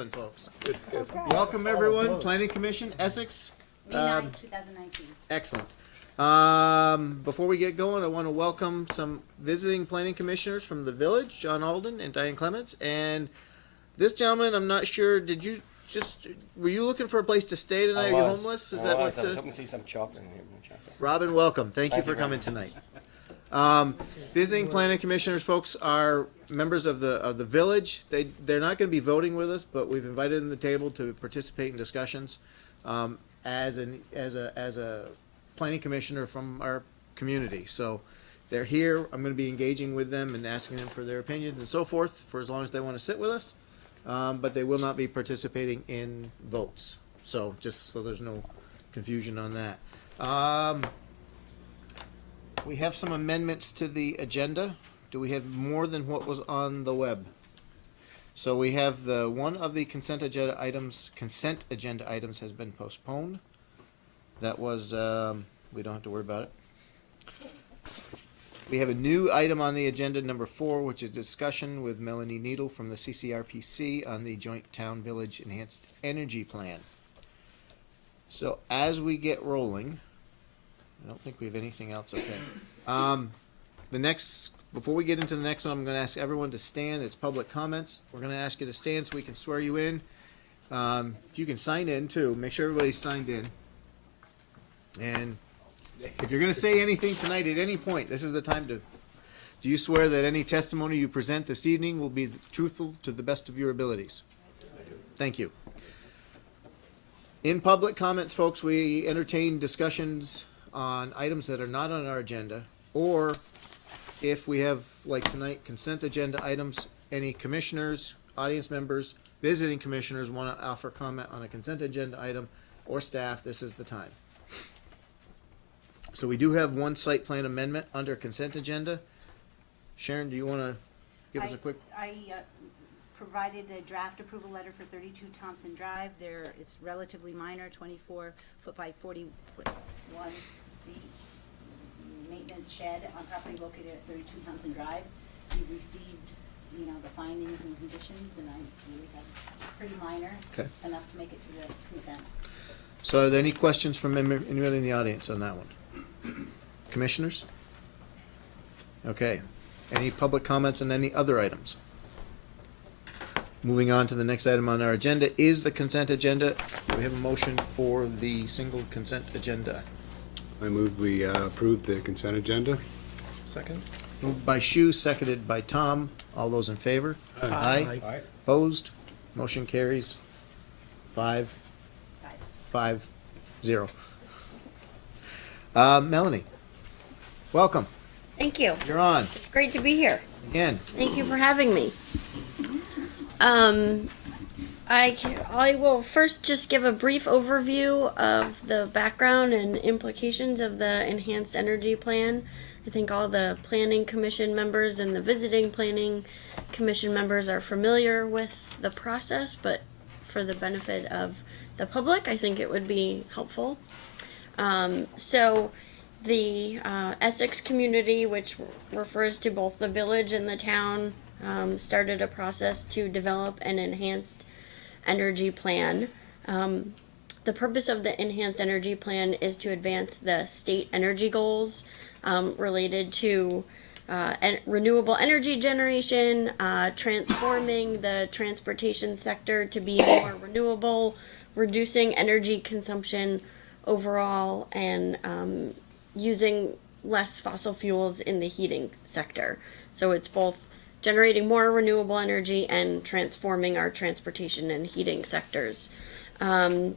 rolling, folks. Okay. Welcome, everyone. Planning Commission, Essex. May 9, 2019. Excellent. Before we get going, I want to welcome some visiting planning commissioners from the village, John Alden and Diane Clements. And this gentleman, I'm not sure, were you looking for a place to stay tonight? Are you homeless? Is that what I was hoping to see some chocolate in here. Robin, welcome. Thank you for coming tonight. Visiting planning commissioners, folks, are members of the village. They're not going to be voting with us, but we've invited them to the table to participate in discussions as a planning commissioner from our community. So they're here. I'm going to be engaging with them and asking them for their opinions and so forth for as long as they want to sit with us. But they will not be participating in votes. So just so there's no confusion on that. We have some amendments to the agenda. Do we have more than what was on the web? So we have one of the consent agenda items has been postponed. That was, we don't have to worry about it. We have a new item on the agenda, number 4, which is discussion with Melanie Needle from the CCRPC on the Joint Town Village Enhanced Energy Plan. So as we get rolling, I don't think we have anything else. Okay. Before we get into the next one, I'm going to ask everyone to stand. It's public comments. We're going to ask you to stand so we can swear you in. If you can sign in too, make sure everybody's signed in. And if you're going to say anything tonight at any point, this is the time to. Do you swear that any testimony you present this evening will be truthful to the best of your abilities? Thank you. In public comments, folks, we entertain discussions on items that are not on our agenda, or if we have, like tonight, consent agenda items, any commissioners, audience members, visiting commissioners want to offer comment on a consent agenda item, or staff, this is the time. So we do have one site plan amendment under consent agenda. Sharon, do you want to give us a quick? I provided a draft approval letter for 32 Thompson Drive. It's relatively minor, 24 foot by 41 feet. Maintenance shed on property located at 32 Thompson Drive. We've received, the findings and conditions, and I really have pretty minor, enough to make it to the consent. So are there any questions from anybody in the audience on that one? Commissioners? Okay. Any public comments on any other items? Moving on to the next item on our agenda is the consent agenda. Do we have a motion for the single consent agenda? I move we approve the consent agenda. Second. Moved by Shu, seconded by Tom. All those in favor? Aye. Aye. Opposed? Motion carries 5-0. Melanie, welcome. Thank you. You're on. It's great to be here. Again. Thank you for having me. I will first just give a brief overview of the background and implications of the Enhanced Energy Plan. I think all the Planning Commission members and the Visiting Planning Commission members are familiar with the process, but for the benefit of the public, I think it would be helpful. So the Essex community, which refers to both the village and the town, started a process to develop an enhanced energy plan. The purpose of the enhanced energy plan is to advance the state energy goals related to renewable energy generation, transforming the transportation sector to be more renewable, reducing energy consumption overall, and using less fossil fuels in the heating sector. So it's both generating more renewable energy and transforming our transportation and heating sectors. In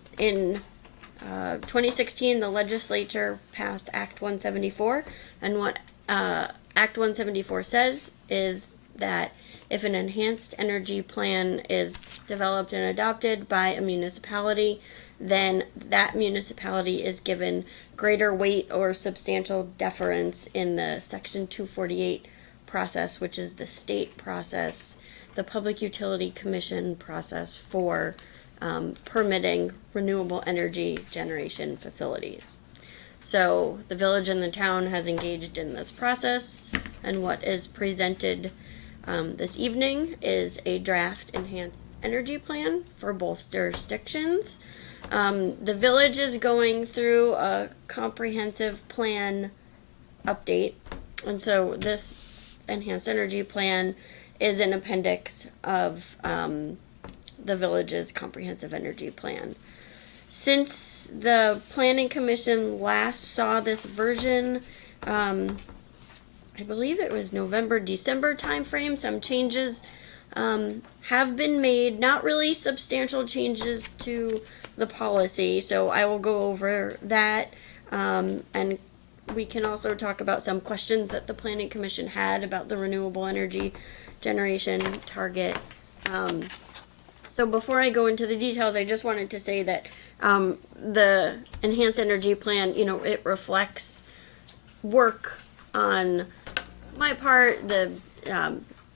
2016, the legislature passed Act 174, and what Act 174 says is that if an enhanced energy plan is developed and adopted by a municipality, then that municipality is given greater weight or substantial deference in the Section 248 process, which is the state process, the Public Utility Commission process for permitting renewable energy generation facilities. So the village and the town has engaged in this process, and what is presented this evening is a draft enhanced energy plan for both jurisdictions. The village is going through a comprehensive plan update, and so this enhanced energy plan is an appendix of the village's comprehensive energy plan. Since the planning commission last saw this version, I believe it was November, December timeframe, some changes have been made, not really substantial changes to the policy, so I will go over that, and we can also talk about some questions that the planning commission had about the renewable energy generation target. So before I go into the details, I just wanted to say that the enhanced energy plan, you know, it reflects work on my part, the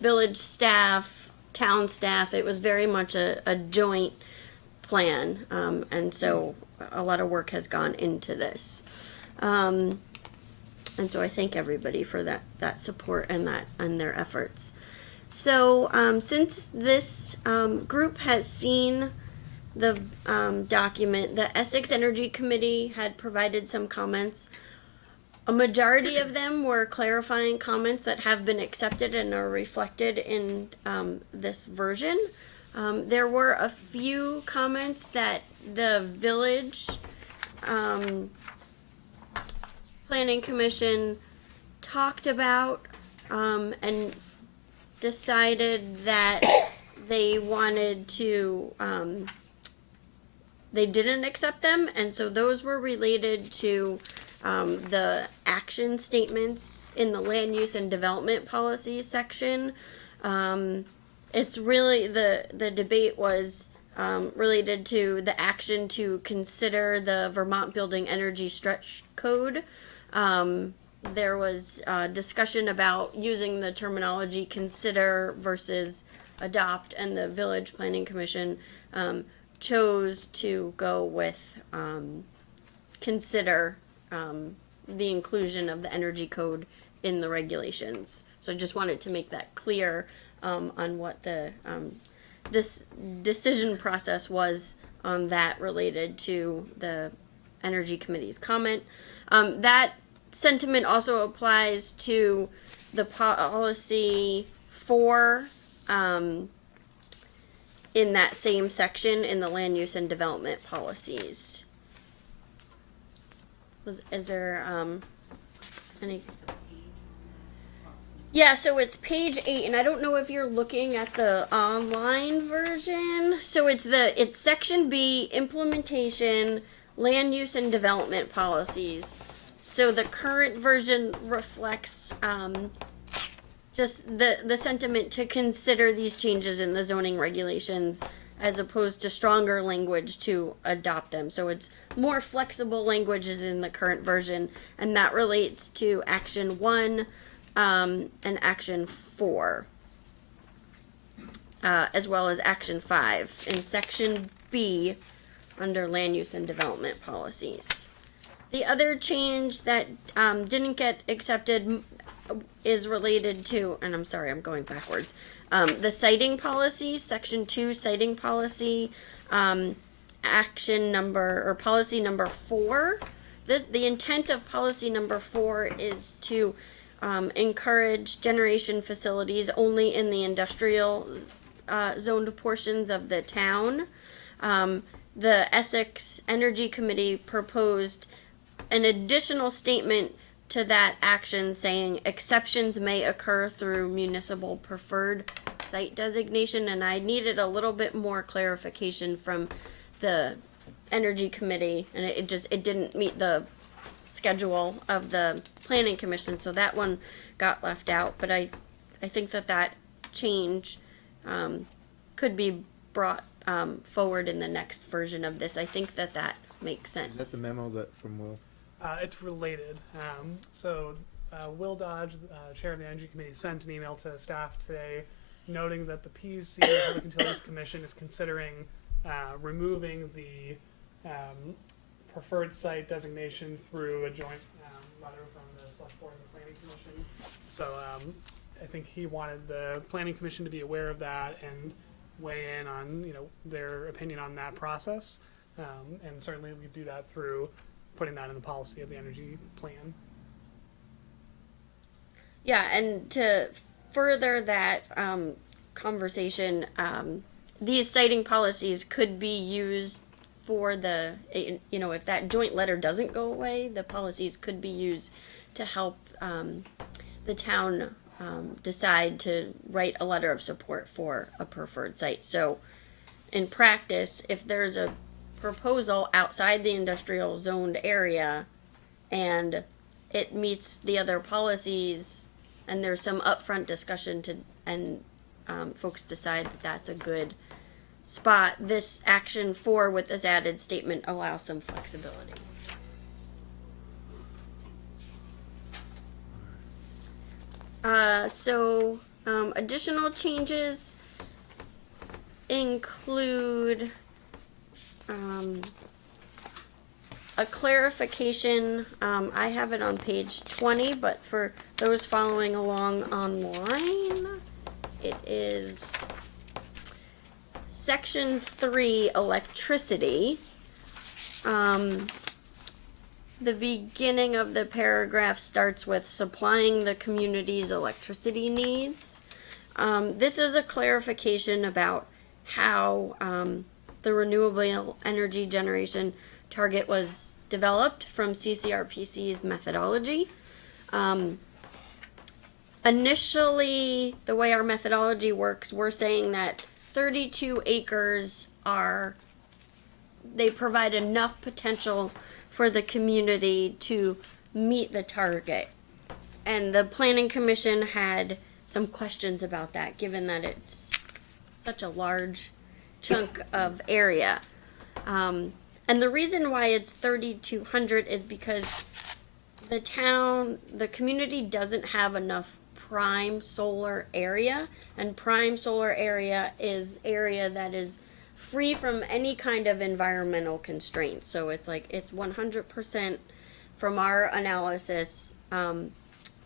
village staff, town staff. It was very much a joint plan, and so a lot of work has gone into this. And so I thank everybody for that support and their efforts. So since this group has seen the document, the Essex Energy Committee had provided some comments. A majority of them were clarifying comments that have been accepted and are reflected in this version. There were a few comments that the village planning commission talked about and decided that they wanted to they didn't accept them, and so those were related to the action statements in the land use and development policies section. It's really the debate was related to the action to consider the Vermont Building Energy Stretch Code. There was discussion about using the terminology consider versus adopt, and the village planning commission chose to go with consider the inclusion of the energy code in the regulations. So I just wanted to make that clear on what the this decision process was on that related to the energy committee's comment. That sentiment also applies to the policy for in that same section in the land use and development policies. Is there any? Yeah, so it's page 8, and I don't know if you're looking at the online version. So it's section B, implementation, land use and development policies. So the current version reflects just the sentiment to consider these changes in the zoning regulations as opposed to stronger language to adopt them. So it's more flexible languages in the current version, and that relates to action 1 and action 4, as well as action 5 in section B under land use and development policies. The other change that didn't get accepted is related to, and I'm sorry, I'm going backwards, the citing policy, section 2 citing policy, action number, or policy number 4. The intent of policy number 4 is to encourage generation facilities only in the industrial zoned portions of the town. The Essex Energy Committee proposed an additional statement to that action saying exceptions may occur through municipal preferred site designation, and I needed a little bit more clarification from the Energy Committee, and it didn't meet the schedule of the Planning Commission, so that one got left out. But I think that change could be brought forward in the next version of this. I think that makes sense. Is that the memo that from Will? It's related. Will Dodge, chair of the Energy Committee, sent an email to staff today noting that the PUC, Public Utilities Commission, is considering removing the preferred site designation through a joint letter from the Select Board and the Planning Commission. So I think he wanted the Planning Commission to be aware of that, and weigh in on their opinion on that process, and certainly we do that through putting that in the policy of the energy plan. Yeah, and to further that conversation, these citing policies could be used for if that joint letter doesn't go away, the policies could be used to help the town decide to write a letter of support for a preferred site. So in practice, if there's a proposal outside the industrial zoned area and it meets the other policies and there's some upfront discussion and folks decide that that's a good spot, this action 4 with this added statement allows some flexibility. Additional changes include a clarification. I have it on page 20, but for those following along online, it is section 3, electricity. The beginning of the paragraph starts with supplying the community's electricity needs. This is a clarification about how the renewable energy generation target was developed from CCRPC's methodology. Initially, the way our methodology works, we're saying that 32 acres they provide enough potential for the community to meet the target. And the Planning Commission had some questions about that, given that it's such a large chunk of area. And the reason why it's 3,200 is because the community doesn't have enough prime solar area, and prime solar area is area that is free from any kind of environmental constraints. So it's 100% from our analysis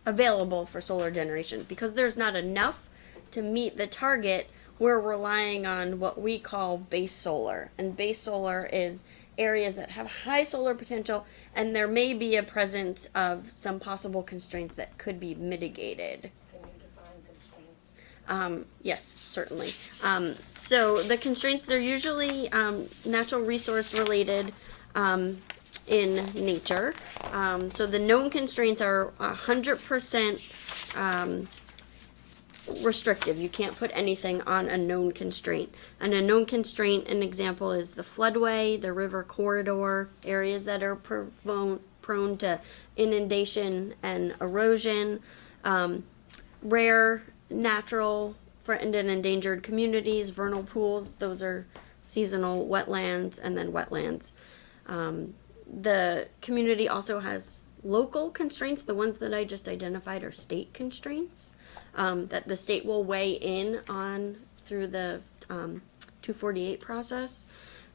available for solar generation. Because there's not enough to meet the target, we're relying on what we call base solar. And base solar is areas that have high solar potential, and there may be a presence of some possible constraints that could be mitigated. Can you define constraints? Yes, certainly. So the constraints, they're usually natural resource related in nature. So the known constraints are 100% restrictive. You can't put anything on a known constraint. And a known constraint, an example is the floodway, the river corridor, areas that are prone to inundation and erosion, rare natural threatened and endangered communities, vernal pools, those are seasonal wetlands, and then wetlands. The community also has local constraints. The ones that I just identified are state constraints that the state will weigh in on through the 248 process.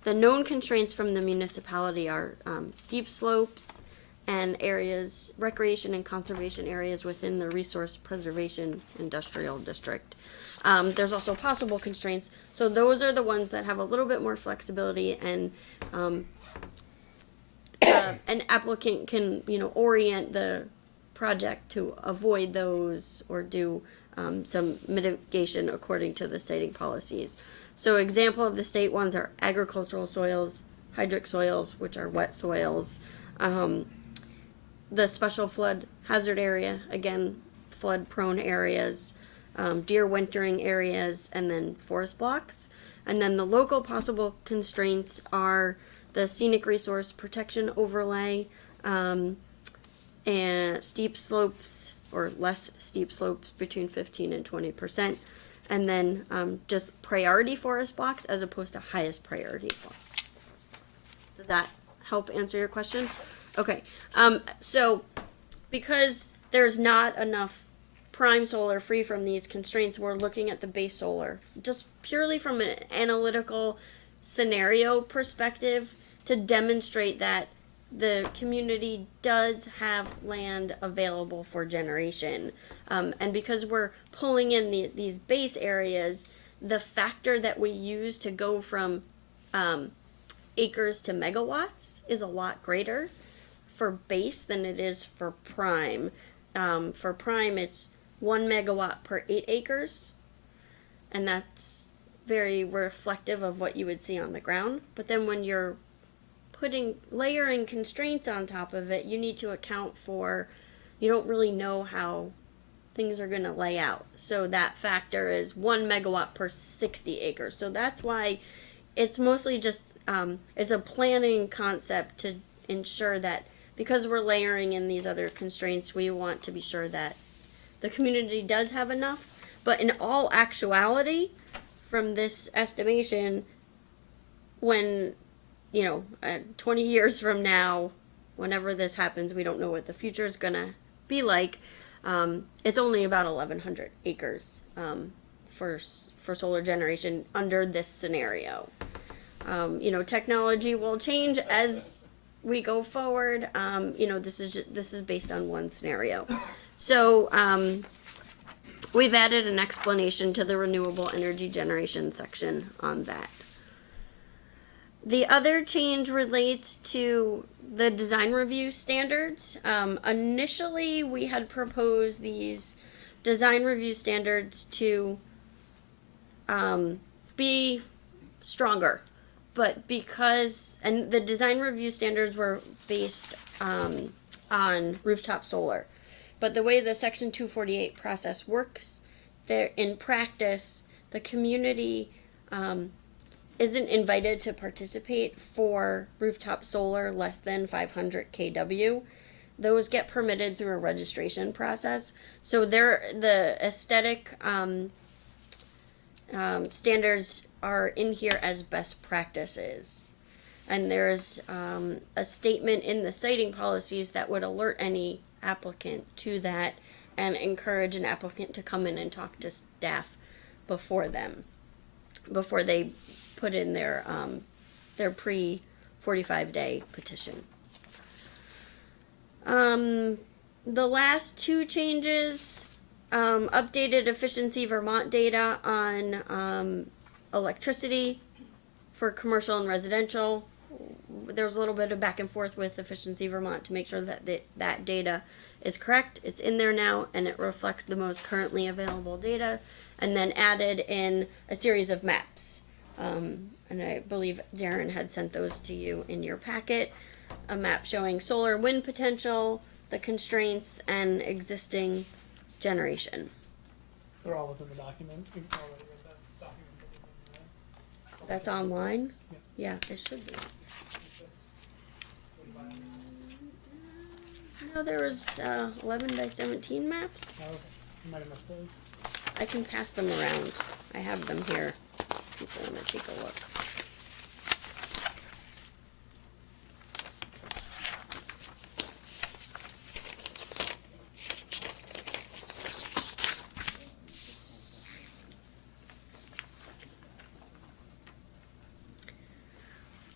The known constraints from the municipality are steep slopes and areas, recreation and conservation areas within the resource preservation industrial district. There's also possible constraints. So those are the ones that have a little bit more flexibility, and an applicant can, orient the project to avoid those or do some mitigation according to the siting policies. So example of the state ones are agricultural soils, hydric soils, which are wet soils, the special flood hazard area, again, flood prone areas, deer wintering areas, and then forest blocks. And then the local possible constraints are the scenic resource protection overlay, and steep slopes or less steep slopes between 15 and 20%, and then just priority forest blocks as opposed to highest priority forest. Does that help answer your question? Okay, so because there's not enough prime solar free from these constraints, we're looking at the base solar just purely from an analytical scenario perspective to demonstrate that the community does have land available for generation. And because we're pulling in these base areas, the factor that we use to go from acres to megawatts is a lot greater for base than it is for prime. For prime, it's 1 megawatt per 8 acres, and that's very reflective of what you would see on the ground. But then when you're layering constraints on top of it, you need to account for, you don't really know how things are going to lay out. So that factor is 1 megawatt per 60 acres. So that's why it's mostly just, it's a planning concept to ensure that because we're layering in these other constraints, we want to be sure that the community does have enough. But in all actuality, from this estimation, when, 20 years from now, whenever this happens, we don't know what the future is going to be like. It's only about 1,100 acres for solar generation under this scenario. Technology will change as we go forward. This is based on one scenario. So we've added an explanation to the renewable energy generation section on that. The other change relates to the design review standards. Initially, we had proposed these design review standards to be stronger, but and the design review standards were based on rooftop solar. But the way the Section 248 process works, there in practice, the community isn't invited to participate for rooftop solar less than 500 kW. Those get permitted through a registration process. So the aesthetic standards are in here as best practices. And there's a statement in the siting policies that would alert any applicant to that and encourage an applicant to come in and talk to staff before they put in their pre-45-day petition. The last two changes, updated Efficiency Vermont data on electricity for commercial and residential. There's a little bit of back and forth with Efficiency Vermont to make sure that that data is correct. It's in there now, and it reflects the most currently available data, and then added in a series of maps. And I believe Darren had sent those to you in your packet. A map showing solar and wind potential, the constraints, and existing generation. They're all within the document. You've already read that document that was in there. That's online? Yeah. Yeah, it should be. This 45 minutes. No, there was 11 by 17 maps. Oh, okay. I might have missed those. I can pass them around. I have them here. People want to take a look.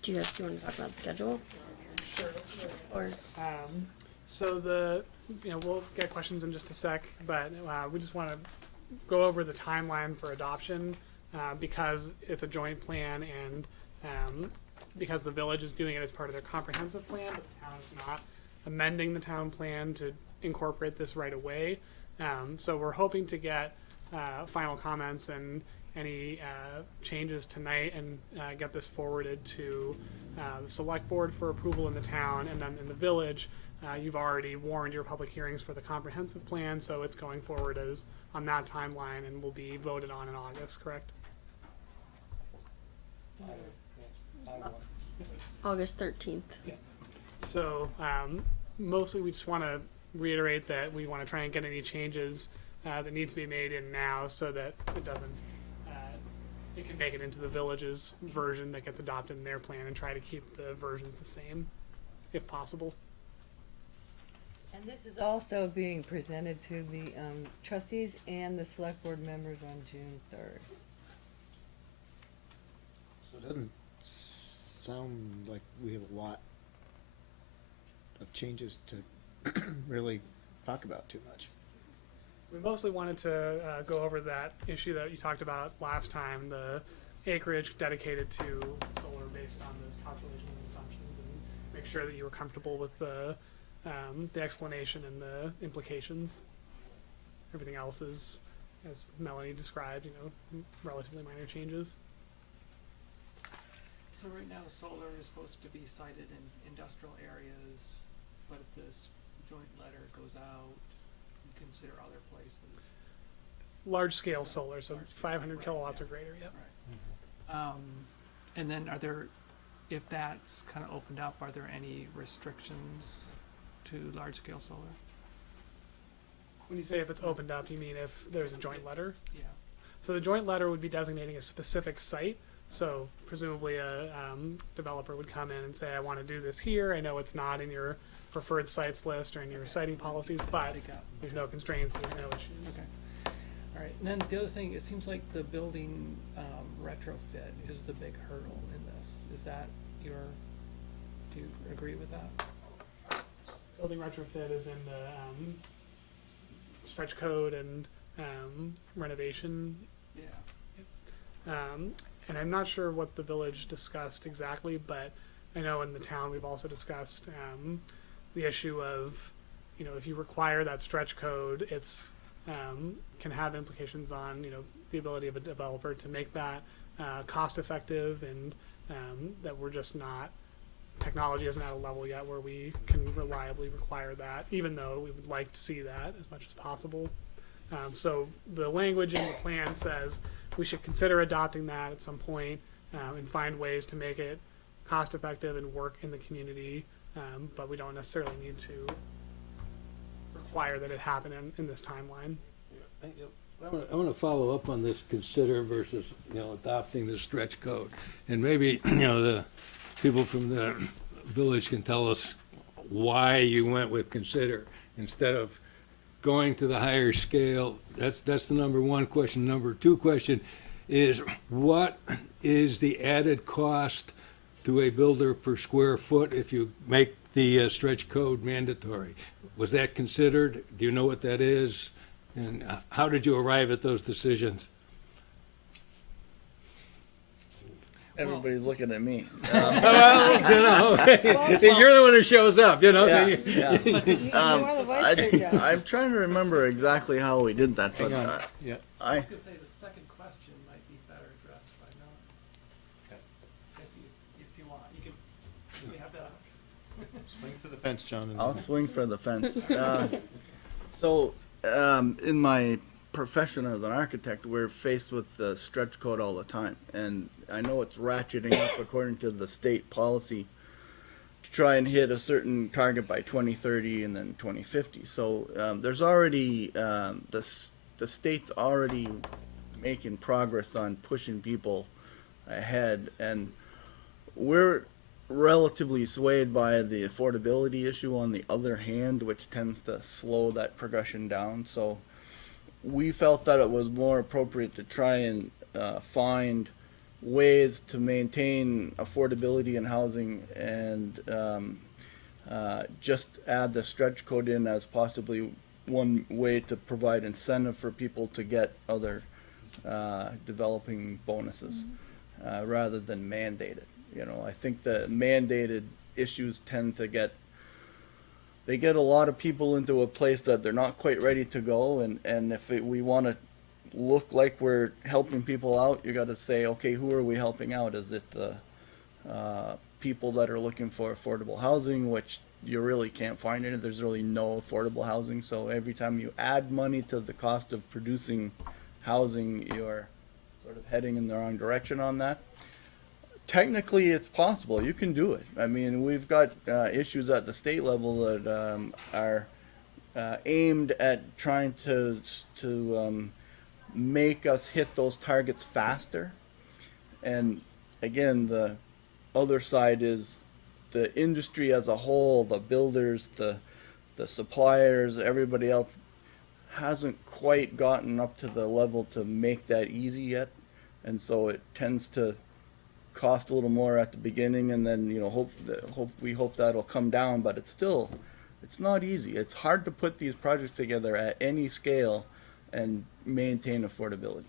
Do you want to talk about the schedule? Sure. Let's do it. Or So we'll get questions in just a sec, but we just want to go over the timeline for adoption because it's a joint plan and because the village is doing it as part of their comprehensive plan, but the town is not amending the town plan to incorporate this right away. So we're hoping to get final comments and any changes tonight and get this forwarded to the select board for approval in the town, and then in the village you've already warned your public hearings for the comprehensive plan, so it's going forward as on that timeline and will be voted on in August, correct? August 13th. So mostly we just want to reiterate that we want to try and get any changes that need to be made in now so that it doesn't it can make it into the village's version that gets adopted in their plan, and try to keep the versions the same if possible. And this is also being presented to the trustees and the select board members on June 3rd. So it doesn't sound like we have a lot of changes to really talk about too much. We mostly wanted to go over that issue that you talked about last time, the acreage dedicated to solar based on those calculations and assumptions, and make sure that you were comfortable with the explanation and the implications. Everything else is, as Melanie described, relatively minor changes. So right now, solar is supposed to be sited in industrial areas, but if this joint letter goes out, you consider other places. Large scale solar, so Large scale, 500 right, kilowatts yeah. or greater. Yep. Right. And then are there, if that's kind of opened up, are there any restrictions to large scale solar? When you say if it's opened up, you mean if there's a joint letter? Yeah. So the joint letter would be designating a specific site. So presumably a developer would come in and say, I want to do this here. I know it's not in your preferred sites list or in your siting policies, but there's no constraints, there's no issues. Okay. All right. And then the other thing, it seems like the building retrofit is the big hurdle in this. Is that do you agree with that? Building retrofit is in the stretch code and renovation. Yeah. And I'm not sure what the village discussed exactly, but I know in the town we've also discussed the issue of, if you require that stretch code, it's can have implications on, the ability of a developer to make that cost effective, and that we're just not, technology isn't at a level yet where we can reliably require that, even though we would like to see that as much as possible. So the language in the plan says we should consider adopting that at some point and find ways to make it cost effective and work in the community, but we don't necessarily need to require that it happen in this timeline. I want to follow up on this consider versus, adopting the stretch code. And maybe, the people from the village can tell us why you went with consider instead of going to the higher scale. That's the number one question. Number two question is, what is the added cost to a builder per square foot if you make the stretch code mandatory? Was that considered? Do you know what that is? And how did you arrive at those decisions? Everybody's looking at me. Well, you're the one who shows up, Yeah, so yeah. You are the vice chair, Joe. I'm trying to remember exactly how we did that, but Hang on. Yeah. I I could say the second question might be better addressed by Melanie. Okay. If you want, you can have that option. Swing for the fence, John. and I'll then- swing for the fence. In my profession as an architect, we're faced with the stretch code all the time, and I know it's ratcheting up according to the state policy to try and hit a certain target by 2030 and then 2050. So there's already the state's already making progress on pushing people ahead, and we're relatively swayed by the affordability issue on the other hand, which tends to slow that progression down. So we felt that it was more appropriate to try and find ways to maintain affordability in housing and just add the stretch code in as possibly one way to provide incentive for people to get other developing bonuses rather than mandate it. I think the mandated issues tend to get a lot of people into a place that they're not quite ready to go, and if we want to look like we're helping people out, you got to say, okay, who are we helping out? Is it the people that are looking for affordable housing, which you really can't find any? There's really no affordable housing, so every time you add money to the cost of producing housing, you're sort of heading in the wrong direction on that. Technically, it's possible. You can do it. I mean, we've got issues at the state level that are aimed at trying to make us hit those targets faster. And again, the other side is the industry as a whole, the builders, the suppliers, everybody else hasn't quite gotten up to the level to make that easy yet. And so it tends to cost a little more at the beginning, and then we hope that'll come down, but it's not easy. It's hard to put these projects together at any scale and maintain affordability.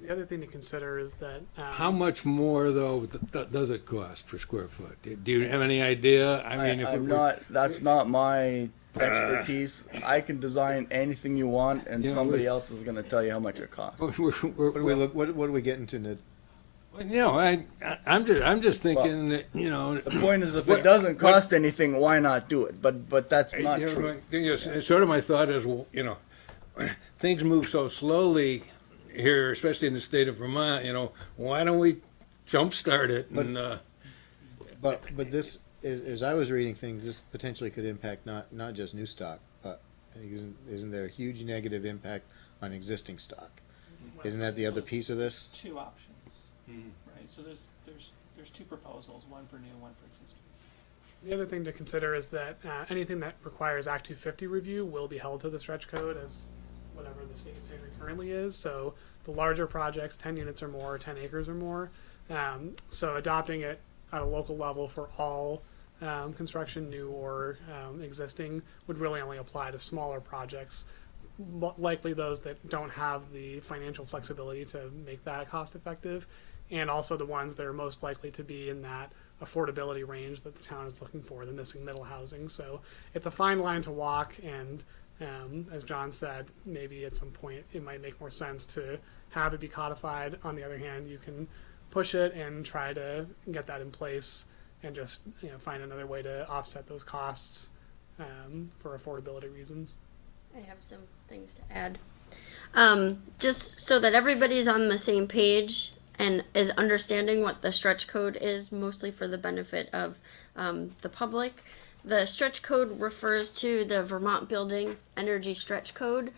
The other thing to consider is that How much more, though, does it cost per square foot? Do you have any idea? I mean, if it I'm were- not, that's not my expertise. I can design anything you want, and You know, somebody else is gonna tell you how much it costs. What do we look, what are we getting to, Ned? You know, I'm just thinking that, you know. The point is, if what- it doesn't what- cost anything, why not do it? But that's not you know, true. Sort of my thought is, well, you know, things move so slowly here, especially in the state of Vermont, you know, why don't we jumpstart it and, But this, as I was reading things, this potentially could impact not just new stock, but isn't there a huge negative impact on existing stock? Isn't that the other piece of this? Two options, right? So there's two proposals, one for new, one for existing. the other thing to consider is that anything that requires Act 250 review will be held to the stretch code as whatever the state standard currently is. So the larger projects, 10 units or more, 10 acres or more. So adopting it at a local level for all construction, new or existing, would really only apply to smaller projects, likely those that don't have the financial flexibility to make that cost effective, and also the ones that are most likely to be in that affordability range that the town is looking for, the missing middle housing. So it's a fine line to walk, and as John said, maybe at some point it might make more sense to have it be codified. On the other hand, you can push it and try to get that in place and just find another way to offset those costs for affordability reasons. I have some things to add. Just so that everybody's on the same page and is understanding what the stretch code is, mostly for the benefit of the public. The stretch code refers to the Vermont Building Energy Stretch Code.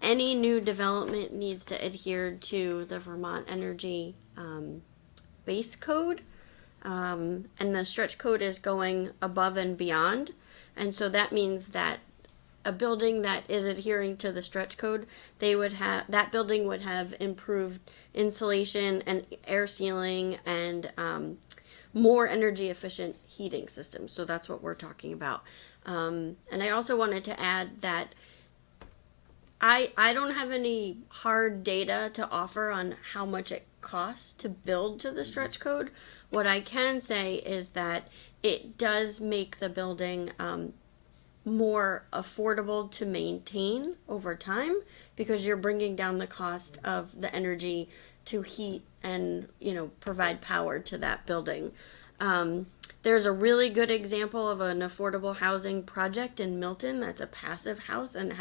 Any new development needs to adhere to the Vermont Energy Base Code. And the stretch code is going above and beyond. And so that means that a building that is adhering to the stretch code, that building would have improved insulation and air sealing and more energy efficient heating systems. So that's what we're talking about. And I also wanted to add that I don't have any hard data to offer on how much it costs to build to the stretch code. What I can say is that it does make the building more affordable to maintain over time, because you're bringing down the cost of the energy to heat and provide power to that building. There's a really good example of an affordable housing project in Milton that's a passive house and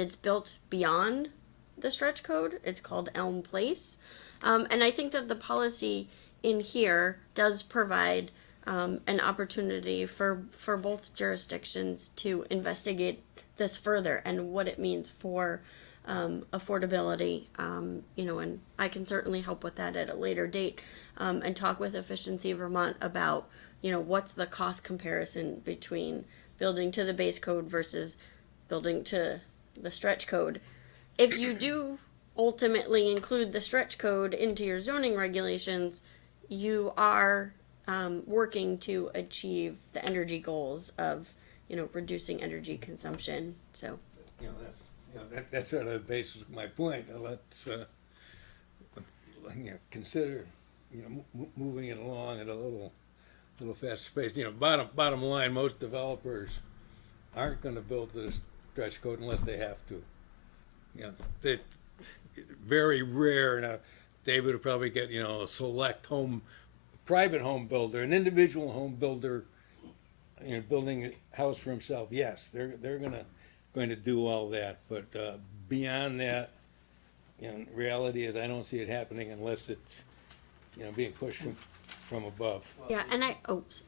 it's built beyond the stretch code. It's called Elm Place. And I think that the policy in here does provide an opportunity for both jurisdictions to investigate this further and what it means for affordability, and I can certainly help with that at a later date, and talk with Efficiency Vermont about, what's the cost comparison between building to the base code versus building to the stretch code. If you do ultimately include the stretch code into your zoning regulations, you are working to achieve the energy goals of, reducing energy consumption. So, that sort of bases my point. Let's consider moving it along at a little faster pace. Bottom line, most developers aren't going to build to the stretch code unless they have to. They're very rare. Now, David would probably get a select private home builder, an individual home builder, building a house for himself. Yes, they're going to do all that, but beyond that, reality is I don't see it happening unless it's being pushed from above. yeah, and I was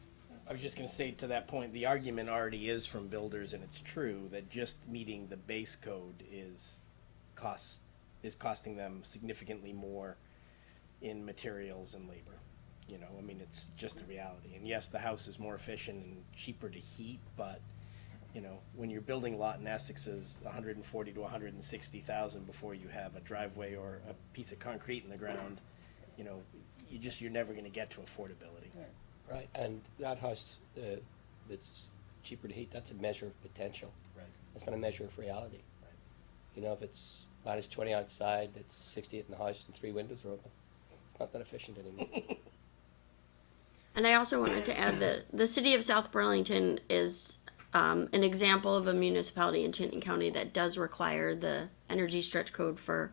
just gonna say to that point, the argument already is from builders, and it's true, that just meeting the base code is costing them significantly more in materials and labor. It's just a reality. And yes, the house is more efficient and cheaper to heat, but when you're building a lot in Essex is 140 to 160,000 before you have a driveway or a piece of concrete in the ground, you're never going to get to affordability. Right, and that house that's cheaper to heat, that's a measure of potential. Right. That's not a measure of reality. Right. If it's -20 outside, it's 68 in the house, and 3 windows are open. It's not that efficient anymore. And I also wanted to add that the city of South Burlington is an example of a municipality in Chittenden County that does require the energy stretch code for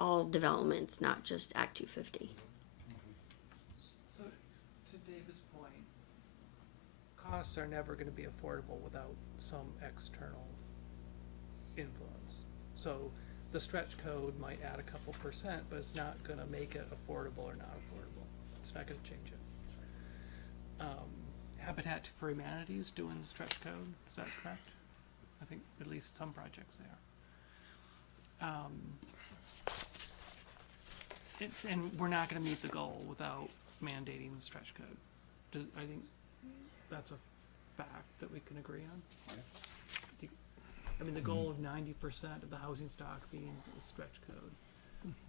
all developments, not just Act 250. So, to David's point, costs are never gonna be affordable without some external influence. So, the stretch code might add a couple percent, but it's not gonna make it affordable or not affordable. It's not gonna change it. Habitat for Humanity is doing the stretch code, is that correct? I think at least some projects they are. And we're not gonna meet the goal without mandating the stretch code. I think that's a fact that we can agree on. I mean, the goal of 90% of the housing stock being the stretch code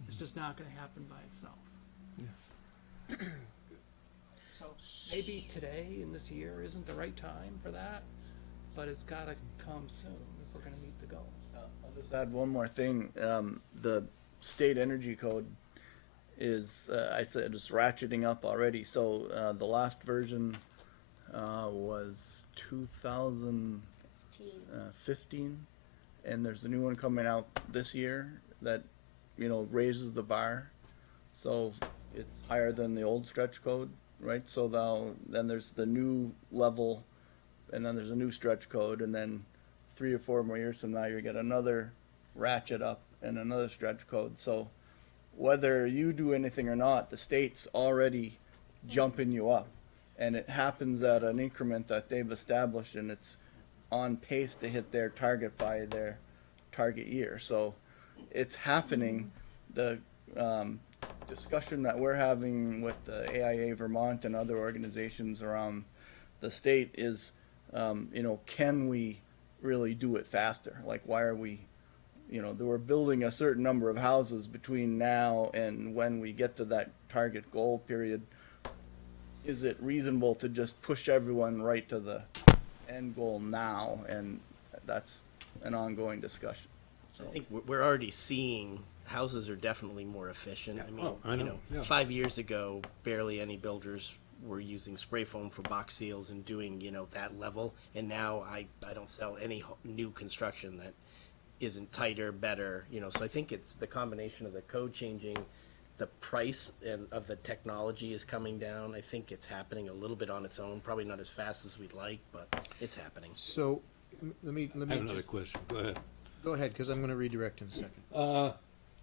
is just not gonna happen by itself. So maybe today in this year isn't the right time for that, but it's gotta come soon if we're gonna meet the goal. I'll just add one more thing. The state energy code is, I said, it's ratcheting up already. So the last version was 2015, and there's a new one coming out this year that, you know, raises the bar. So it's higher than the old stretch code, right? So then there's the new level, and then there's a new stretch code, and then 3 or 4 more years from now, you get another ratchet up and another stretch code. So whether you do anything or not, the state's already jumping you up, and it happens at an increment that they've established, and it's on pace to hit their target by their target year. So it's happening. The discussion that we're having with the AIA Vermont and other organizations around the state is, you know, can we really do it faster? Like, why are we, you know, we're building a certain number of houses between now and when we get to that target goal period. Is it reasonable to just push everyone right to the end goal now? And that's an ongoing discussion. So I think we're already seeing houses are definitely more efficient. I mean, Oh, I know, yeah. 5 years ago, barely any builders were using spray foam for box seals and doing, you know, that level. And now I don't sell any new construction that isn't tighter, better, you know. So I think it's the combination of the code changing, the price and of the technology is coming down. I think it's happening a little bit on its own, probably not as fast as we'd like, but it's happening. So, let me I have another just, question, go ahead. go ahead, because I'm gonna redirect in a second.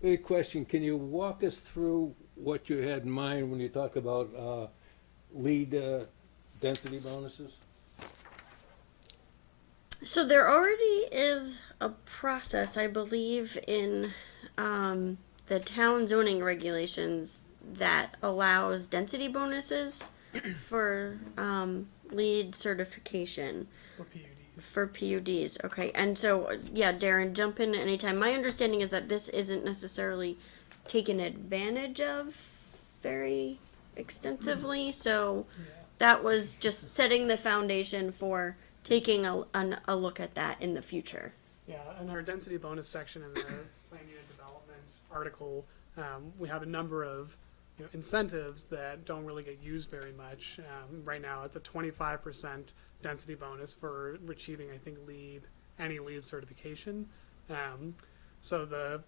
Big question, can you walk us through what you had in mind when you talk about lead density bonuses? So there already is a process, I believe, in the town zoning regulations that allows density bonuses for lead certification. For PUDs. For PUDs, okay. And so, yeah, Darren, jump in anytime. My understanding is that this isn't necessarily taken advantage of very extensively, so that was just setting the foundation for taking a look at that in the future. Yeah, in our density bonus section in the plan unit development article, we have a number of incentives that don't really get used very much. Right now, it's a 25% density bonus for achieving, I think, any LEED certification. So the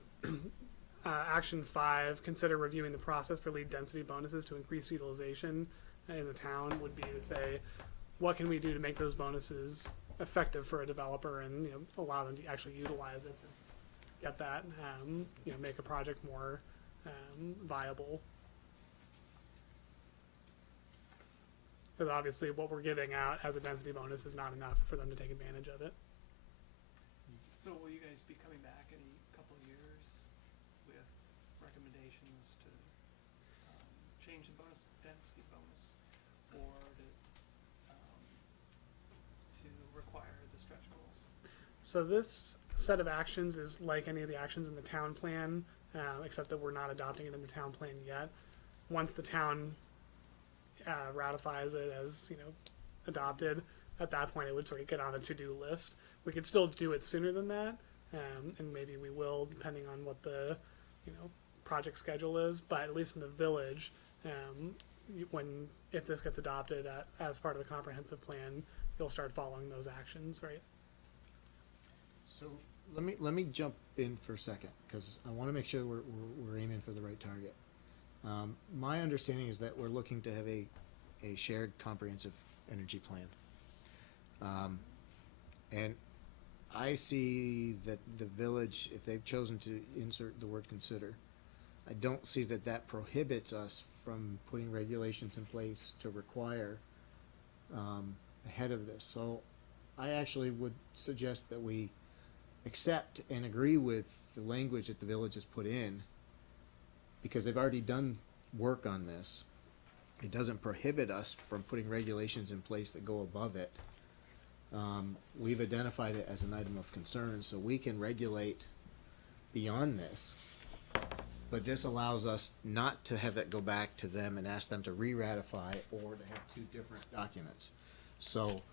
action 5, consider reviewing the process for LEED density bonuses to increase utilization in the town, would be to say, what can we do to make those bonuses effective for a developer and allow them to actually utilize it to get that, make a project more viable. Because obviously what we're giving out as a density bonus is not enough for them to take advantage of it. So will you guys be coming back in a couple of years with recommendations to change the density bonus, or to require the stretch goals? So this set of actions is like any of the actions in the town plan, except that we're not adopting it in the town plan yet. Once the town ratifies it as adopted, at that point it would sort of get on the to-do list. We could still do it sooner than that, and maybe we will, depending on what the, project schedule is. But at least in the village, if this gets adopted as part of the comprehensive plan, you'll start following those actions, right? So let me jump in for a second, because I want to make sure we're aiming for the right target. My understanding is that we're looking to have a shared comprehensive energy plan. And I see that the village, if they've chosen to insert the word consider, I don't see that prohibits us from putting regulations in place to require ahead of this. So I actually would suggest that we accept and agree with the language that the village has put in, because they've already done work on this. It doesn't prohibit us from putting regulations in place that go above it. We've identified it as an item of concern, so we can regulate beyond this. But this allows us not to have that go back to them and ask them to re-ratify or to have two different documents. So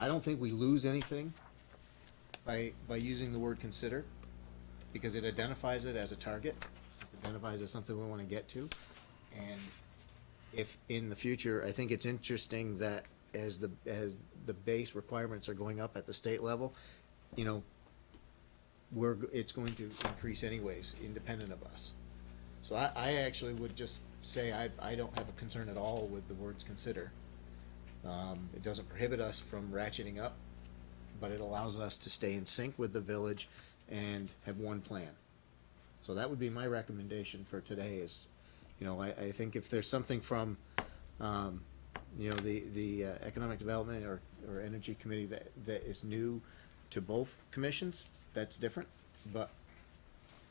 I don't think we lose anything by using the word consider, because it identifies it as a target. It identifies it as something we want to get to. And if in the future, I think it's interesting that as the base requirements are going up at the state level, it's going to increase anyways, independent of us. So I actually would just say I don't have a concern at all with the words consider. It doesn't prohibit us from ratcheting up, but it allows us to stay in sync with the village and have one plan. So that would be my recommendation for today is, I think if there's something from, the Economic Development or Energy Committee that is new to both commissions, that's different. But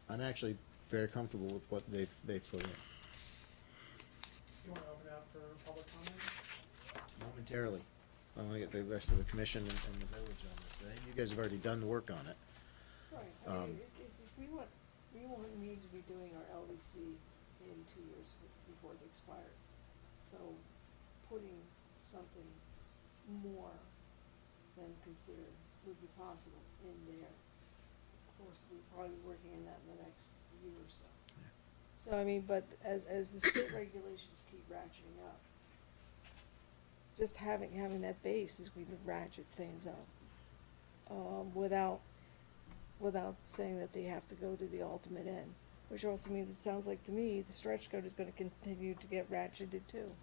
I'm actually very comfortable with what they've put in. You want to open it up for public comment? Momentarily. I want to get the rest of the commission and the village on this. I think you guys have already done the work on it. Right, I mean, we won't need to be doing our LDC in 2 years before it expires. So putting something more than consider would be possible in there. Of course, we'll probably be working on that in the next year or so. Yeah. So, I mean, but as the state regulations keep ratcheting up, just having that base is we could ratchet things up, without saying that they have to go to the ultimate end, which also means it sounds like to me the stretch code is gonna continue to get ratcheted too.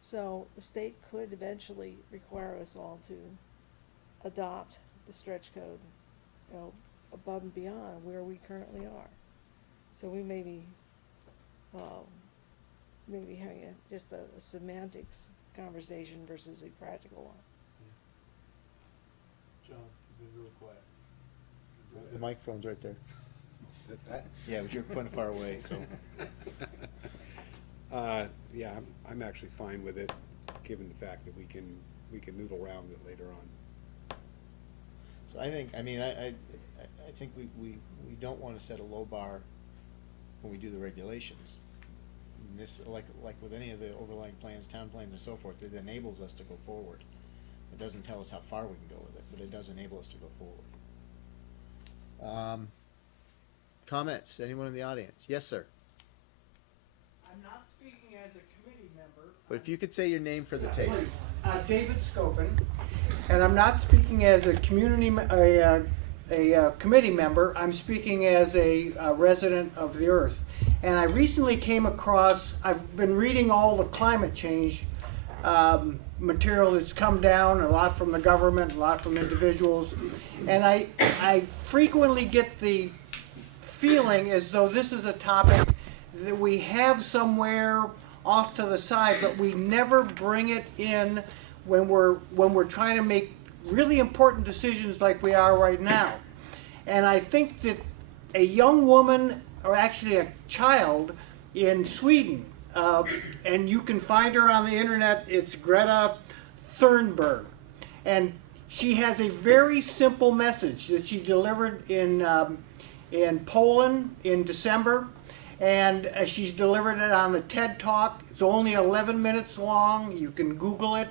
So the state could eventually require us all to adopt the stretch code, above and beyond where we currently are. So we may be, maybe having just a semantics conversation versus a practical one. John, you've been real quiet. The microphone's right there. Yeah, but you're quite far away, so. Yeah, I'm actually fine with it, given the fact that we can noodle around it later on. So I think we don't want to set a low bar when we do the regulations. And this, like with any of the overlying plans, town plans and so forth, it enables us to go forward. It doesn't tell us how far we can go with it, but it does enable us to go forward. Comments? Anyone in the audience? Yes, sir. I'm not speaking as a committee member. But if you could say your name for the tape. David Scopin, and I'm not speaking as a community, a committee member. I'm speaking as a resident of the Earth. And I recently came across, I've been reading all the climate change material that's come down, a lot from the government, a lot from individuals. And I frequently get the feeling as though this is a topic that we have somewhere off to the side, but we never bring it in when we're trying to make really important decisions like we are right now. And I think that a young woman, or actually a child in Sweden, and you can find her on the internet, it's Greta Thunberg. And she has a very simple message that she delivered in Poland in December. And she's delivered it on the TED Talk. It's only 11 minutes long. You can Google it.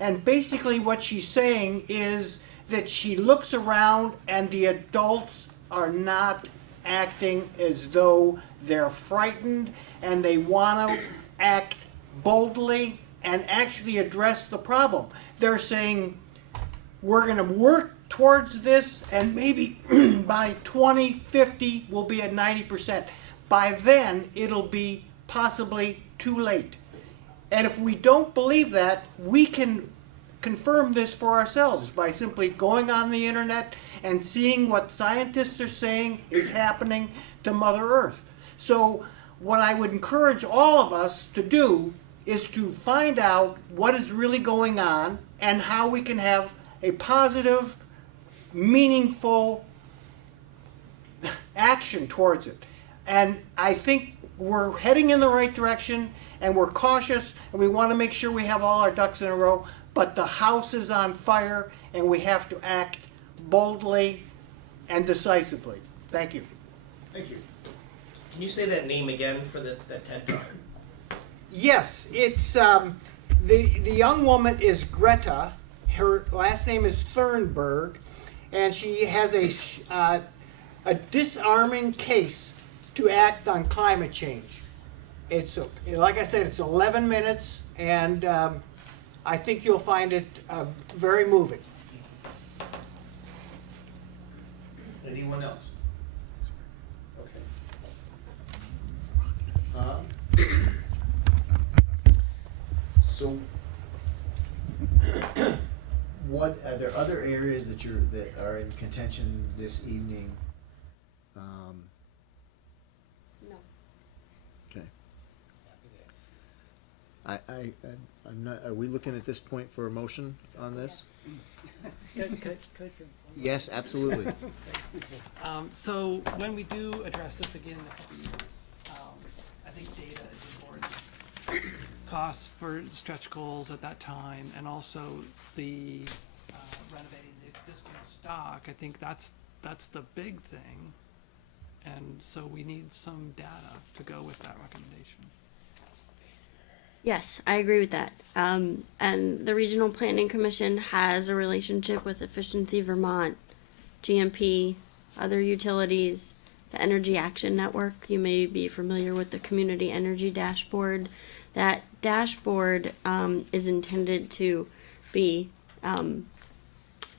And basically what she's saying is that she looks around and the adults are not acting as though they're frightened and they want to act boldly and actually address the problem. They're saying, we're going to work towards this, and maybe by 2050 we'll be at 90%. By then, it'll be possibly too late. And if we don't believe that, we can confirm this for ourselves by simply going on the internet and seeing what scientists are saying is happening to Mother Earth. So what I would encourage all of us to do is to find out what is really going on and how we can have a positive, meaningful action towards it. And I think we're heading in the right direction, and we're cautious, and we want to make sure we have all our ducks in a row, but the house is on fire, and we have to act boldly and decisively. Thank you. Thank you. Can you say that name again for that TED Talk? Yes, it's the young woman is Greta. Her last name is Thunberg, and she has a disarming case to act on climate change. It's like I said, it's 11 minutes, and I think you'll find it very moving. Anyone else? So, what are there other areas that are in contention this evening? No. Okay. I'm not. Are we looking at this point for a motion on this? Yes, absolutely. So when we do address this again in a couple years, I think data is important. Costs for stretch goals at that time, and also the renovating the existing stock. I think that's the big thing, and so we need some data to go with that recommendation. Yes, I agree with that. And the Regional Planning Commission has a relationship with Efficiency Vermont, GMP, other utilities, the Energy Action Network. You may be familiar with the Community Energy Dashboard. That dashboard is intended to be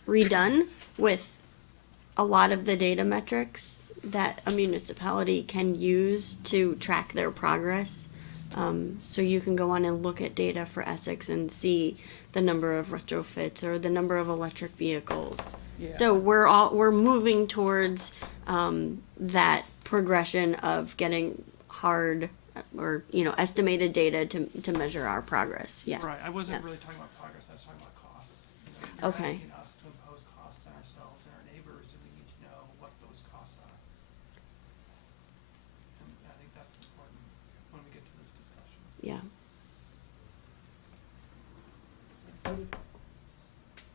redone with a lot of the data metrics that a municipality can use to track their progress. So you can go on and look at data for Essex and see the number of retrofits or the number of electric vehicles. Yeah. So we're moving towards that progression of getting hard or estimated data to measure our progress. Yes. Right. I wasn't Yeah. really talking about progress. I was talking about costs. You're Okay. asking us to impose costs on ourselves and our neighbors, and we need to know what those costs are. And I think that's important when we get to this discussion. Yeah.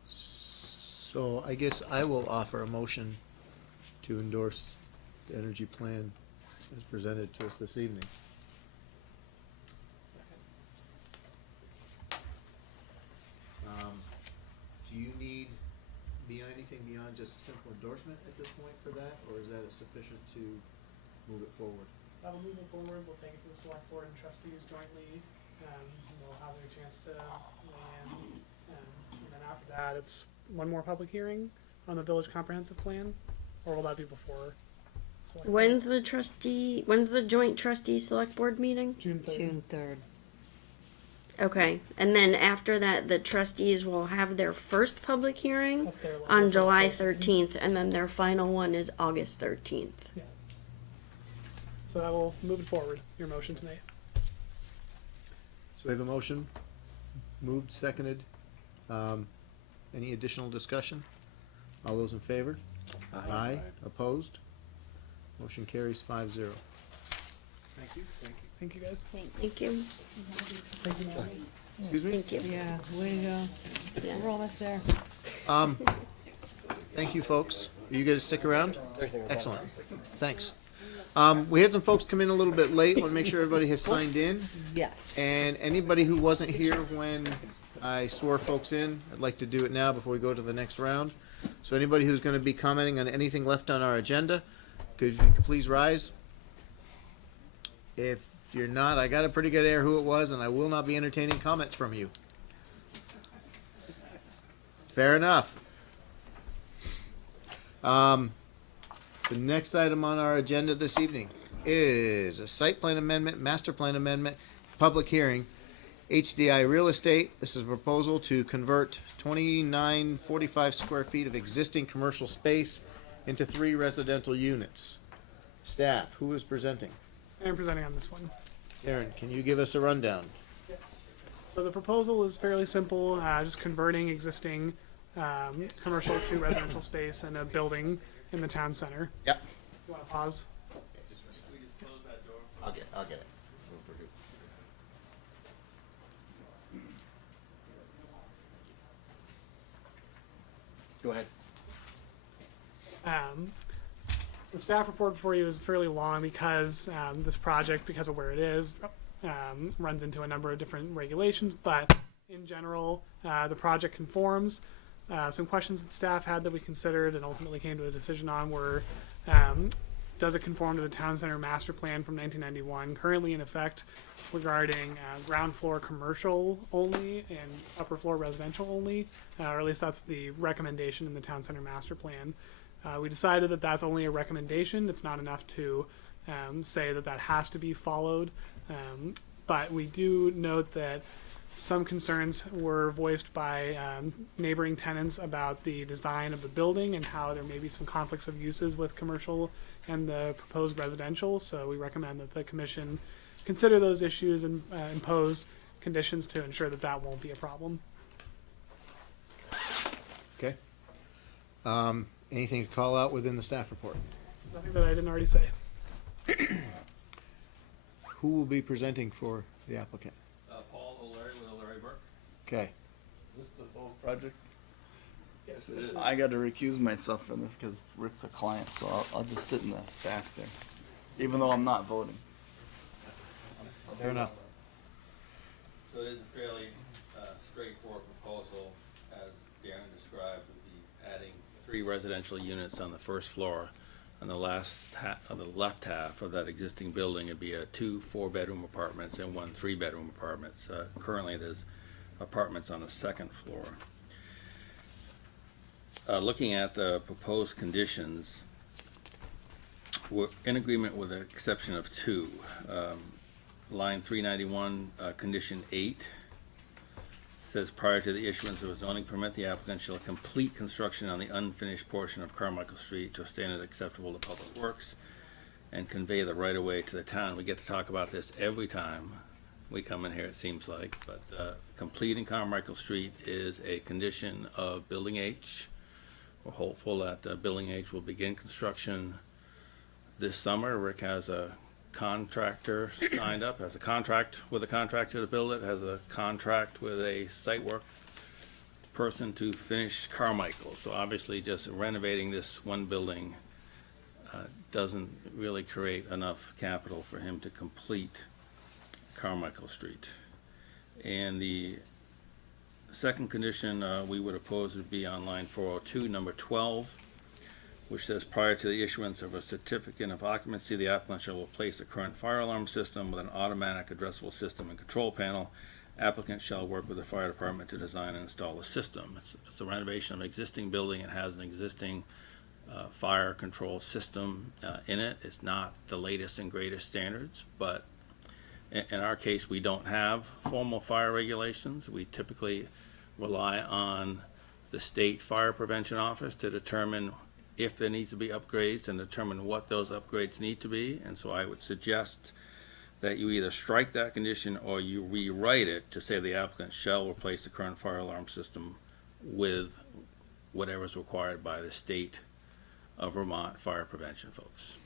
So I guess I will offer a motion to endorse the energy plan as presented to us this evening. Do you need anything beyond just a simple endorsement at this point for that, or is that sufficient to move it forward? We'll move it forward, we'll take it to the select board and trustees jointly, and they'll have their chance to weigh in. And then after that, it's one more public hearing on the village comprehensive plan, or will that be before? select board? When's the joint trustee select board meeting? June 3rd. June 3rd. Okay, and then after that, the trustees will have their first public hearing Up there, like, on the July 13th. 13th, and then their final one is August 13th. Yeah. So that will move it forward, your motion tonight. So we have a motion, moved, seconded. Any additional discussion? All those in favor? Aye. Opposed? Motion carries 5-0. Thank you. Thank you, guys. Thank you. Thank you, Melanie. Excuse me? Thank you. Yeah, way to go. Yeah. We're almost there. Thank you, folks. Are you guys stick around? Thursday was Excellent. Thanks. We had some folks come in a little bit late. Want to make sure everybody has signed in. Yes. And anybody who wasn't here when I swore folks in, I'd like to do it now before we go to the next round. So anybody who's going to be commenting on anything left on our agenda, could you please rise? If you're not, I got a pretty good air who it was, and I will not be entertaining comments from you. Fair enough. The next item on our agenda this evening is a site plan amendment, master plan amendment, public hearing, HDI Real Estate. This is a proposal to convert 2945 square feet of existing commercial space into 3 residential units. Staff, who is presenting? I'm presenting on this one. Aaron, can you give us a rundown? Yes. So the proposal is fairly simple, just converting existing commercial to residential space in a building in the town center. Yep. You want to pause? I'll get it. Go ahead. The staff report before you is fairly long because this project, because of where it is, runs into a number of different regulations, but in general, the project conforms. Some questions that staff had that we considered and ultimately came to a decision on were, does it conform to the town center master plan from 1991, currently in effect regarding ground floor commercial only and upper floor residential only, or at least that's the recommendation in the town center master plan. We decided that that's only a recommendation. It's not enough to say that that has to be followed, but we do note that some concerns were voiced by neighboring tenants about the design of the building and how there may be some conflicts of uses with commercial and the proposed residential. So we recommend that the commission consider those issues and impose conditions to ensure that that won't be a problem. Okay. Anything to call out within the staff report? Nothing that I didn't already say. Who will be presenting for the applicant? Paul O'Leary with O'Leary Burke. Okay. Is this the full project? Yes. This is, I gotta recuse myself from this because Rick's a client, so I'll just sit in the back there, even though I'm not voting. Fair enough. So it is a fairly straightforward proposal, as Darren described, would be adding 3 residential units on the first floor. On the left half of that existing building, it'd be 2 4-bedroom apartments and 1 3-bedroom apartments. Currently, there's apartments on the second floor. Looking at the proposed conditions, we're in agreement with the exception of 2. Line 391, condition 8 says prior to the issuance of a zoning permit, the applicant shall complete construction on the unfinished portion of Carmichael Street to a standard acceptable to Public Works and convey the right-of-way to the town. We get to talk about this every time we come in here, it seems like, but completing Carmichael Street is a condition of Building H. We're hopeful that Building H will begin construction this summer. Rick has a contractor signed up, has a contract with a contractor to build it, has a contract with a site work person to finish Carmichael. So obviously just renovating this one building doesn't really create enough capital for him to complete Carmichael Street. And the second condition we would oppose would be on line 402, number 12, which says prior to the issuance of a certificate of occupancy, the applicant shall replace the current fire alarm system with an automatic addressable system and control panel. Applicant shall work with the fire department to design and install the system. It's a renovation of an existing building. It has an existing fire control system in it. It's not the latest and greatest standards, but in our case, we don't have formal fire regulations. We typically rely on the state fire prevention office to determine if there needs to be upgrades and determine what those upgrades need to be. And so I would suggest that you either strike that condition or you rewrite it to say the applicant shall replace the current fire alarm system with whatever is required by the state of Vermont fire prevention folks.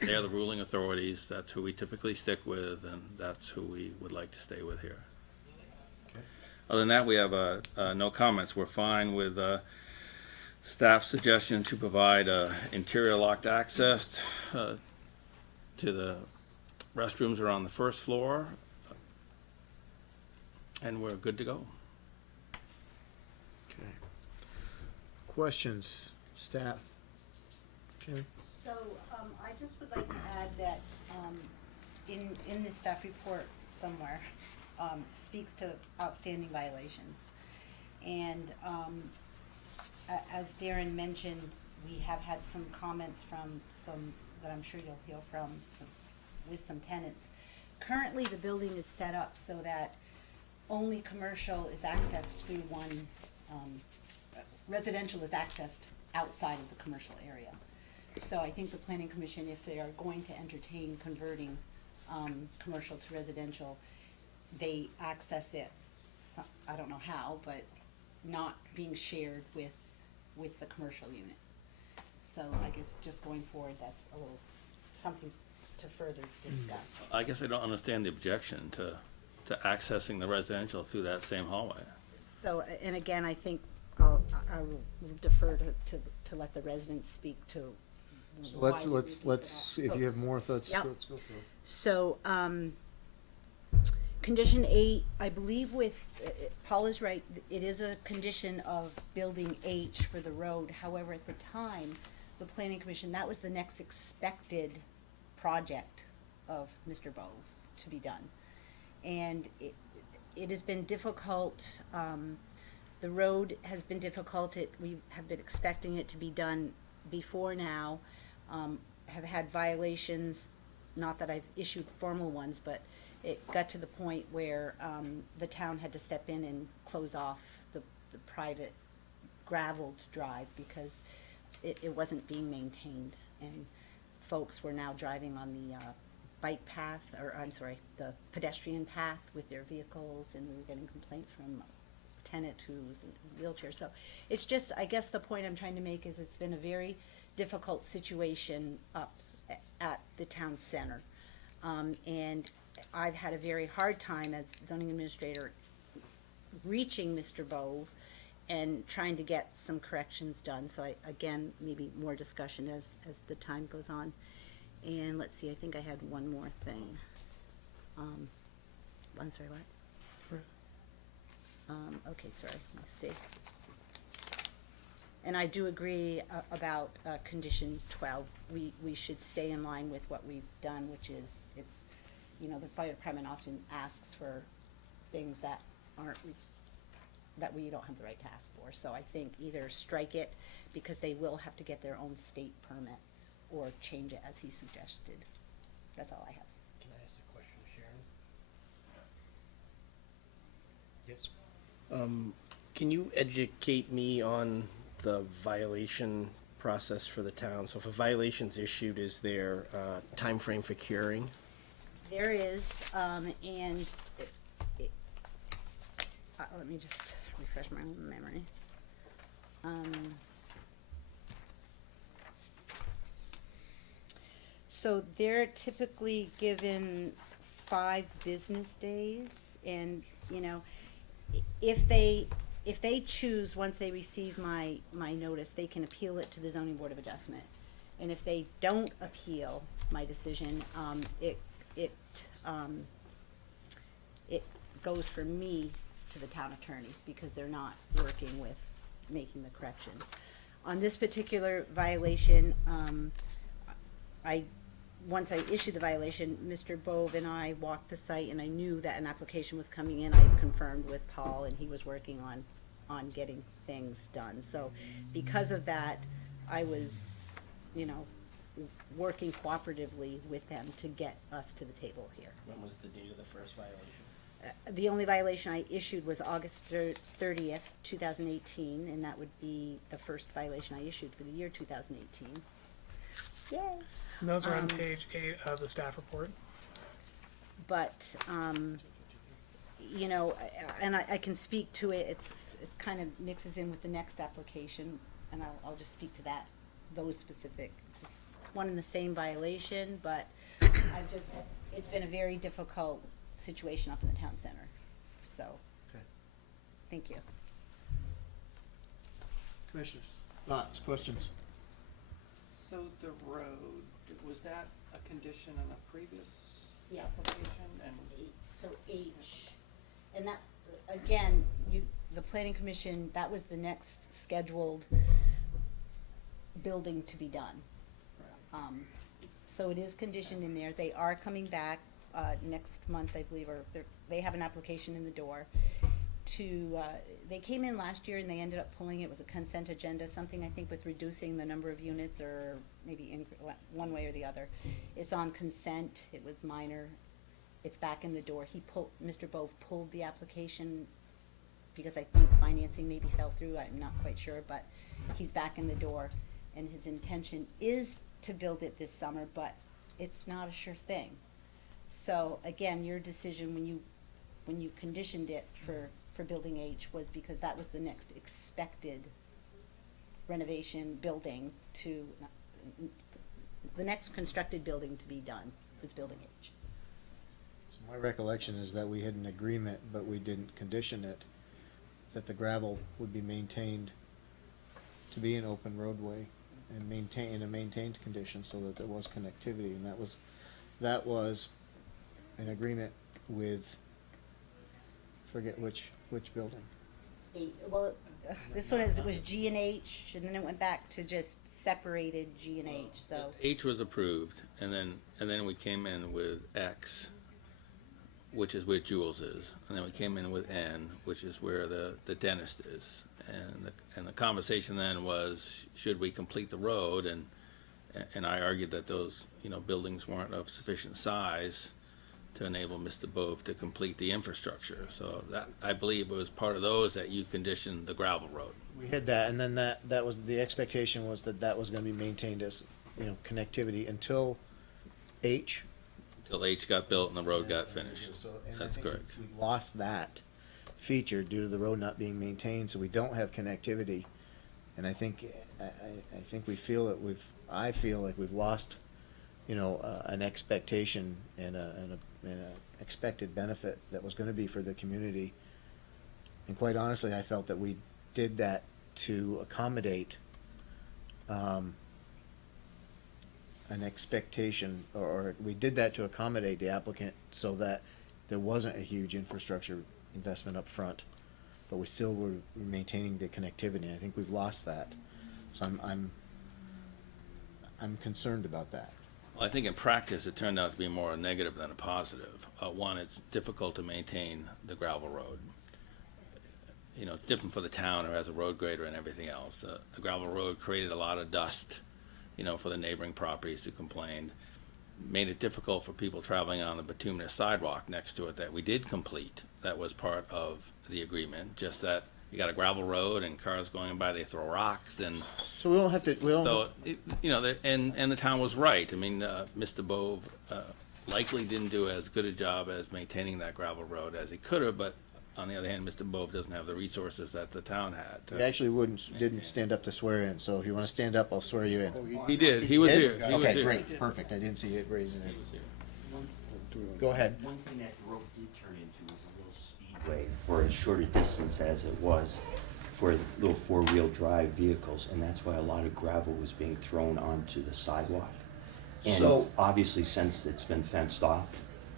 They're the ruling authorities. That's who we typically stick with, and that's who we would like to stay with here. Okay. Other than that, we have no comments. We're fine with staff suggestion to provide interior locked access to the restrooms are on the first floor, and we're good to go. Okay. Questions staff. Jamie? So, I just would like to add that, in the staff report somewhere, speaks to outstanding violations. And, as Darren mentioned, we have had some comments from some, that I'm sure you'll hear from with some tenants. Currently, the building is set up so that only commercial is accessed through one, residential is accessed outside of the commercial area. So I think the planning commission, if they are going to entertain converting, commercial to residential, they access it, I don't know how, but not being shared with the commercial unit. So I guess just going forward, that's a little, something to further discuss. I guess I don't understand the objection to accessing the residential through that same hallway. So, and again, I think I will defer to let the residents speak to So why let's, we let's, do let's, that. if you have more thoughts, Yep. let's go through. So, condition 8, I believe with, Paul is right, it is a condition of building H for the road. However, at the time, the planning commission, that was the next expected project of Mr. Bove to be done. And it has been difficult, the road has been difficult, we have been expecting it to be done before now, have had violations, not that I've issued formal ones, but it got to the point where, the town had to step in and close off the private gravelled drive because it wasn't being maintained. And folks were now driving on the, bike path, or I'm sorry, the pedestrian path with their vehicles, and we were getting complaints from a tenant who was in a wheelchair. So it's just, I guess the point I'm trying to make is it's been a very difficult situation up at the town center. And I've had a very hard time as zoning administrator reaching Mr. Bove and trying to get some corrections done. So again, maybe more discussion as the time goes on. And let's see, I think I had one more thing. I'm sorry, what? Okay, sorry, let's see. And I do agree about condition 12. We should stay in line with what we've done, which is, it's, you know, the fire department often asks for things that aren't, that we don't have the right to ask for. So I think either strike it, because they will have to get their own state permit, or change it as he suggested. That's all I have. Can I ask a question, Sharon? Yes. Can you educate me on the violation process for the town? So if a violation's issued, is there a time frame for curing? There is, and let me just refresh my memory. So they're typically given 5 business days, and, you know, if they choose, once they receive my notice, they can appeal it to the zoning board of adjustment. And if they don't appeal my decision, it goes for me to the town attorney, because they're not working with making the corrections. On this particular violation, once I issued the violation, Mr. Bove and I walked the site, and I knew that an application was coming in. I confirmed with Paul, and he was working on getting things done. So because of that, I was, you know, working cooperatively with them to get us to the table here. When was the date of the first violation? The only violation I issued was August 30th, 2018, and that would be the first violation I issued for the year 2018. Yay! And those are on page 8 of the staff report. But, you know, and I can speak to it, it kind of mixes in with the next application, and I'll just speak to that, those specific. It's one and the same violation, but it's been a very difficult situation up in the town center, so. Okay. Thank you. Commissioners, thoughts, questions? So the road, was that a condition on a previous Yes. application? And So H, and that, again, the planning commission, that was the next scheduled building to be done. So it is conditioned in there. They are coming back, next month, I believe, or they have an application in the door to, they came in last year and they ended up pulling, it was a consent agenda, something I think with reducing the number of units or maybe one way or the other. It's on consent, it was minor, it's back in the door. Mr. Bove pulled the application because I think financing maybe fell through, I'm not quite sure, but he's back in the door. And his intention is to build it this summer, but it's not a sure thing. So again, your decision when you conditioned it for building H was because that was the next expected renovation building the next constructed building to be done was building H. So my recollection is that we had an agreement, but we didn't condition it, that the gravel would be maintained to be an open roadway and in a maintained condition so that there was connectivity, and that was an agreement with, forget which building. Well, this one was G and H, and then it went back to just separated G and H, so. H was approved, and then we came in with X, which is where Jules is, and then we came in with N, which is where the dentist is, and the conversation then was, should we complete the road, and I argued that those buildings weren't of sufficient size to enable Mr. Bove to complete the infrastructure. So that, I believe, it was part of those that you conditioned the gravel road. We had that, and then that was, the expectation was that was gonna be maintained as, connectivity until H. Until H got built and the road got finished. So, and That's I think correct. we lost that feature due to the road not being maintained, so we don't have connectivity. And I think I feel like we've lost, an expectation and a expected benefit that was gonna be for the community. And quite honestly, I felt that we did that to accommodate, an expectation, or we did that to accommodate the applicant so that there wasn't a huge infrastructure investment up front, but we still were maintaining the connectivity. I think we've lost that, so I'm concerned about that. Well, I think in practice, it turned out to be more a negative than a positive. One, it's difficult to maintain the gravel road. It's different for the town or as a road grader and everything else. The gravel road created a lot of dust, for the neighboring properties who complained. Made it difficult for people traveling on the bituminous sidewalk next to it that we did complete. That was part of the agreement, just that you got a gravel road and cars going by, they throw rocks and. So we don't have to, So, and the town was right. I mean, Mr. Bove likely didn't do as good a job as maintaining that gravel road as he could have, but on the other hand, Mr. Bove doesn't have the resources that the town had. he actually didn't stand up to swear in, so if you wanna stand up, I'll swear you in. He did, he was here. He was Okay, here. great, perfect, I didn't see it raising it. Go ahead. One thing that the road did turn into was a little speedway for as short a distance as it was for little four-wheel drive vehicles, and that's why a lot of gravel was being thrown onto the sidewalk. And So- obviously, since it's been fenced off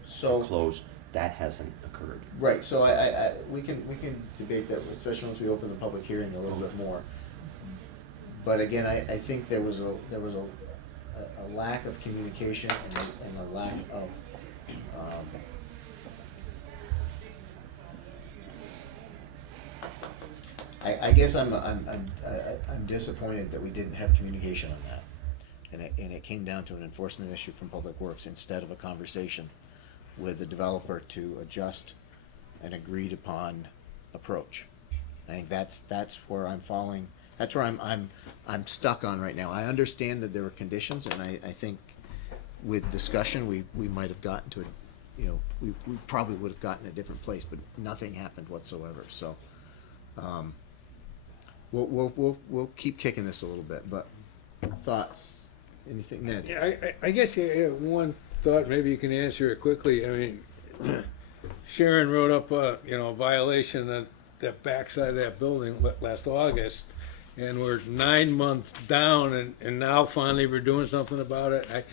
So- or closed, that hasn't occurred. Right, so we can debate that, especially once we open the public hearing a little bit more. But again, I think there was a lack of communication and a lack of, I guess I'm disappointed that we didn't have communication on that. And it came down to an enforcement issue from Public Works instead of a conversation with the developer to adjust an agreed upon approach. I think that's where I'm falling, that's where I'm stuck on right now. I understand that there were conditions, and I think with discussion, we might have gotten to it, we probably would have gotten a different place, but nothing happened whatsoever, so. We'll keep kicking this a little bit, but thoughts, anything, Ned? Yeah, I guess you have one thought, maybe you can answer it quickly. I mean, Sharon wrote up a violation of that backside of that building last August, and we're 9 months down, and now finally we're doing something about it.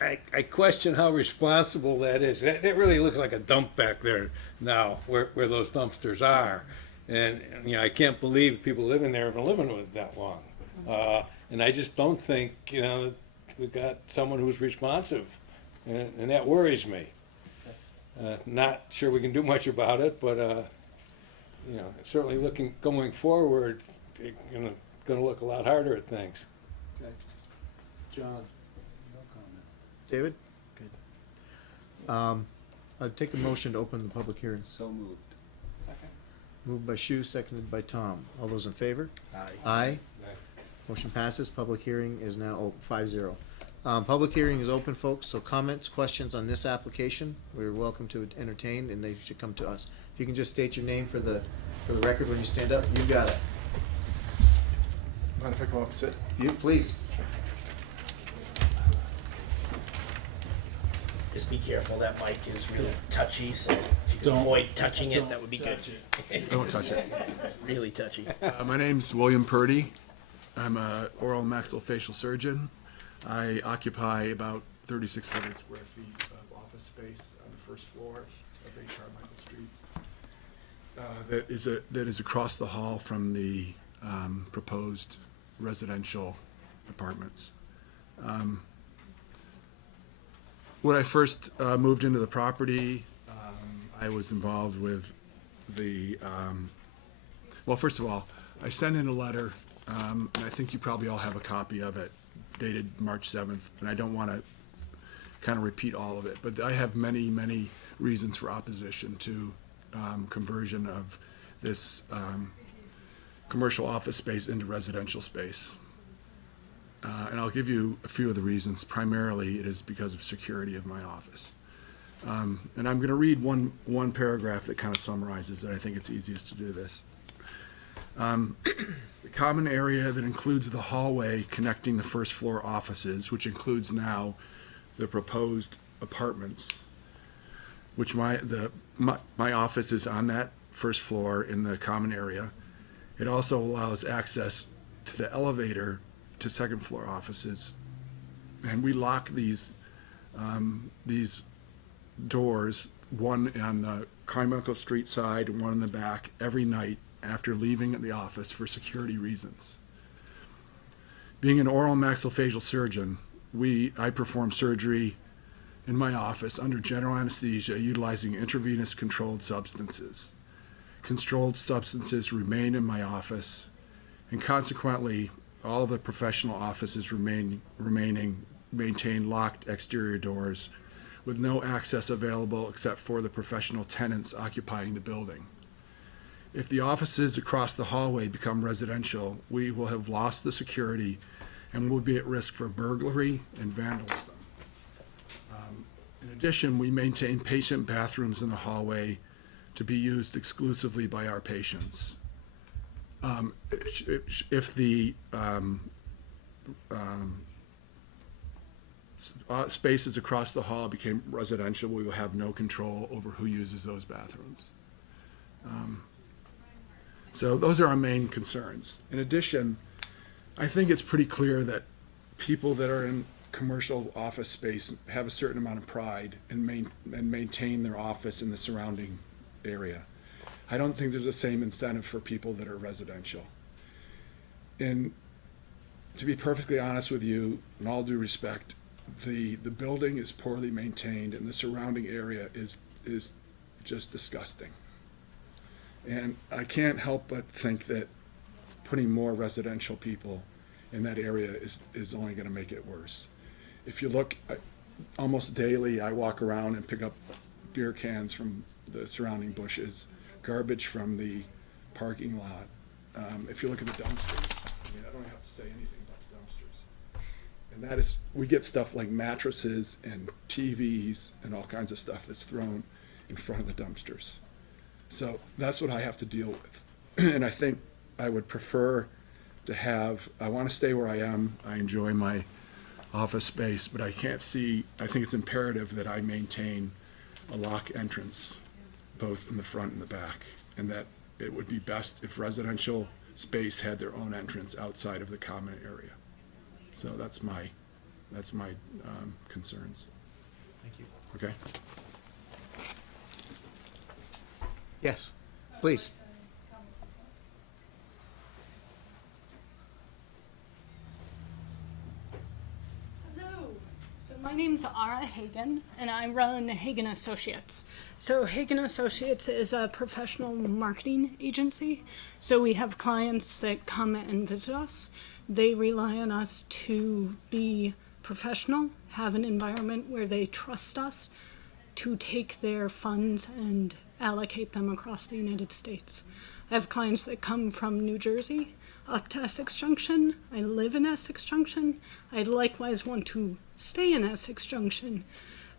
I question how responsible that is. That really looks like a dump back there now, where those dumpsters are. And I can't believe people living there have been living with it that long. And I just don't think, we've got someone who's responsive, and that worries me. Not sure we can do much about it, but, certainly going forward, it's gonna look a lot harder at things. Okay. John? No comment. David? Good. I'd take a motion to open the public hearing. So moved. Second. Moved by Shu, seconded by Tom. All those in favor? Aye. Aye. Motion passes. Public hearing is now open, 5-0. Public hearing is open, folks, so comments, questions on this application, we're welcome to entertain, and they should come to us. If you can just state your name for the record when you stand up, you got it. Mind if I come up and sit? You, please. Just be careful, that mic is really touchy, so if you can avoid touching it, that would be good. I won't touch it. It's really touchy. My name's William Purdy. I'm a oral maxillofacial surgeon. I occupy about 3,600 square feet of office space on the first floor of HR Michael Street. That is across the hall from the proposed residential apartments. When I first moved into the property, I was involved with the, well, first of all, I sent in a letter, and I think you probably all have a copy of it, dated March 7th, and I don't want to kind of repeat all of it, but I have many, many reasons for opposition to conversion of this commercial office space into residential space. And I'll give you a few of the reasons. Primarily, it is because of security of my office. And I'm going to read one paragraph that kind of summarizes it. I think it's easiest to do this. The common area that includes the hallway connecting the first floor offices, which includes now the proposed apartments, which my office is on that first floor in the common area. It also allows access to the elevator to second floor offices, and we lock these doors, one on the Carmichael Street side and one in the back, every night after leaving the office for security reasons. Being an oral maxillofacial surgeon, I perform surgery in my office under general anesthesia utilizing intravenous controlled substances. Controlled substances remain in my office, and consequently, all of the professional offices maintain locked exterior doors with no access available except for the professional tenants occupying the building. If the offices across the hallway become residential, we will have lost the security and will be at risk for burglary and vandalism. In addition, we maintain patient bathrooms in the hallway to be used exclusively by our patients. If the spaces across the hall became residential, we will have no control over who uses those bathrooms. So those are our main concerns. In addition, I think it's pretty clear that people that are in commercial office space have a certain amount of pride and maintain their office in the surrounding area. I don't think there's the same incentive for people that are residential. And to be perfectly honest with you, in all due respect, the building is poorly maintained and the surrounding area is just disgusting. And I can't help but think that putting more residential people in that area is only going to make it worse. If you look, almost daily I walk around and pick up beer cans from the surrounding bushes, garbage from the parking lot. If you look at the dumpsters, I don't have to say anything about the dumpsters. And that is, we get stuff like mattresses and TVs and all kinds of stuff that's thrown in front of the dumpsters. So that's what I have to deal with. And I think I would prefer to I want to stay where I am. I enjoy my office space, but I think it's imperative that I maintain a lock entrance both in the front and the back, and that it would be best if residential space had their own entrance outside of the common area. So that's my concerns. Thank you. Okay. Yes, please. My name's Ara Hagen, and I run Hagen Associates. So Hagen Associates is a professional marketing agency. So we have clients that come and visit us. They rely on us to be professional, have an environment where they trust us to take their funds and allocate them across the United States. I have clients that come from New Jersey up to Essex Junction. I live in Essex Junction. I likewise want to stay in Essex Junction.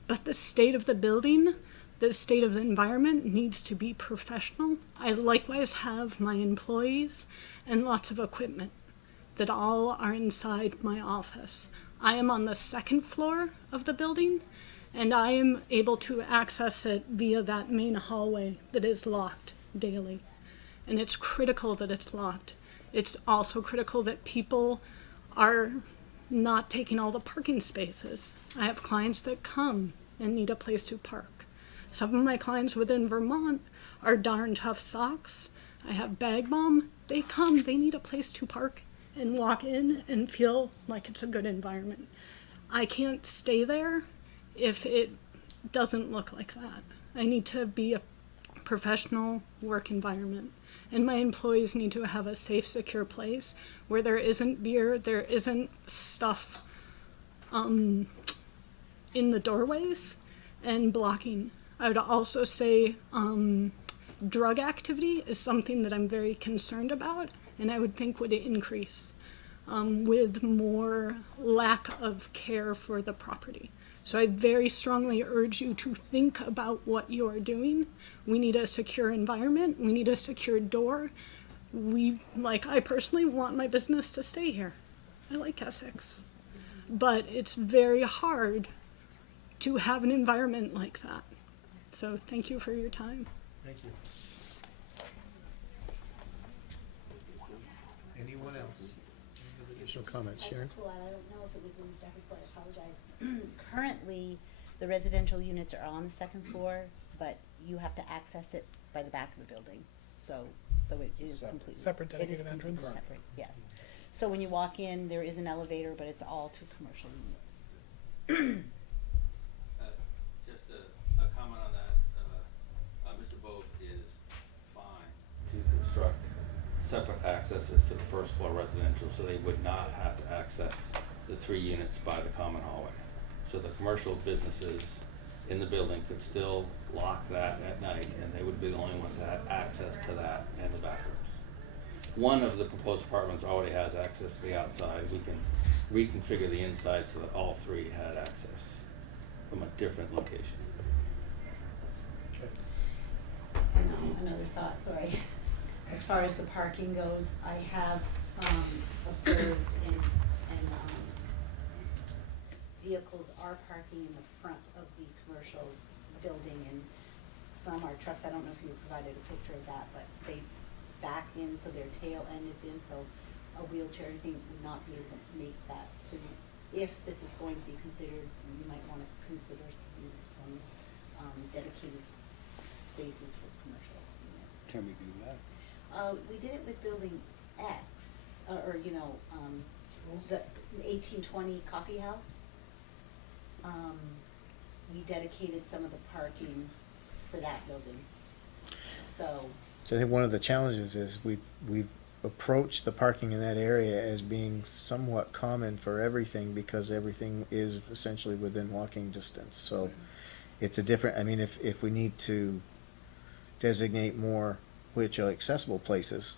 But the state of the building, the state of the environment needs to be professional. I likewise have my employees and lots of equipment that all are inside my office. I am on the second floor of the building, and I am able to access it via that main hallway that is locked daily. And it's critical that it's locked. It's also critical that people are not taking all the parking spaces. I have clients that come and need a place to park. Some of my clients within Vermont are darn tough socks. I have Bag Bomb. They come, they need a place to park and walk in and feel like it's a good environment. I can't stay there if it doesn't look like that. I need to be a professional work environment. And my employees need to have a safe, secure place where there isn't beer, there isn't stuff in the doorways and blocking. I would also say drug activity is something that I'm very concerned about, and I would think would increase with more lack of care for the property. So I very strongly urge you to think about what you are doing. We need a secure environment. We need a secure door. I personally want my business to stay here. I like Essex. But it's very hard to have an environment like that. So thank you for your time. Thank you. Anyone else? Any additional comments, Sharon? Well, I don't know if it was in the staff report, I apologize. Currently, the residential units are on the second floor, but you have to access it by the back of the building. So it is completely. Separate it is dedicated completely entrance? Separate, yes. So when you walk in, there is an elevator, but it's all to commercial units. Just a comment on that, Mr. Boat is fine to construct separate accesses to the first floor residential, so they would not have to access the 3 units by the common hallway. So the commercial businesses in the building could still lock that at night, and they would be the only ones that had access to that and the bathrooms. One of the proposed apartments already has access to the outside. We can reconfigure the inside so that all 3 had access from a different location. And another thought, sorry. As far as the parking goes, I have observed and vehicles are parking in the front of the commercial building, and some are trucks. I don't know if you provided a picture of that, but they back in so their tail end is in, so a wheelchair thing would not be able to make that. So if this is going to be considered, you might want to consider some dedicated spaces for commercial units. Can we do that? We did it with building X, the 1820 coffee house. We dedicated some of the parking for that building. So I think one of the challenges is we've approached the parking in that area as being somewhat common for everything, because everything is essentially within walking distance. So it's a different, I mean, if we need to designate more wheelchair accessible places,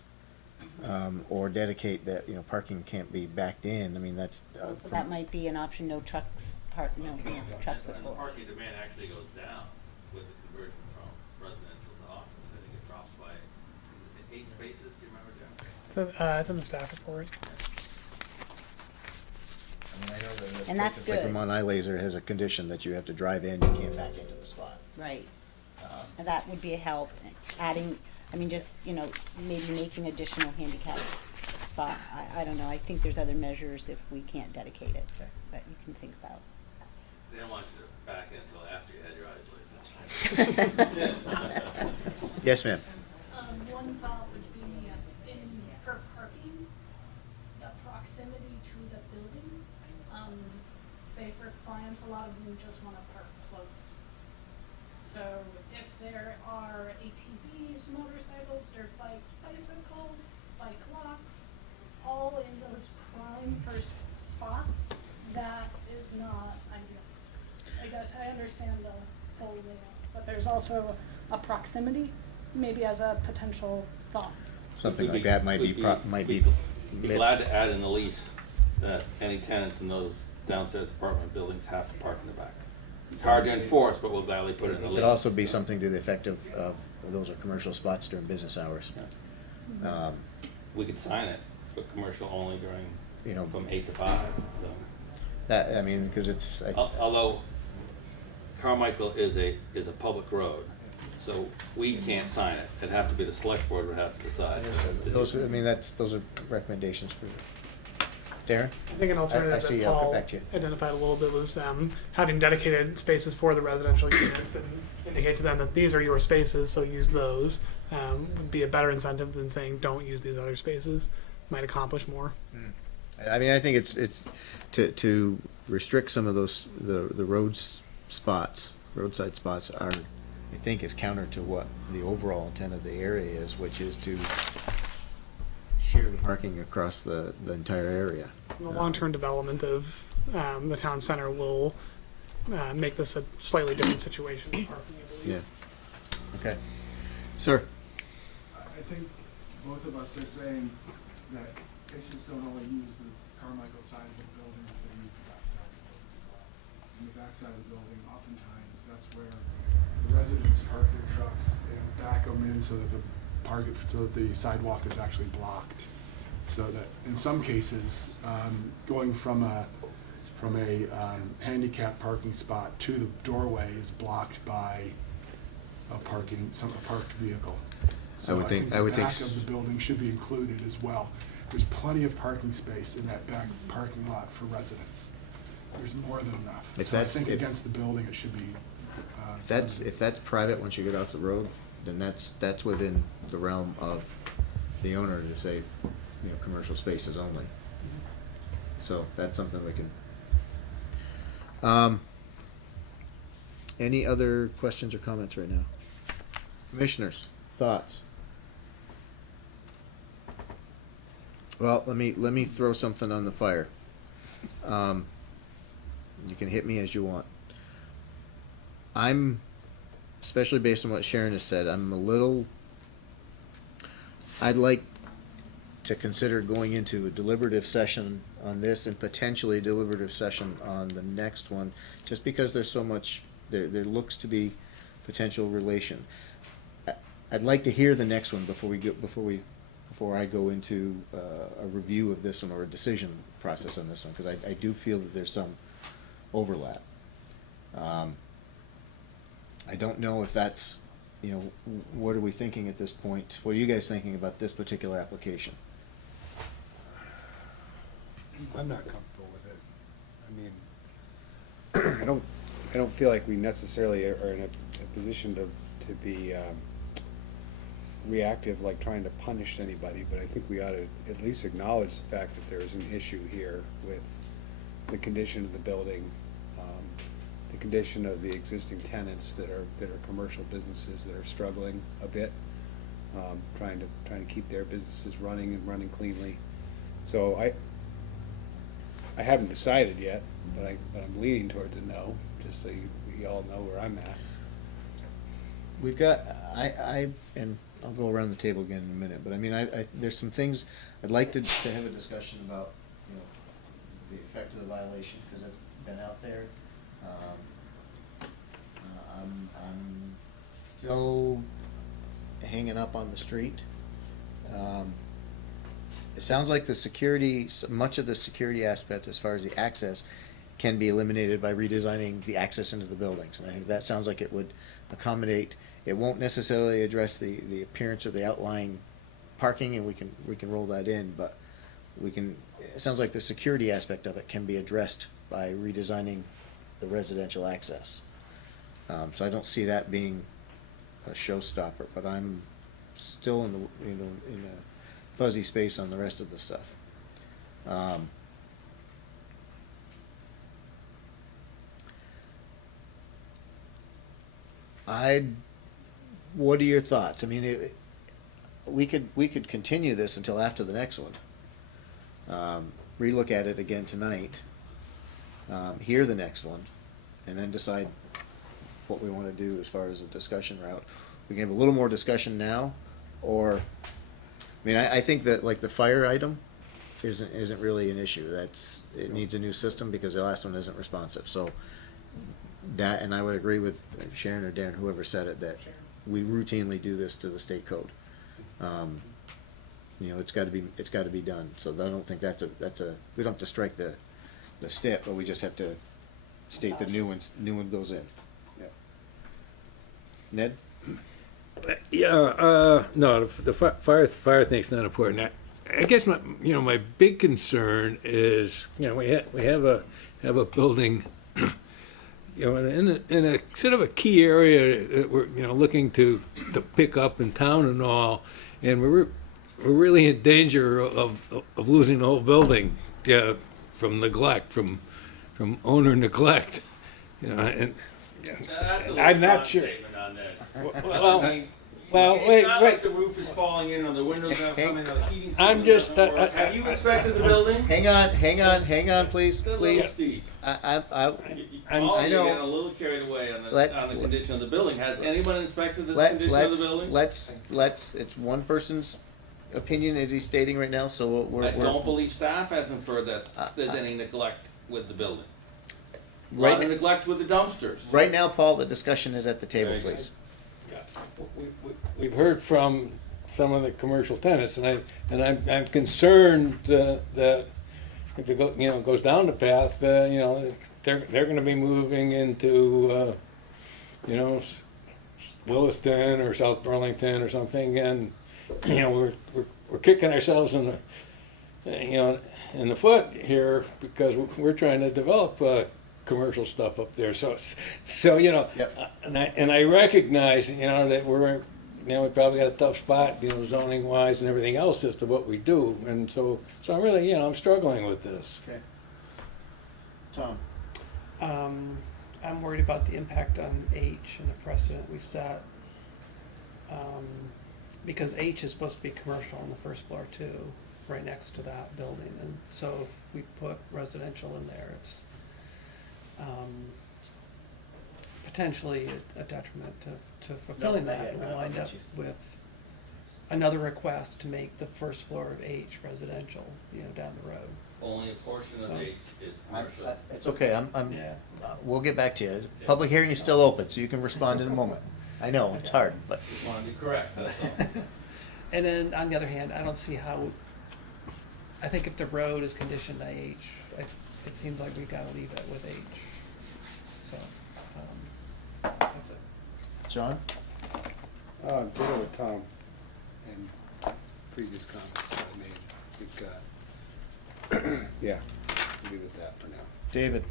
or dedicate that, parking can't be backed in, I mean, that's. So that might be an option, no trucks park, no trucks. And the parking demand actually goes down with the conversion from residential to office. I think it drops by 8 spaces, do you remember, Jim? It's in the staff report. I mean, I know that And that's places like good. Vermont iLaser has a condition that you have to drive in, you can't back into the spot. Right. And that would be a help, adding, maybe making additional handicap spot. I don't know, I think there's other measures if we can't dedicate it that you can think about. They don't want you to back in until after you had your eyes laser. Yes, ma'am. One thought would be for parking, the proximity to the building. Say for clients, a lot of first spots, that is not ideal. I guess I understand the full layout, but there's also a proximity, maybe as a potential thought. Something We'd like that might be, we'd be glad to add in the lease that any tenants in those downstairs apartment buildings have to park in the back. It's hard to enforce, but we'll gladly put it in the It lease. could also be something to the effect of those are commercial spots during business hours. We could sign it for commercial only during, You know, from 8 to 5, so. that, I mean, because it's, Although Carmichael is a public road, so we can't sign it. It'd have to be the select board would have to decide. those, I mean, those are recommendations for you. Darren? I think an alternative I see, that I'll get Paul back to you. identified a little bit was having dedicated spaces for the residential units and indicate to them that these are your spaces, so use those. Would be a better incentive than saying don't use these other spaces. Might accomplish more. I mean, I think it's to restrict some of those, the roadside spots are, I think, is counter to what the overall intent of the area is, which is to share the parking across the entire area. The long-term development of the town center will make this a slightly different situation for parking, I believe. Yeah. Okay. Sir? I think both of us are saying that patients don't only use the Carmichael side of the building, they use the back side of the building as well. In the back side of the building, oftentimes, that's where the residents park their trucks and back them in so that the sidewalk is actually blocked. So that, in some cases, going from a handicap parking spot to the doorway is blocked by a parked vehicle. So I would think the back of the building should be included as well. There's plenty of parking space in that back parking lot for residents. There's more than enough. If So I that's- think if- against the building, it should be. If that's private, once you get off the road, then that's within the realm of the owner to say, you know, commercial spaces only. So that's something we can. Any other questions or comments right now? Commissioners, thoughts? Well, let me throw something on the fire. You can hit me as you want. Especially based on what Sharon has said, I'd like to consider going into a deliberative session on this and potentially a deliberative session on the next one, just because there's so much, there looks to be potential relation. I'd like to hear the next one before I go into a review of this one or a decision process on this one, because I do feel that there's some overlap. I don't know if that's, you know, what are we thinking at this point? What are you guys thinking about this particular application? I'm not comfortable with it. I mean, I don't feel like we necessarily are in a position to be reactive, like trying to punish anybody, but I think we ought to at least acknowledge the fact that there is an issue here with the condition of the building, the condition of the existing tenants that are commercial businesses that are struggling a bit, trying to keep their businesses running and running cleanly. So I haven't decided yet, but I'm leaning towards a no, just so you all know where I'm at. We've got, and I'll go around the table again in a minute, but I mean, there's some things I'd like to have a discussion about, you know, the effect of the violation, because I've been out there. I'm still hanging up on the street. It sounds like the security, much of the security aspects as far as the access can be eliminated by redesigning the access into the buildings. And I think that sounds like it would accommodate, it won't necessarily address the appearance of the outlying parking, and we can roll that in, but it sounds like the security aspect of it can be addressed by redesigning the residential access. So I don't see that being a showstopper, but I'm still in a fuzzy space on the rest of the stuff. What are your thoughts? I mean, we could continue this until after the next one. relook at it again tonight, hear the next one, and then decide what we wanna do as far as a discussion route. We can have a little more discussion now, or, I mean, I think that, like, the fire item isn't really an issue. It needs a new system because the last one isn't responsive, so that, and I would agree with Sharon or Darren, whoever said it, that we routinely do this to the state code. You know, it's gotta be done, so I don't think that's a, we don't have to strike the step, but we just have to state the new one goes in. Yep. Ned? Yeah, no, the fire thing's not important. I guess my big concern is, we have a building, in a sort of a key area that we're, looking to pick up in town and all, and we're really in danger of losing the whole building, from neglect, from owner neglect, and That's a I'm not little sure. statement on that. Well, I mean, well, it's not wait. like the roof is falling in, or the windows not coming, or the heating system I'm just, doesn't work. Have you inspected the building? Hang on, please, It's a little please. steep. I All I of you know. getting a little carried away on the condition of the building. Has anyone inspected the condition of the building? Let's, it's one person's opinion as he's stating right now, so I don't believe staff has inferred that there's any neglect with the building. A lot of neglect with the dumpsters. Right now, Paul, the discussion is at the table, Very good. please. We've heard from some of the commercial tenants, and I'm concerned that if it goes down the path, they're going to be moving into Williston or South Burlington or something, and we're kicking ourselves in the foot here because we're trying to develop commercial stuff up there. So Yep. and I recognize that we probably got a tough spot, zoning wise and everything else as to what we do, and so I'm really I'm struggling with this. Okay. Tom? I'm worried about the impact on H and the precedent we set. Because H is supposed to be commercial on the first floor too, right next to that building, and so if we put residential in there, it's potentially a detriment to fulfilling not that, yet. and we'll I'll wind get up you. with another request to make the first floor of H residential, down the road. Only a portion of So- H is commercial. It's okay, Yeah. we'll get back to you. Public hearing is still open, so you can respond in a moment. I know, it's hard, but. Just wanna be correct, that's all. And then, on the other hand, I don't see how, I think if the road is conditioned to H, it seems like we've gotta leave it with H. So, that's it. John? Ditto with Tom and previous comments I made. I think, yeah, leave it at that for now. David?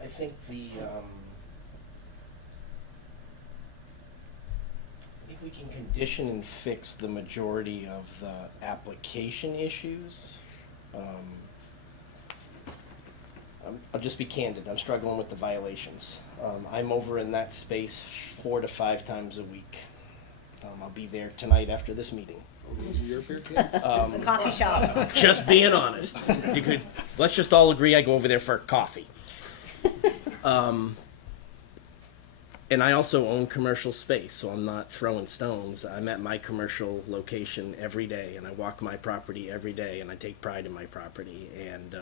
I think if we can condition and fix the majority of the application issues, I'll just be candid, I'm struggling with the violations. I'm over in that space 4 to 5 times a week. I'll be there tonight after this meeting. The coffee shop. Just being honest. Let's just all agree I go over there for coffee. And I also own commercial space, so I'm not throwing stones. I'm at my commercial location every day, and I walk my property every day, and I take pride in my property. And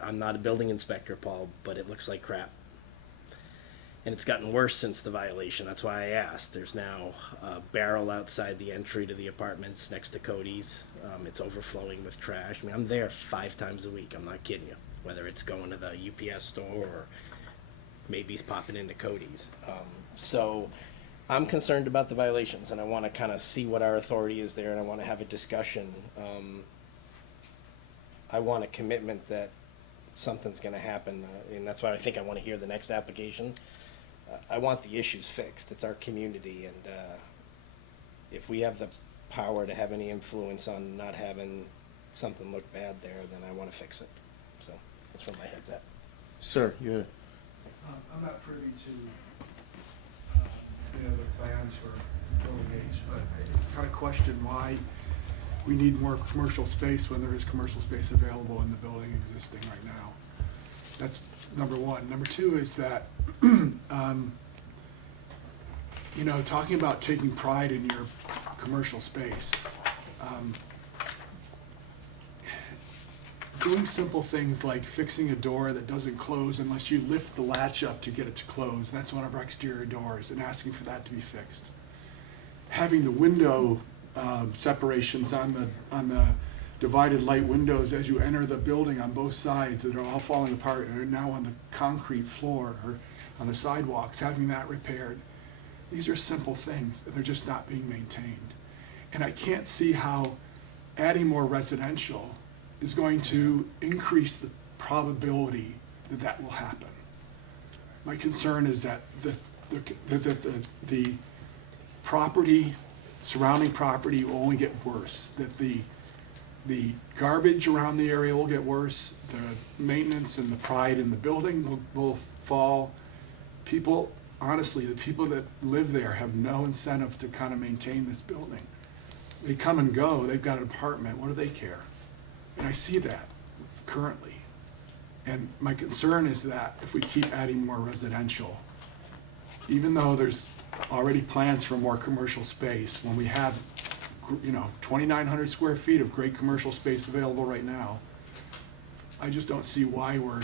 I'm not a building inspector, Paul, but it looks like crap. And it's gotten worse since the violation. That's why I asked. There's now a barrel outside the entry to the apartments next to Cody's. It's overflowing with trash. I mean, I'm there 5 times a week. I'm not kidding you. Whether it's going to the UPS store or maybe he's popping into Cody's. So I'm concerned about the violations, and I want to kind of see what our authority is there, and I want to have a discussion. I want a commitment that something's going to happen, and that's why I think I want to hear the next application. I want the issues fixed. It's our community, and if we have the power to have any influence on not having something look bad there, then I want to fix it. So that's where my head's at. Sir, you're I'm not privy to, the plans for building H, but I kind of question why we need more commercial space when there is commercial space available in the building existing right now. That's number one. Number two is that, talking about taking pride in your commercial space, doing simple things like fixing a door that doesn't close unless you lift the latch up to get it to close. That's one of our exterior doors, and asking for that to be fixed. Having the window separations on the divided light windows as you enter the building on both sides that are all falling apart and are now on the concrete floor or on the sidewalks, having that repaired. These are simple things, and they're just not being maintained. And I can't see how adding more residential is going to increase the probability that that will happen. My concern is that the property, surrounding property will only get worse, that the garbage around the area will get worse, the maintenance and the pride in the building will fall. People, honestly, the people that live there have no incentive to kind of maintain this building. They come and go, they've got an apartment, what do they care? And I see that currently. And my concern is that if we keep adding more residential, even though there's already plans for more commercial space, when we have 2,900 square feet of great commercial space available right now, I just don't see why we're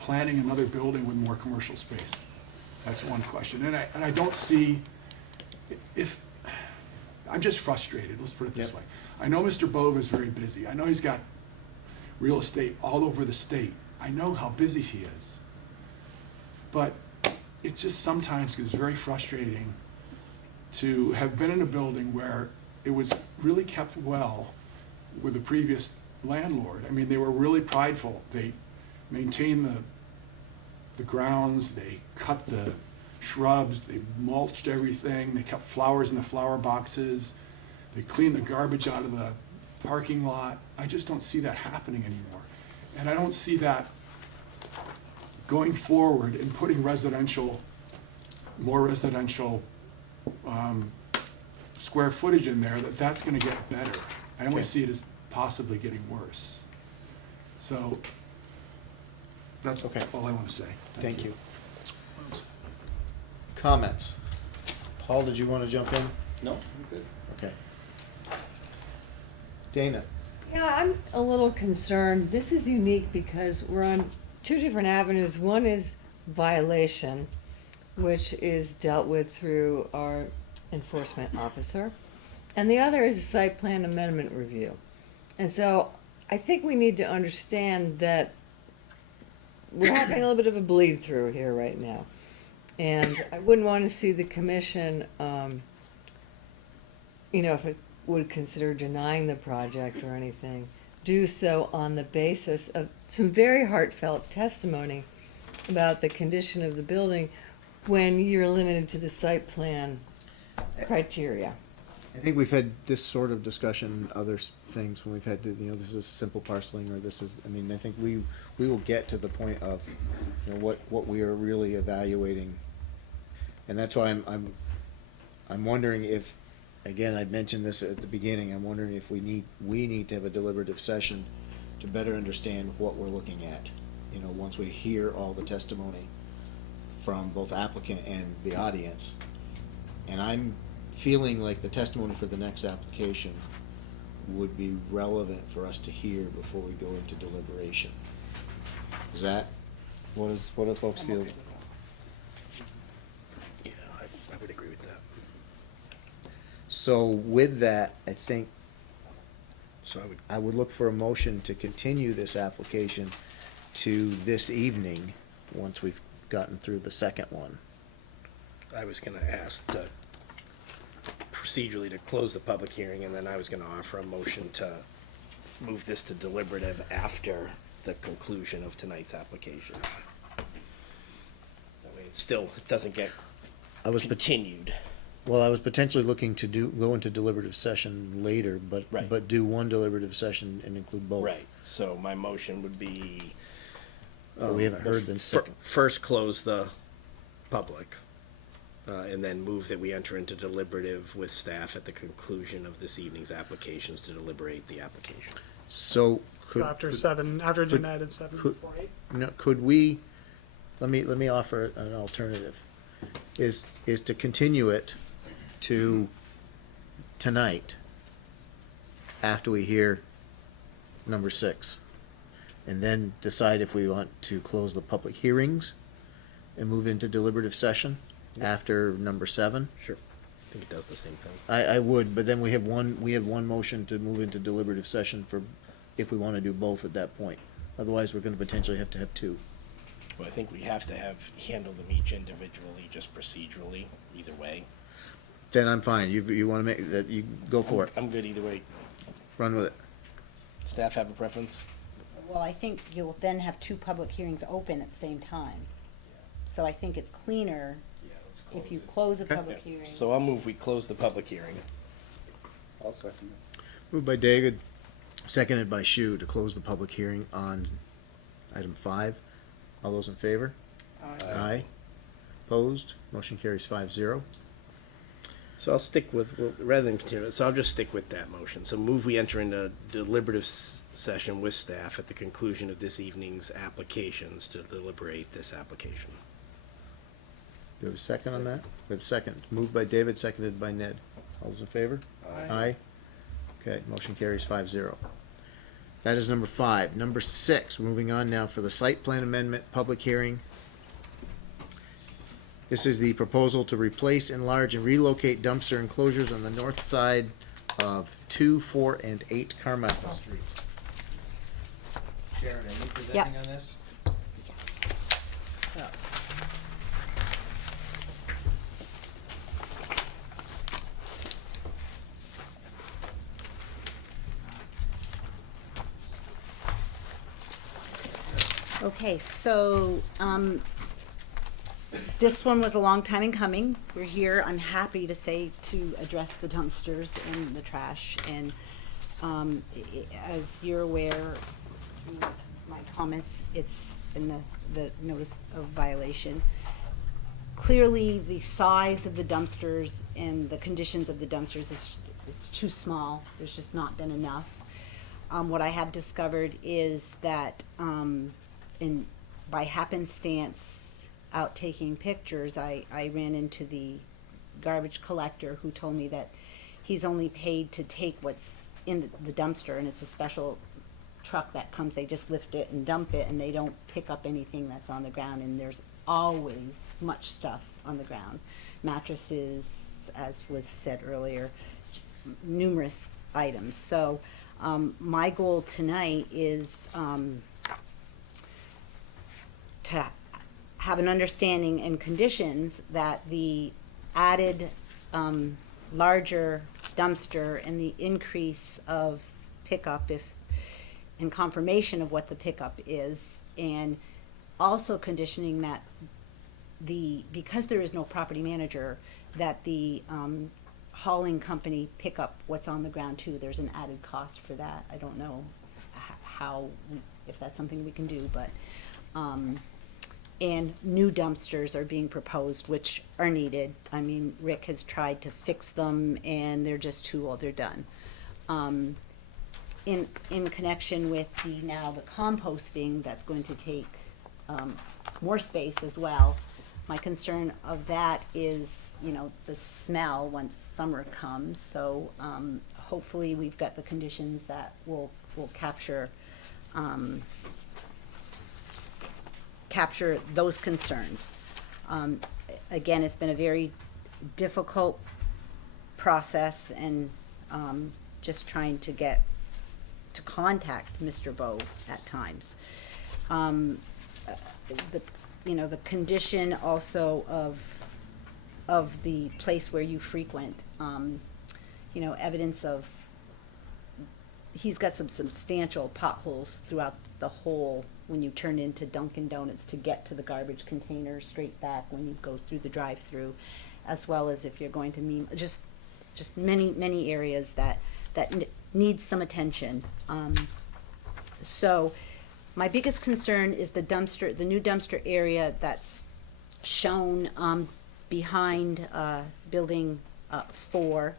planning another building with more commercial space. That's one question. And I don't see, I'm just frustrated, let's put it this way. I know Mr. Bove is very busy. I know he's got real estate all over the state. I know how busy he is. But it just sometimes gets very frustrating to have been in a building where it was really kept well with the previous landlord. I mean, they were really prideful. They maintained the grounds, they cut the shrubs, they mulched everything, they kept flowers in the flower boxes, they cleaned the garbage out of the parking lot. I just don't see that happening anymore. And I don't see that going forward and putting more residential square footage in there, that's gonna get better. I only see it as possibly getting worse. So that's all I want to say. Thank you. Comments? Paul, did you want to jump in? No, I'm good. Okay. Dana? Yeah, I'm a little concerned. This is unique because we're on two different avenues. One is violation, which is dealt with through our enforcement officer, and the other is a site plan amendment review. And so I think we need to understand that we're having a little bit of a bleed through here right now. And I wouldn't want to see the commission, if it would consider denying the project or anything, do so on the basis of some very heartfelt testimony about the condition of the building when you're limited to the site plan criteria. I think we've had this sort of discussion, other things, when we've had, this is simple parceling, or this is, I think we will get to the point of, what we are really evaluating. And that's why I'm wondering if, again, I mentioned this at the beginning, I'm wondering if we need to have a deliberative session to better understand what we're looking at. Once we hear all the testimony from both applicant and the audience. And I'm feeling like the testimony for the next application would be relevant for us to hear before we go into deliberation. Is that, what do folks feel? Yeah, I would agree with that. So with that, I think So I would look for a motion to continue this application to this evening, once we've gotten through the second one. I was gonna ask to procedurally to close the public hearing, and then I was gonna offer a motion to move this to deliberative after the conclusion of tonight's application. That way it doesn't get continued. Well, I was potentially looking to go into deliberative session later, but Right. do one deliberative session and include both. Right, so my motion would be But we haven't heard the second. First close the public, and then move that we enter into deliberative with staff at the conclusion of this evening's applications to deliberate the application. So So after agenda item 7.48. No, could we, let me offer an alternative, is to continue it to tonight, after we hear number 6, and then decide if we want to close the public hearings and move into deliberative session after number 7? Sure. I think it does the same thing. I would, but then we have one motion to move into deliberative session for, if we want to do both at that point. Otherwise, we're going to potentially have to have 2. Well, I think we have to handle them each individually, just procedurally, either way. Then I'm fine. You want to make that, you go for it. I'm good either way. Run with it. Staff have a preference? Well, I think you'll then have 2 public hearings open at the same time. So I think it's cleaner if you close a public hearing. So I'll move we close the public hearing. I'll second it. Moved by David, seconded by Shu to close the public hearing on item 5. All those in favor? Aye. Opposed? Motion carries 5-0. So I'll stick with, rather than continue, so I'll just stick with that motion. So move we enter into deliberative session with staff at the conclusion of this evening's applications to deliberate this application. Do we have a second on that? We have a second. Moved by David, seconded by Ned. All those in favor? Aye. Okay, motion carries 5-0. That is number 5. Number 6, moving on now for the site plan amendment public hearing. This is the proposal to replace, enlarge, and relocate dumpster enclosures on the north side of 2, 4, and 8 Carmichael Street. Sharon, are you presenting on this? So. Okay, so, this one was a long time in coming. We're here, I'm happy to say, to address the dumpsters and the trash. And, as you're aware, my comments, it's in the notice of violation. Clearly, the size of the dumpsters and the conditions of the dumpsters is too small. There's just not been enough. What I have discovered is that, by happenstance, out taking pictures, I ran into the garbage collector who told me that he's only paid to take what's in the dumpster, and it's a special truck that comes, they just lift it and dump it, and they don't pick up anything that's on the ground, and there's always much stuff on the ground. Mattresses, as was said earlier, just numerous items. So my goal tonight is to have an understanding and conditions that the added larger dumpster and the increase of pickup, if in confirmation of what the pickup is, and also conditioning that because there is no property manager, that the hauling company pick up what's on the ground too. There's an added cost for that. I don't know if that's something we can do, but and new dumpsters are being proposed, which are needed. I mean, Rick has tried to fix them, and they're just too old. They're done. In connection with the composting, that's going to take more space as well. My concern of that is, the smell once summer comes. So hopefully we've got the conditions that will capture those concerns. Again, it's been a very difficult process, and just trying to get to contact Mr. Bowe at times. The condition also of the place where you frequent, evidence of, he's got some substantial potholes throughout the whole, when you turn into Dunkin' Donuts to get to the garbage container, straight back when you go through the drive-through, as well as if you're going to just many areas that need some attention. So My biggest concern is the dumpster, the new dumpster area that's shown, behind, building, 4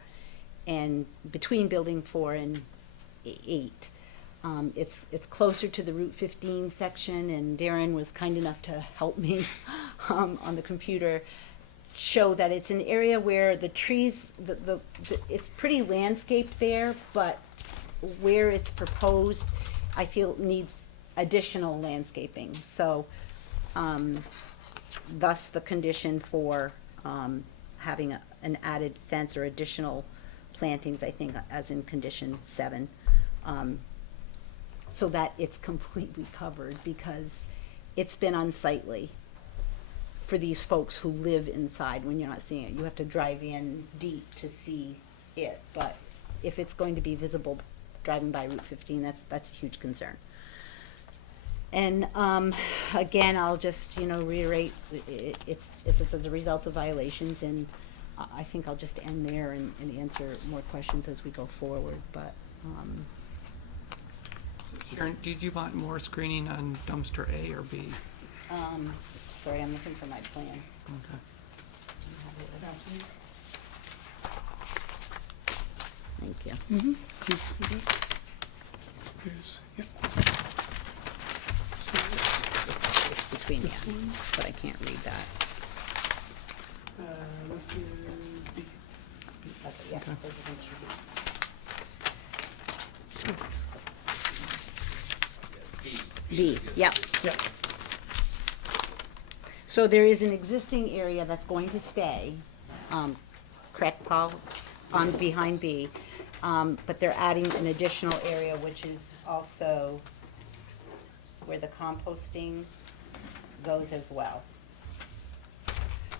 and between building 4 and 8. It's closer to the Route 15 section, and Darren was kind enough to help me on the computer show that it's an area where the trees, it's pretty landscaped there, but where it's proposed, I feel needs additional landscaping. So, thus the condition for having an added fence or additional plantings, I think, as in condition 7. So that it's completely covered, because it's been unsightly for these folks who live inside when you're not seeing it. You have to drive in deep to see it, but if it's going to be visible driving by Route 15, that's a huge concern. And again, I'll just, reiterate, it's as a result of violations, and I think I'll just end there and answer more questions as we go forward, but. Sharon, did you want more screening on dumpster A or B? Sorry, I'm looking for my plan. Okay. Thank you. Mm-hmm. Here's, yep. So It's between this them, one. but I can't read that. This is B. Okay, yeah, Okay. residential B. B, yep. Yep. So there is an existing area that's going to stay, correct, Paul, on behind B, but they're adding an additional area, which is also where the composting goes as well.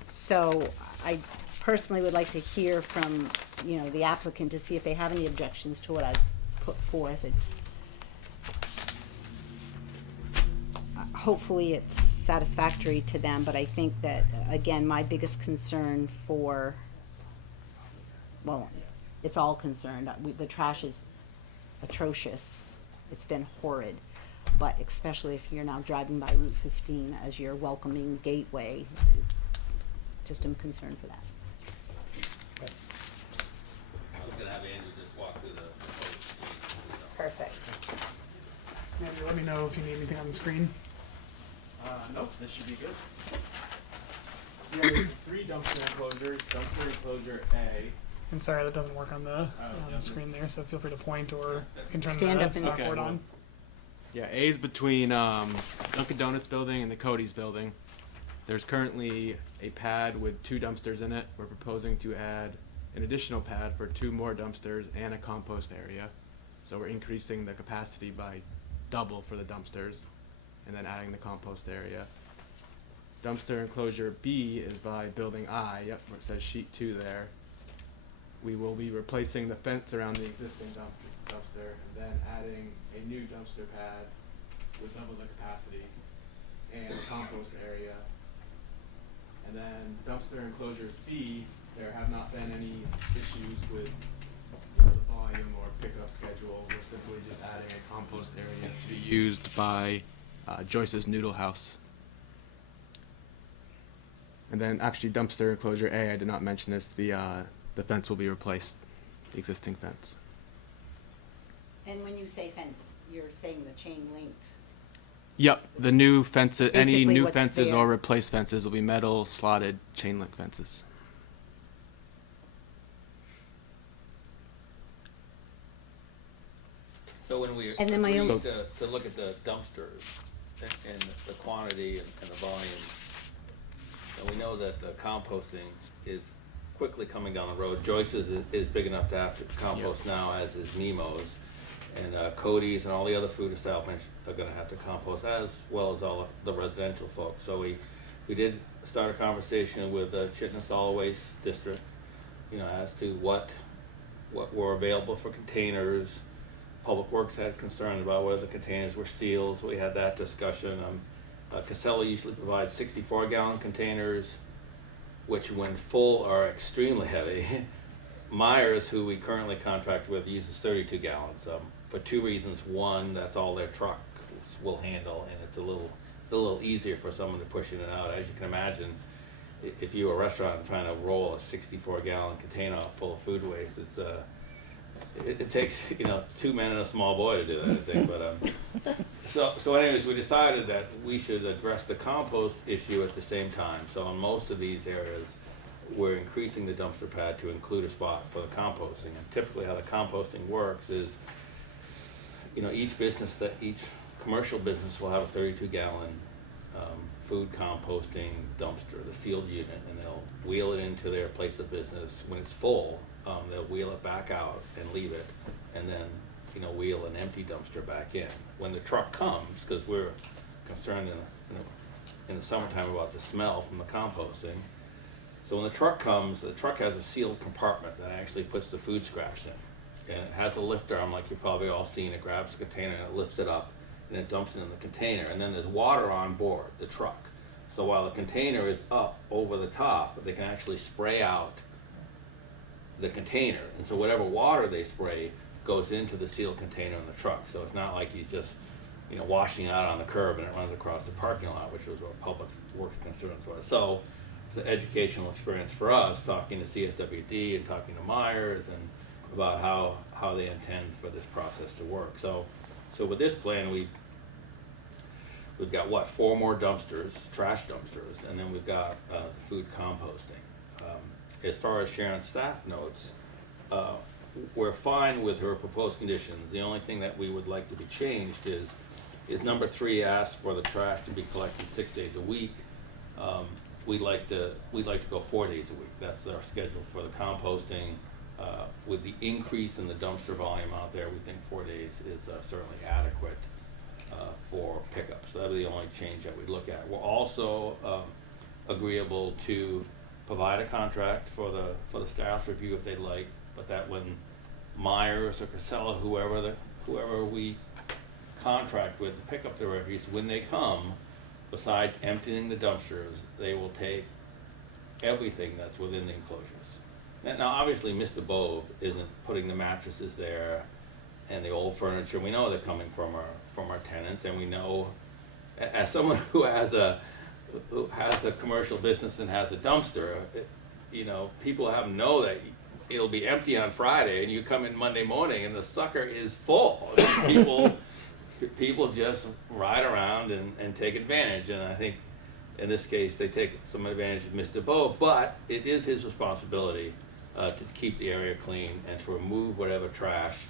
So I personally would like to hear from, the applicant to see if they have any objections to what I've put forth. It's, hopefully it's satisfactory to them, but I think that, again, my biggest concern for, well, it's all concerned. The trash is atrocious. It's been horrid. But especially if you're now driving by Route 15 as your welcoming gateway, just am concerned for that. I was gonna have Andrew just walk through the. Perfect. Andrew, let me know if you need anything on the screen. Nope, this should be good. Yeah, there's 3 dumpster enclosures, dumpster enclosure A. And sorry, that doesn't work on the yeah. screen there, so feel free to point, or you can turn Stand the up and- soundboard on. Yeah, A is between Dunkin' Donuts building and the Cody's building. There's currently a pad with 2 dumpsters in it. We're proposing to add an additional pad for 2 more dumpsters and a compost area. So we're increasing the capacity by double for the dumpsters, and then adding the compost area. Dumpster enclosure B is by building I, yep, where it says sheet 2 there. We will be replacing the fence around the existing dumpster, and then adding a new dumpster pad with double the capacity and a compost area. And then dumpster enclosure C, there have not been any issues with the volume or pickup schedule. We're simply just adding a compost area to be used by Joyce's Noodle House. And then actually dumpster enclosure A, I did not mention this, the fence will be replaced, the existing fence. And when you say fence, you're saying the chain linked? Yep, the new fences, any Basically new what's fences there. or replaced fences will be metal slotted chain link fences. So when we And then my agreed own- to look at the dumpsters and the quantity and the volume, and we know that the composting is quickly coming down the road. Joyce's is big enough to have to compost now, as is Nemo's. And Cody's and all the other food establishments are gonna have to compost, as well as all the residential folks. So we did start a conversation with the Chittenden Solid Waste District, as to what were available for containers. Public Works had concern about whether the containers were sealed, so we had that discussion. Casella usually provides 64-gallon containers, which when full are extremely heavy. Myers, who we currently contract with, uses 32 gallons, for 2 reasons. One, that's all their trucks will handle, and it's a little easier for someone to push in and out. As you can imagine, if you were a restaurant trying to roll a 64-gallon container full of food waste, it takes, 2 men and a small boy to do that, I think. But so anyways, we decided that we should address the compost issue at the same time. So in most of these areas, we're increasing the dumpster pad to include a spot for the composting. And typically, how the composting works is, each commercial business will have a 32-gallon food composting dumpster, the sealed unit, and they'll wheel it into their place of business. When it's full, they'll wheel it back out and leave it, and then wheel an empty dumpster back in. When the truck comes, because we're concerned in the summertime about the smell from the composting, so when the truck comes, the truck has a sealed compartment that actually puts the food scraps in, and it has a lift arm like you've probably all seen. It grabs the container and it lifts it up and it dumps it in the container, and then there's water on board the truck. So while the container is up over the top, they can actually spray out the container, and so whatever water they spray goes into the sealed container in the truck. So it's not like he's just washing out on the curb and it runs across the parking lot, which was what public works concerns was. So it's an educational experience for us, talking to CSWD and talking to Myers and about how they intend for this process to work. So with this plan, we've got 4 more dumpsters, trash dumpsters, and then we've got food composting. As far as Sharon's staff notes, we're fine with her proposed conditions. The only thing that we would like to be changed is number 3 asks for the trash to be collected 6 days a week. We'd like to go 4 days a week. That's our schedule for the composting. With the increase in the dumpster volume out there, we think 4 days is certainly adequate for pickup. So that'll be the only change that we'd look at. We're also agreeable to provide a contract for the staff's review if they'd like, but that when Myers or Casella, whoever we contract with to pick up the refuse, when they come, besides emptying the dumpsters, they will take everything that's within the enclosures. Now obviously Mr. Bove isn't putting the mattresses there and the old furniture. We know they're coming from our tenants, and we know, as someone who has a commercial business and has a dumpster, people have to know that it'll be empty on Friday, and you come in Monday morning and the sucker is full. People just ride around and take advantage, and I think in this case they take some advantage of Mr. Bove, but it is his responsibility to keep the area clean and to remove whatever trash.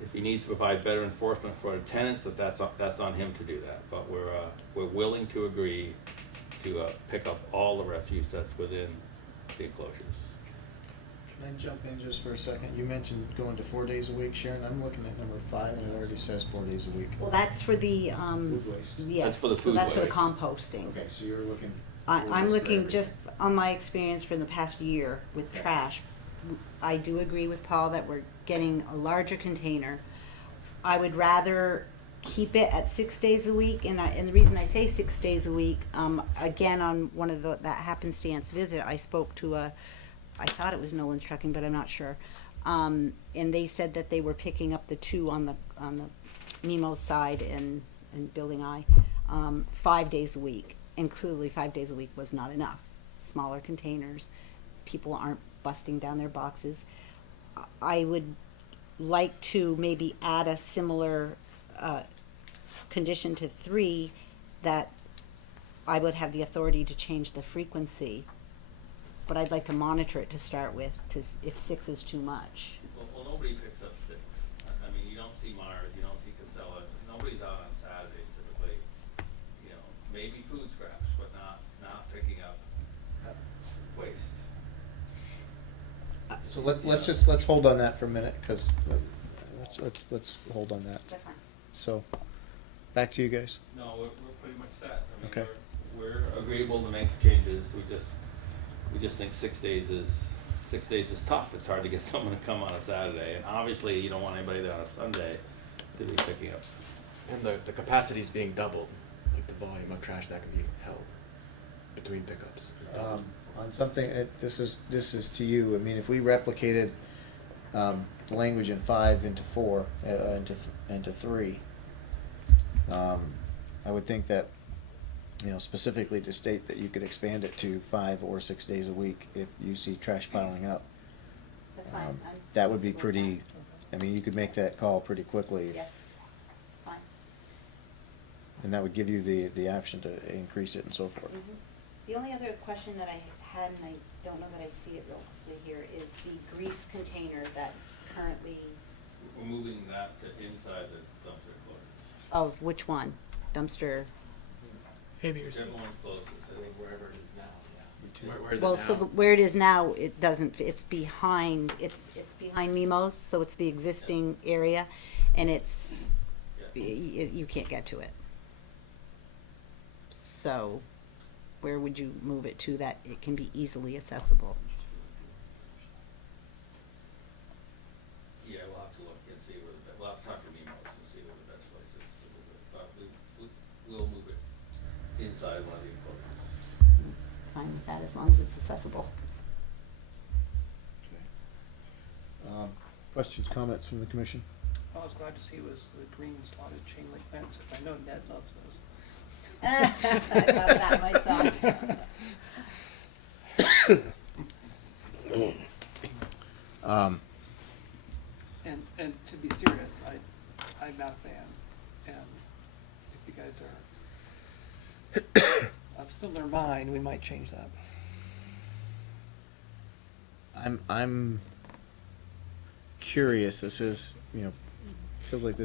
If he needs to provide better enforcement for the tenants, that's on him to do that. But we're willing to agree to pick up all the refuse that's within the enclosures. Can I jump in just for a second? You mentioned going to 4 days a week, Sharon. I'm looking at number 5, and it already says 4 days a week. Well, that's for the, food waste. yes, That's for the so food that's for the waste. composting. Okay, so you're looking. I'm looking just on my experience from the past year with trash. I do agree with Paul that we're getting a larger container. I would rather keep it at 6 days a week, and the reason I say 6 days a week, again, on one of that happenstance visit, I spoke to I thought it was Nolan's Trucking, but I'm not sure, and they said that they were picking up the 2 on the Mimo side and Building I, 5 days a week, and clearly 5 days a week was not enough. Smaller containers, people aren't busting down their boxes. I would like to maybe add a similar condition to 3, that I would have the authority to change the frequency, but I'd like to monitor it to start with, if 6 is too much. Well, nobody picks up 6. I mean, you don't see Myers, you don't see Casella. Nobody's out on Saturdays typically. Maybe food scraps, but not picking up waste. So let's hold on that for a minute, because let's hold on that. That's fine. So, back to you guys. No, we're pretty much set. I mean, Okay. We're agreeable to make changes. We just think 6 days is tough. It's hard to get someone to come on a Saturday, and obviously you don't want anybody there on a Sunday to be picking up. And the capacity is being doubled, like the volume of trash that can be held between pickups is doubled. On something, this is to you. I mean, if we replicated the language in 5 into 4, into 3, I would think that, specifically to state that you could expand it to 5 or 6 days a week if you see trash piling up. That's fine. I'm That would be comfortable with pretty, you could make that call pretty quickly. that. Yes, it's fine. And that would give you the option to increase it and so forth. The only other question that I had, and I don't know that I see it real clearly here, is the grease container that's currently, We're moving that to inside the dumpster enclosure. of which one? Dumpster? A, B, or C. Everyone's closest, I think wherever it is now, yeah. Where is Well, it now? so where it is now, it doesn't, it's behind Nemo's, so it's the existing area, and it's, you can't get to it. So, where would you move it to that it can be easily accessible? Yeah, we'll have to look and see we'll have to talk to Nemo's and see where the best place is to move it. But we'll move it inside one of the enclosures. Fine with that, as long as it's accessible. Questions, comments from the commission? All I was glad to see was the green slotted chain link fences. I know Ned loves those. I thought that myself. And to be serious, I'm not a fan, and if you guys are of similar mind, we might change that. I'm curious, this is, feels like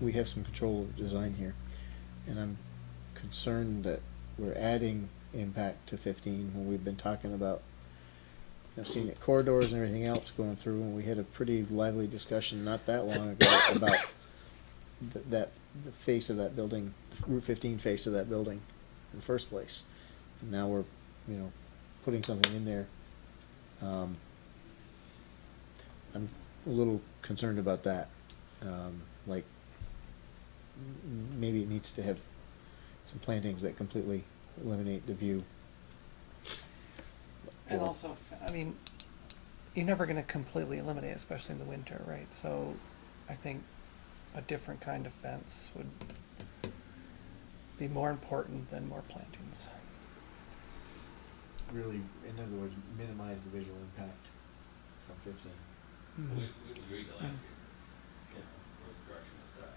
we have some control of design here. And I'm concerned that we're adding impact to 15 when we've been talking about scenic corridors and everything else going through, and we had a pretty lively discussion not that long ago about the face of that building, the Route 15 face of that building in the first place. And now we're, putting something in there. I'm a little concerned about that. Like, maybe it needs to have some plantings that completely eliminate the view. And also, I mean, you're never gonna completely eliminate it, especially in the winter, right? So I think a different kind of fence would be more important than more plantings. Really, in other words, minimize the visual impact from 15. We agreed to last year, where the direction is that.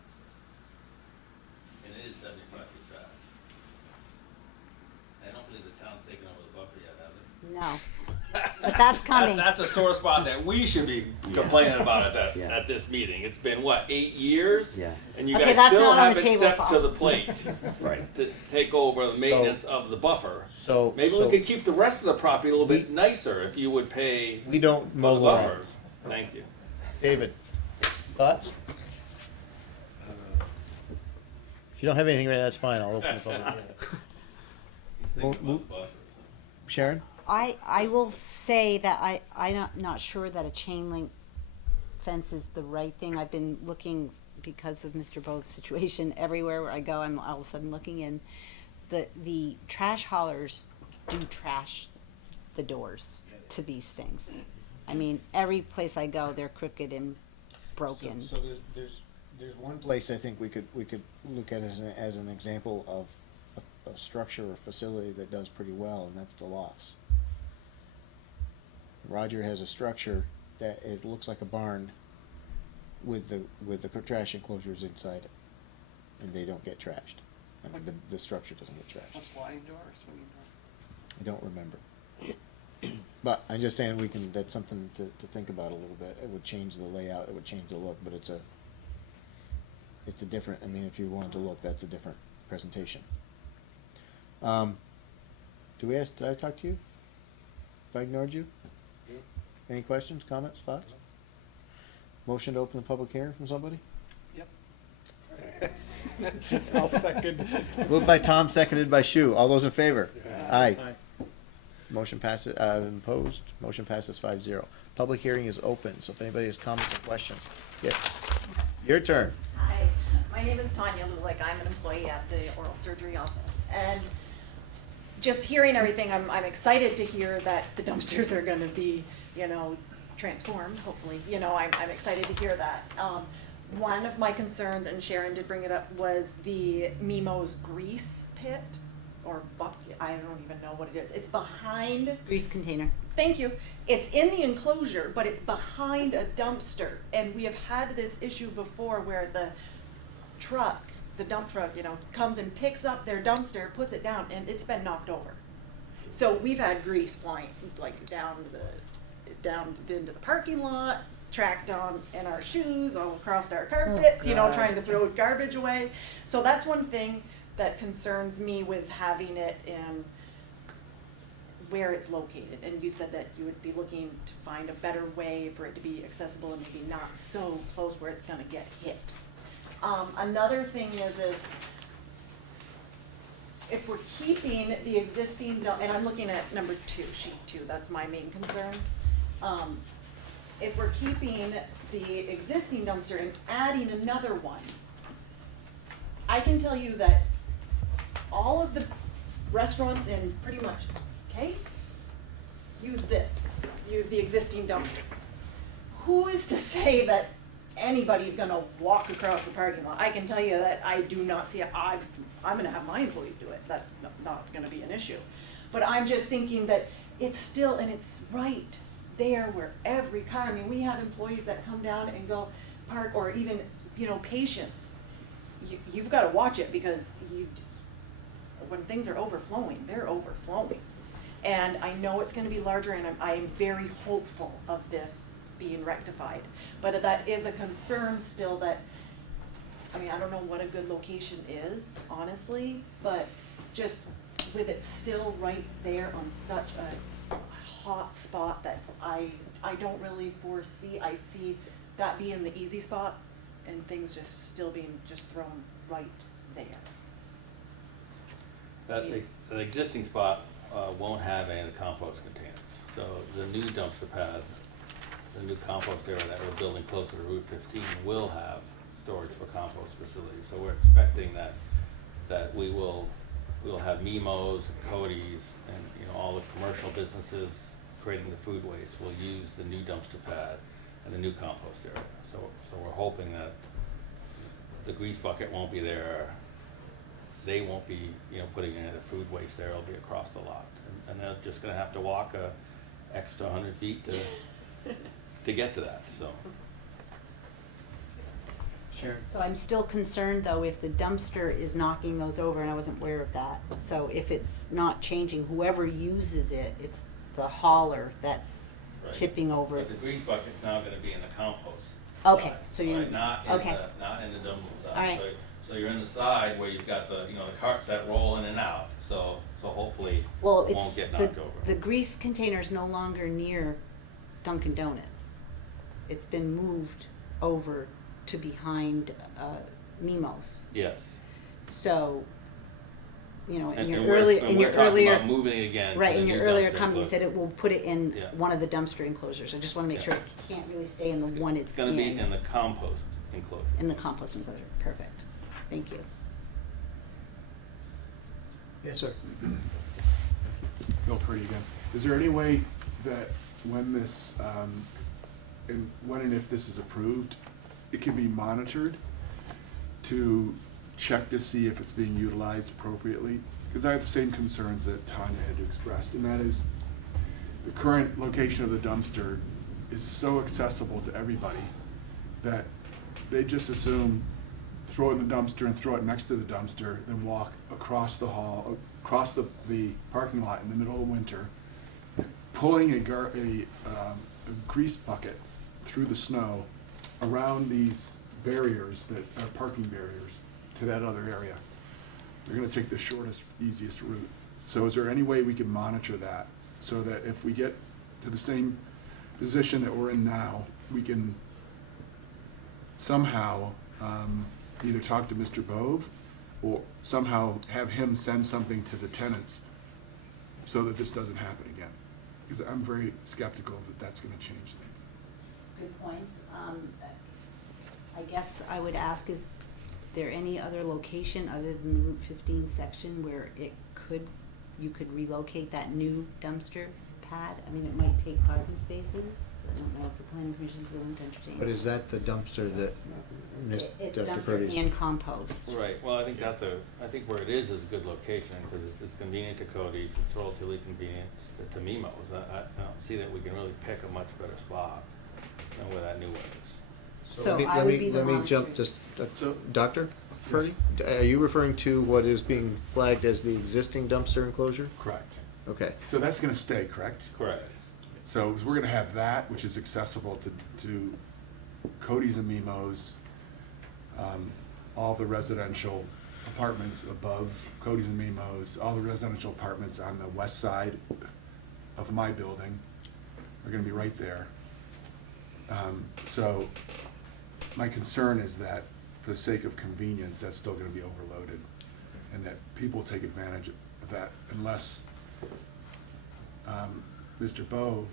And it is 75 feet back. I don't believe the town's taken over the buffer yet, have they? No, but that's coming. That's a sore spot that we should be complaining about at this meeting. It's been, 8 years? Yeah. And you Okay, guys that's still not on the haven't table, stepped Paul. to the plate Right. to take over the maintenance of the buffer. So Maybe we could keep the rest of the property a little bit nicer if you would pay we don't for mow the lawns. buffers. Thank you. David, thoughts? If you don't have anything right now, that's fine. I'll open the public hearing. He's thinking about the buffer. Sharon? I will say that I'm not sure that a chain link fence is the right thing. I've been looking, because of Mr. Bove's situation, everywhere where I go, I'm all of a sudden looking in. The trash haulers do trash the doors to these things. I mean, every place I go, they're crooked and broken. So there's one place I think we could look at as an example of a structure or facility that does pretty well, and that's the lofts. Roger has a structure that it looks like a barn with the trash enclosures inside it, and they don't get trashed. I mean, the structure doesn't get A trashed. sliding door or swinging door? I don't remember. But I'm just saying that's something to think about a little bit. It would change the layout, it would change the look, but it's a different, if you wanted to look, that's a different presentation. Did I talk to you? If I ignored you? Any questions, comments, thoughts? Motion to open the public hearing from somebody? Yep. I'll second. Moved by Tom, seconded by Shu. All those in favor? Aye. Motion passes, opposed, motion passes 5-0. Public hearing is open, so if anybody has comments or questions, your turn. Hi, my name is Tanya Lulick. I'm an employee at the oral surgery office. And just hearing everything, I'm excited to hear that the dumpsters are gonna be, transformed, hopefully. I'm excited to hear that. one of my concerns, and Sharon did bring it up, was the Mimo's grease pit, or bucket, I don't even know what it is. It's behind. Grease container. Thank you. It's in the enclosure, but it's behind a dumpster. And we have had this issue before where the truck, the dump truck, you know, comes and picks up their dumpster, puts it down, and it's been knocked over. So we've had grease flying like down into the parking lot, tracked on in our shoes, all across our carpets, you know, God. trying to throw garbage away. So that's one thing that concerns me with having it in where it's located. And you said that you would be looking to find a better way for it to be accessible and maybe not so close where it's gonna get hit. Another thing is if we're keeping the existing, and I'm looking at number 2, sheet 2, that's my main concern. If we're keeping the existing dumpster and adding another one, I can tell you that all of the restaurants in pretty much, use the existing dumpster. Who is to say that anybody's gonna walk across the parking lot? I can tell you that I do not see it. I'm gonna have my employees do it. That's not gonna be an issue. But I'm just thinking that it's still, and it's right there where every car, I mean, we have employees that come down and go park, or even, you know, patients. You've gotta watch it, because when things are overflowing, they're overflowing. And I know it's gonna be larger, and I am very hopeful of this being rectified. But that is a concern still that, I mean, I don't know what a good location is, honestly, but just with it still right there on such a hot spot that I don't really foresee, I see that being the easy spot and things just still being just thrown right there. The existing spot won't have any of the compost containers. So the new dumpster pad, the new compost area that we're building closer to Route 15 will have storage for compost facilities. So we're expecting that we'll have Mimos, and Cody's, and, you know, all the commercial businesses creating the food waste will use the new dumpster pad and the new compost area. So we're hoping that the grease bucket won't be there. They won't be, you know, putting any of the food waste there. It'll be across the lot, and they're just going to have to walk a extra 100 feet to get to that. So. Sharon. So I'm still concerned, though, if the dumpster is knocking those over, and I wasn't aware of that. So if it's not changing, whoever uses it, it's the hauler that's Right. tipping over. But the grease bucket's now going to be in the compost. Okay, side, so you're, right? Not in the dumpster side. All right. So you're in the side where you've got the carts that roll in and out. So hopefully well, it it's won't get the, knocked over. the grease container's no longer near Dunkin' Donuts. It's been moved over to behind Mimo's. Yes. So, you know, in And your we're- earlier, and in we're your talking earlier, about moving it again to right, the in your new earlier dumpster comment, you enclosure. said it will put it in Yeah. one of the dumpster enclosures. I just want to make sure it can't really stay in the one it's It's going to be in. in the compost enclosure. In the compost enclosure. Perfect. Thank you. Yes, sir. Bill Purdy again. Is there any way that when this, and when and if this is approved, it can be monitored to check to see if it's being utilized appropriately? Because I have the same concerns that Tanya had expressed, and that is the current location of the dumpster is so accessible to everybody that they just assume throw it in the dumpster and throw it next to the dumpster, then walk across the hall, across the parking lot in the middle of winter, pulling a grease bucket through the snow around these barriers that are parking barriers to that other area. They're gonna take the shortest, easiest route. So is there any way we can monitor that so that if we get to the same position that we're in now, we can somehow either talk to Mr. Bove or somehow have him send something to the tenants so that this doesn't happen again? Because I'm very skeptical that that's gonna change things. Good points. I guess I would ask, is there any other location other than the Route 15 section where you could relocate that new dumpster pad? I mean, it might take parking spaces, I don't know if the planning commission's willing to entertain. But is that the dumpster that It's Dr. dumpster Purdy's? and compost. Right, well, I think I think where it is a good location, because it's convenient to Cody's, it's relatively convenient to Mimo's. I don't see that we can really pick a much better spot than where that new one is. So I would be the let me jump monitor. just, Doctor Purdy? Are you referring to what is being flagged as the existing dumpster enclosure? Correct. Okay. So that's gonna stay, correct? Correct. So we're gonna have that, which is accessible to Cody's and Mimo's, all the residential apartments above Cody's and Mimo's, all the residential apartments on the west side of my building are gonna be right there. So my concern is that for the sake of convenience, that's still gonna be overloaded, and that people take advantage of that unless Mr. Bowe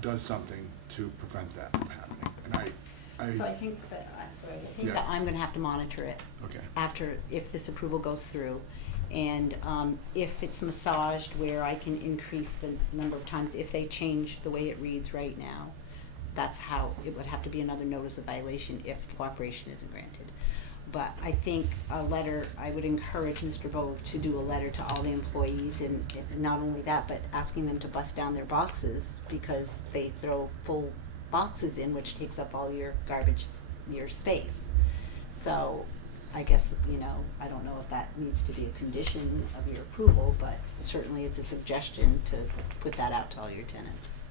does something to prevent that from happening. And So I think that, I'm sorry, I think Yeah. that I'm gonna have to monitor it. Okay. After, if this approval goes through. And, if it's massaged where I can increase the number of times, if they change the way it reads right now, that's how, it would have to be another notice of violation if cooperation isn't granted. But I think a letter, I would encourage Mr. Bowe to do a letter to all the employees, and not only that, but asking them to bust down their boxes, because they throw full boxes in, which takes up all your garbage, your space. So, I guess, I don't know if that needs to be a condition of your approval, but certainly it's a suggestion to put that out to all your tenants.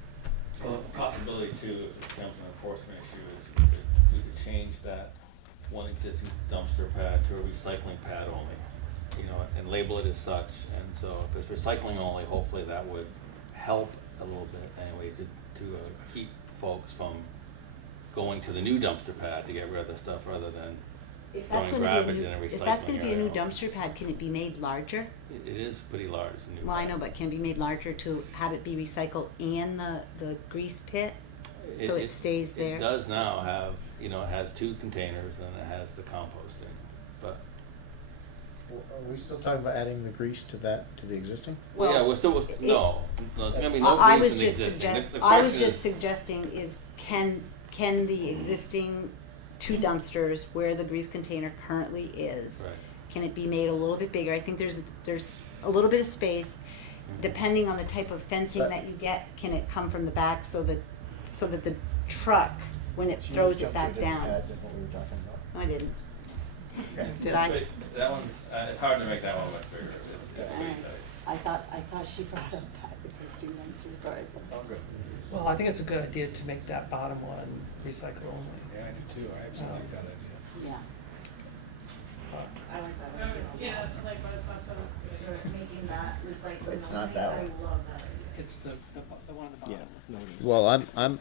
Well, a possibility too, if it becomes an enforcement issue, is we could change that one existing dumpster pad to a recycling pad only, and label it as such. And so if it's recycling only, hopefully that would help a little bit anyways to keep folks from going to the new dumpster pad to get rid of the stuff rather than If that's throwing gonna be a garbage new, in a recycling area. if that's gonna be a new dumpster pad, can it be made larger? It is pretty large, the new Well, I pad. know, but can it be made larger to have it be recycled and the grease pit? So it stays there? It does now have, it has two containers and it has the composting, but. Are we still talking about adding the grease to the existing? Well, yeah, we're still, no, there's gonna be no I grease was in the just existing. The I was question just is- suggesting is, can the existing two dumpsters where the grease container currently is, Right. can it be made a little bit bigger? I think there's a little bit of space, Mm-hmm. depending on the type of fencing But- that you get, can it come from the back so that the truck, when it throws it back down. No, I didn't. Did I? But that one's, it's hard to make that one much bigger, it's pretty Alright. tight. I thought she brought up that existing dumpster, sorry. Well, I think it's a good idea to make that bottom one recycle only. Yeah, I do too. I actually like that idea. Yeah. I like that idea. Yeah, likewise, that's Making that recyclable. It's not that one. I love that idea. It's the one at the bottom. Well, I'm,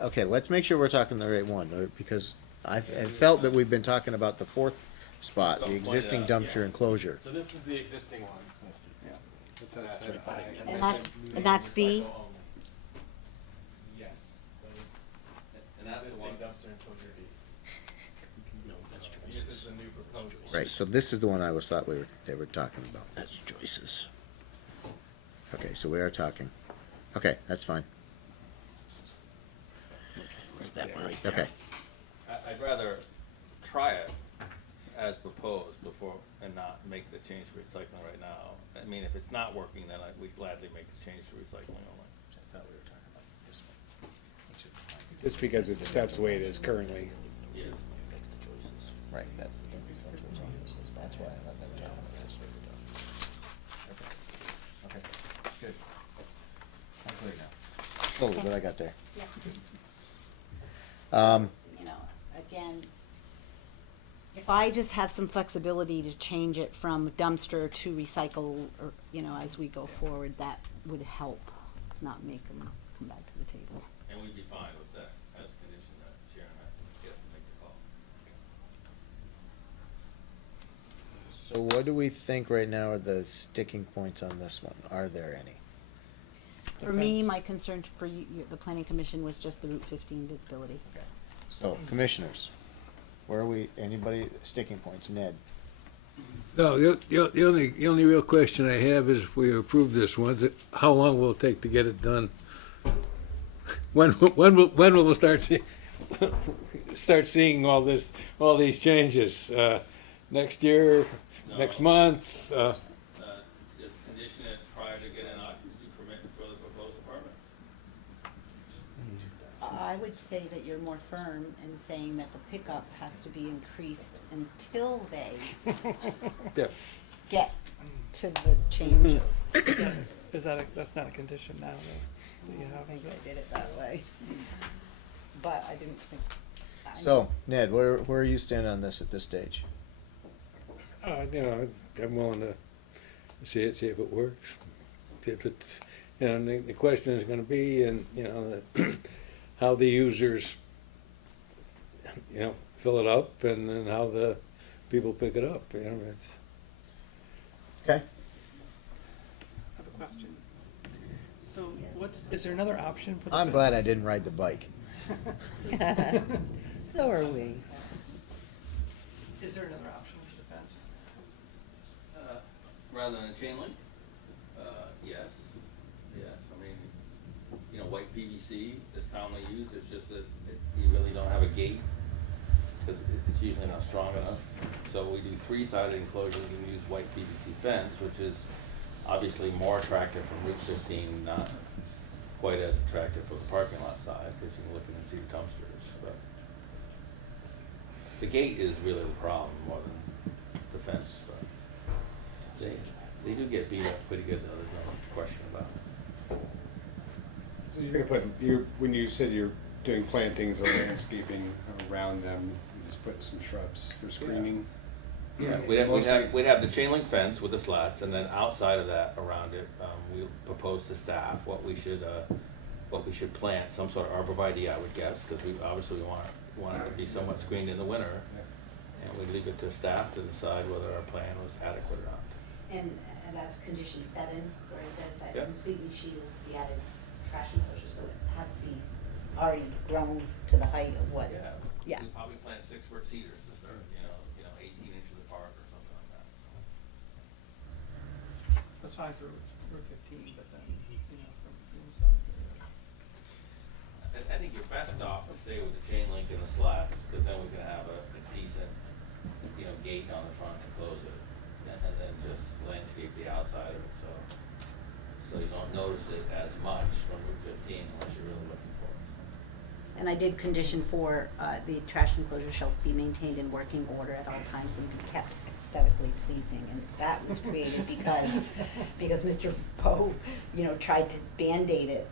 okay, let's make sure we're talking the right one, because I felt that we've been talking about the fourth spot, the Don't point it existing out, dumpster yeah. enclosure. So this is the existing one. And that's B? Yes. And that's the one. Dumpster enclosure D. This is the new proposal. Right, so this is the one I thought they were talking about. That's Joyce's. Okay, so we are talking. Okay, that's fine. It's that one right there. Okay, I'd rather try it as proposed before, and not make the change to recycling right now. I mean, if it's not working, then we'd gladly make the change to recycling only. I thought we were talking about this one. Just because that's the way it is currently. Yes. Right, that's why I let that down. Okay, good. I'm clear now. Slowly, but I got there. Yeah. Um, Again, if I just have some flexibility to change it from dumpster to recycle, or, as we go forward, that would help, not make them come back to the table. And we'd be fine with that as a condition that Sharon and I get to make the call. So what do we think right now are the sticking points on this one? Are there any? For me, my concern for you, the planning commission was just the Route 15 visibility. So, commissioners, where are we, anybody, sticking points, Ned? No, the only real question I have is if we approve this one, is how long will it take to get it done? when will we start seeing all these changes? Next year, next month? Just condition it prior to getting an occupancy permit for the proposed apartment. I would say that you're more firm in saying that the pickup has to be increased until they Yeah. get to the change of. That's not a condition now, though, that you I have, think is it? I did it that way. But I didn't think. So, Ned, where you stand on this at this stage? I'm willing to see if it works. See if it's, the question is gonna be, and, how the users, fill it up, and then how the people pick it up, it's. Okay. I have a question. So is there another option for the? I'm glad I didn't ride the bike. So are we. Is there another option for the fence? Rather than a chain link? Yes. Yes, I mean, white PVC is commonly used, it's just that you really don't have a gate, because it's usually not strong enough. So we do 3-sided enclosures and use white PVC fence, which is obviously more attractive from Route 15, not quite as attractive for the parking lot side, because you can look in and see the dumpsters, but the gate is really the problem more than the fence, but they do get beat up pretty good though, there's no question about it. So you're gonna put, when you said you're doing plantings or landscaping around them, you just put some shrubs for screening? Yeah, we'd have the chain link fence with the slats, and then outside of that, around it, we propose to staff what we should plant, some sort of arborvitae, I would guess, because we obviously want it to be somewhat screened in the winter, and we leave it to staff to decide whether our plan was adequate or not. And that's condition 7, where it says that Yep. completely shielded the added trash enclosure, so it has to be already grown to the height of what. Yeah. We probably plant 6-foot cedars to start, 18 inches apart or something like that. That's fine for Route 15, but then, from the inside. I think you're best off to stay with the chain link and the slats, because then we can have a decent, gate on the front to close it, and then just landscape the outside of it, so you don't notice it as much from Route 15 unless you're really looking for it. And I did condition 4, the trash enclosure shall be maintained in working order at all times and be kept aesthetically pleasing, and that was created because Mr. Poe, tried to Band-Aid it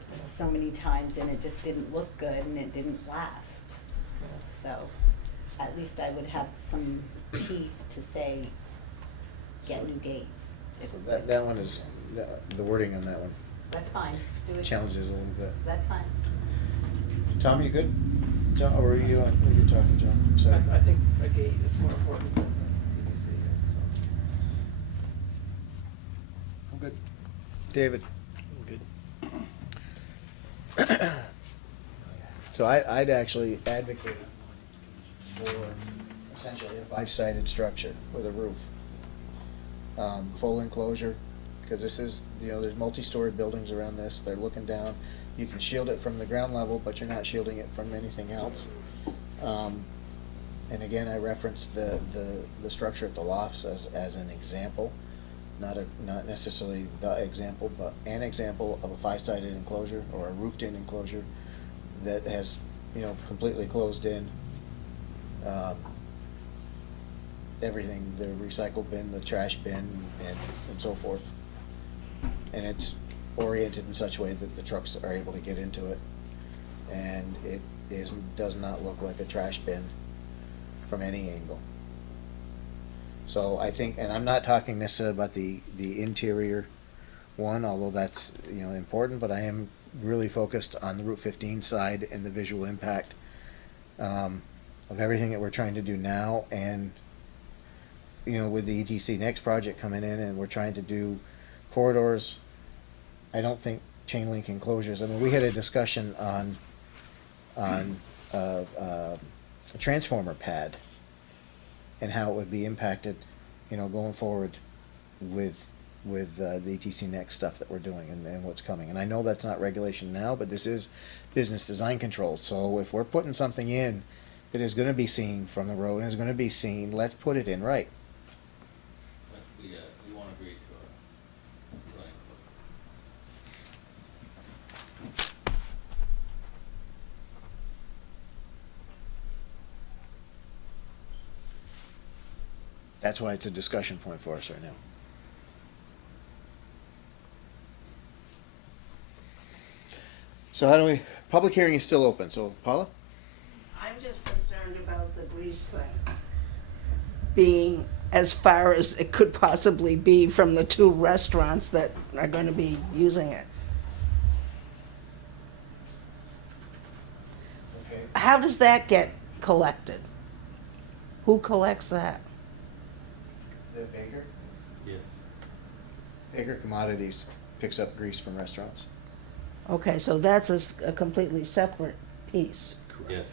so many times, and it just didn't look good and it didn't last. So at least I would have some teeth to say, get new gates. That one is, the wording on that one That's fine. Do it. challenges a little bit. That's fine. Tom, you good? John, or were you talking, John? I'm sorry. I think a gate is more important than PVC, so. I'm good. David? Good. So I'd actually advocate for essentially a 5-sided structure with a roof. Full enclosure, because this is, there's multi-story buildings around this, they're looking down. You can shield it from the ground level, but you're not shielding it from anything else. And again, I referenced the structure at the lofts as an example, not necessarily the example, but an example of a 5-sided enclosure or a roofed-in enclosure that has, completely closed in. Everything, the recycle bin, the trash bin, and so forth. And it's oriented in such a way that the trucks are able to get into it. And it does not look like a trash bin from any angle. So I think, and I'm not talking necessarily about the interior one, although that's, important, but I am really focused on the Route 15 side and the visual impact of everything that we're trying to do now, and with the ETC next project coming in, and we're trying to do corridors. I don't think chain link enclosures. I mean, we had a discussion on a transformer pad and how it would be impacted, going forward with the ETC Next stuff that we're doing and what's coming. And I know that's not regulation now, but this is business design control. So if we're putting something in that is going to be seen from the road and is going to be seen, let's put it in right. But we won't agree to a zoning code. That's why it's a discussion point for us right now. So how do we, public hearing is still open, so Paula? I'm just concerned about the grease thing being as far as it could possibly be from the two restaurants that are gonna be using it. Okay. How does that get collected? Who collects that? The Baker? Yes. Baker Commodities picks up grease from restaurants. Okay, so that's a completely separate piece. Yes.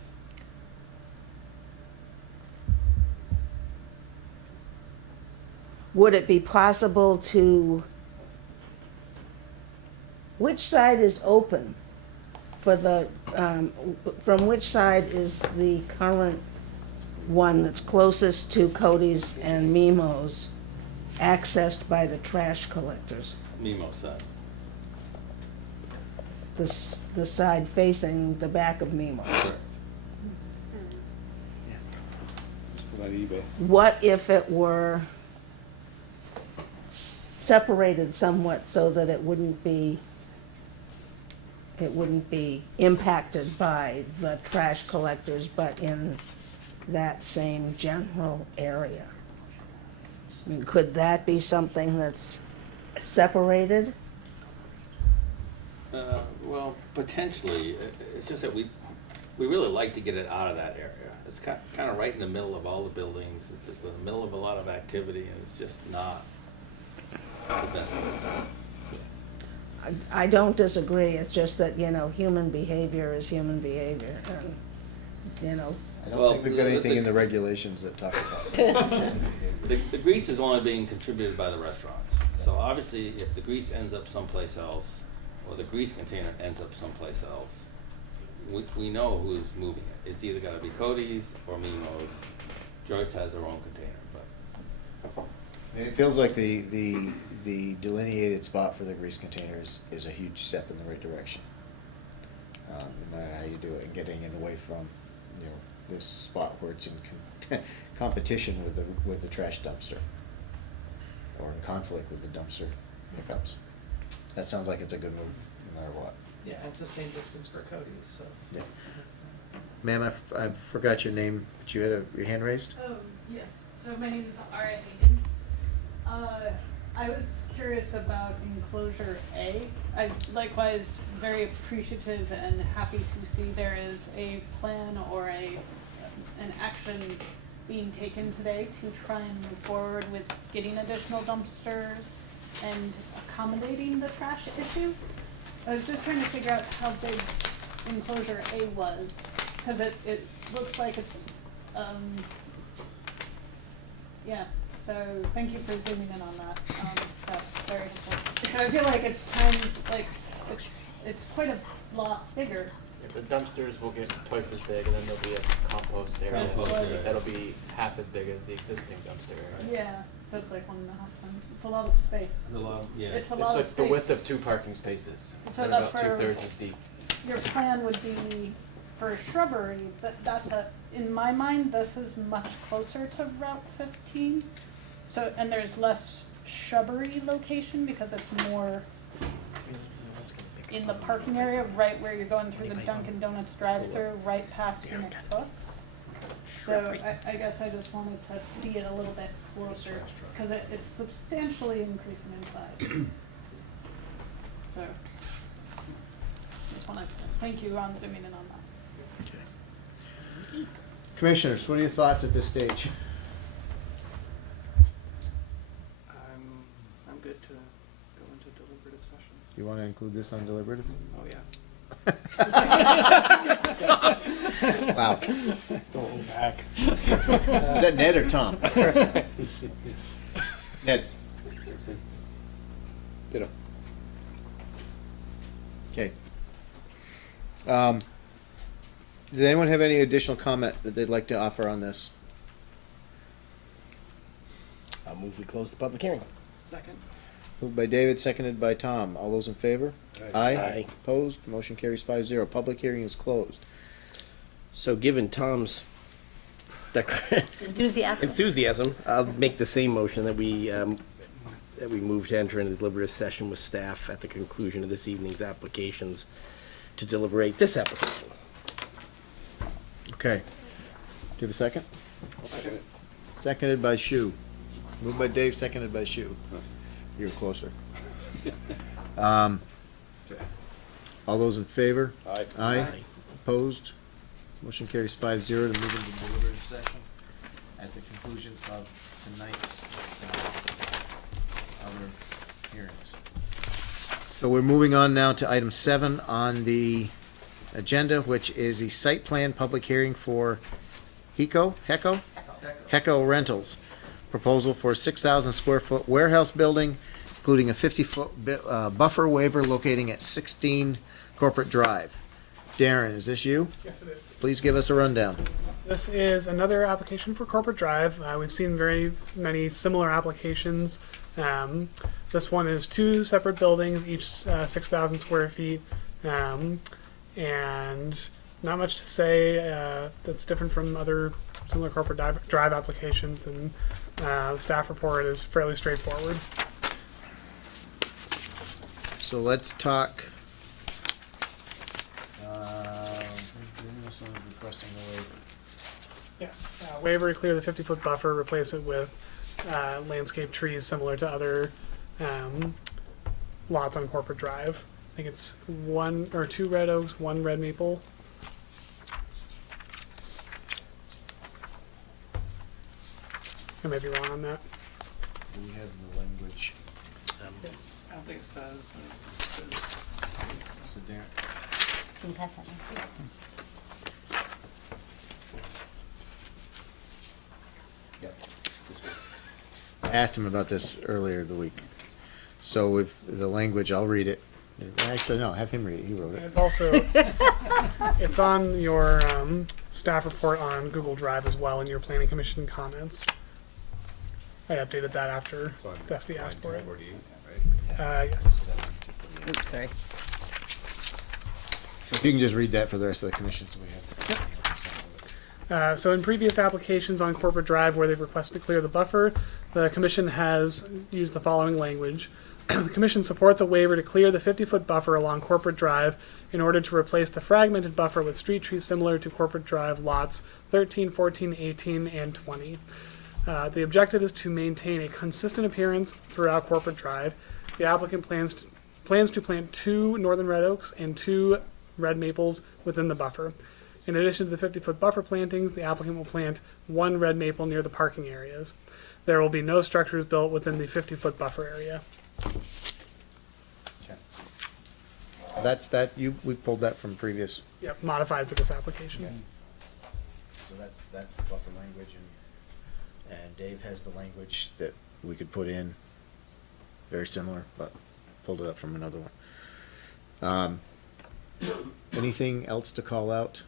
Would it be possible to, which side is open for the, from which side is the current one that's closest to Cody's and Mimo's accessed by the trash collectors? Mimo side. The side facing the back of Mimo's? On eBay. What if it were separated somewhat so that it wouldn't be impacted by the trash collectors, but in that same general area? I mean, could that be something that's separated? Well, potentially. It's just that we really like to get it out of that area. It's kind of right in the middle of all the buildings. It's in the middle of a lot of activity, and it's just not the best place. I don't disagree, it's just that, human behavior is human behavior, and, I don't think we've got anything in the regulations that talk about it. The grease is only being contributed by the restaurants. So obviously, if the grease ends up someplace else, or the grease container ends up someplace else, we know who's moving it. It's either gotta be Cody's or Mimo's. Joyce has her own container, but. It feels like the delineated spot for the grease containers is a huge step in the right direction. No matter how you do it, and getting it away from, this spot where it's in competition with the trash dumpster, or in conflict with the dumpster pickups. That sounds like it's a good move, no matter what. Yeah, it's the same distance for Cody's, so. Yeah. that's fine. Ma'am, I forgot your name, but you had your hand raised? Oh, yes. So my name is Ara Hagen. I was curious about enclosure A. I'm likewise very appreciative and happy to see there is a plan or an action being taken today to try and move forward with getting additional dumpsters and accommodating the trash issue. I was just trying to figure out how big enclosure A was, because it looks like it's, yeah, so thank you for zooming in on that. That's very helpful. So I feel like it's times, like, it's quite a lot bigger. The dumpsters will get twice as big, and then there'll be a compost area. Compost area. That'll be half as big as the existing dumpster area. Yeah, so it's like 1.5 times. It's a lot of space. It's a lot, yeah. It's a lot of It's like the space. width of 2 parking spaces. So and that's about for- 2/3 as deep. Your plan would be for shrubbery, but in my mind, this is much closer to Route 15. So, and there's less shrubbery location because it's more in the parking area, right where you're going through the Dunkin' Donuts drive-through, right past Phoenix Books. So I guess I just wanted to see it a little bit closer, because it's substantially increasing in size. So, just wanted to thank you on zooming in on that. Okay. Commissioners, what are your thoughts at this stage? I'm good to go into deliberative session. You want to include this on deliberative? Oh, yeah. Wow. Don't hold back. Is that Ned or Tom? Ned. Ditto. Okay. Does anyone have any additional comment that they'd like to offer on this? I'll move we close the public hearing. Second. Moved by David, seconded by Tom. All those in favor? Aye. Aye. Opposed? Motion carries 5-0. Public hearing is closed. So given Tom's enthusiasm, I'll make the same motion that we move to enter into deliberative session with staff at the conclusion of this evening's applications to deliberate this application. Okay. Do you have a second? Second it. Seconded by Shu. Moved by Dave, seconded by Shu. You're closer. All those in favor? Aye. Aye. Opposed? Motion carries 5-0 to move into deliberative session at the conclusion of tonight's other hearings. So we're moving on now to item 7 on the agenda, which is the site plan public hearing for Heco Rentals. Proposal for 6,000 square foot warehouse building, including a 50-foot buffer waiver locating at 16 Corporate Drive. Darren, is this you? Yes, it is. Please give us a rundown. This is another application for Corporate Drive. We've seen very many similar applications. This one is 2 separate buildings, each 6,000 square feet, and not much to say that's different from other similar Corporate Drive applications. And the staff report is fairly straightforward. So let's talk. Requesting the waiver. Yes, waiver to clear the 50-foot buffer, replace it with landscape trees similar to other lots on Corporate Drive. I think it's 1 or 2 red oaks, 1 red maple. I may be wrong on that. Do we have the language? Yes. I don't think it says. So Darren. Can you pass that one, please? Yep. I asked him about this earlier the week. So with the language, I'll read it. Actually, no, have him read it. He wrote it. And it's also it's on your staff report on Google Drive as well in your Planning Commission comments. I updated that after Dusty asked for it. Yes. Oops, sorry. So if you can just read that for the rest of the commission, so we have. So in previous applications on Corporate Drive where they've requested to clear the buffer, the Commission has used the following language. The Commission supports a waiver to clear the 50-foot buffer along Corporate Drive in order to replace the fragmented buffer with street trees similar to Corporate Drive lots 13, 14, 18, and 20. The objective is to maintain a consistent appearance throughout Corporate Drive. The applicant plans to plant 2 northern red oaks and 2 red maples within the buffer. In addition to the 50-foot buffer plantings, the applicant will plant 1 red maple near the parking areas. There will be no structures built within the 50-foot buffer area. That's that. We pulled that from previous. Yep, modified for this application. Okay. So that's the buffer language, and Dave has the language that we could put in. Very similar, but pulled it up from another one. Anything else to call out?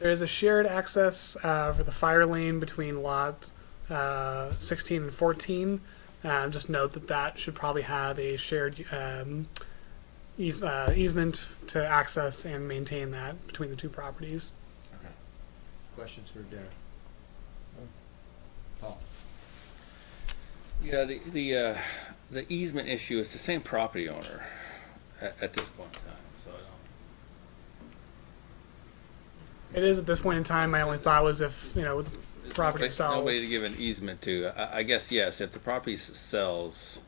There is a shared access for the fire lane between lots 16 and 14. Just note that should probably have a shared easement to access and maintain that between the 2 properties. Okay. Questions for Darren? Paul? Yeah, the easement issue is the same property owner at this point in time, so I don't. It is at this point in time. My only thought was if the property sells. Nobody to give an easement to. I guess yes. If the property sells,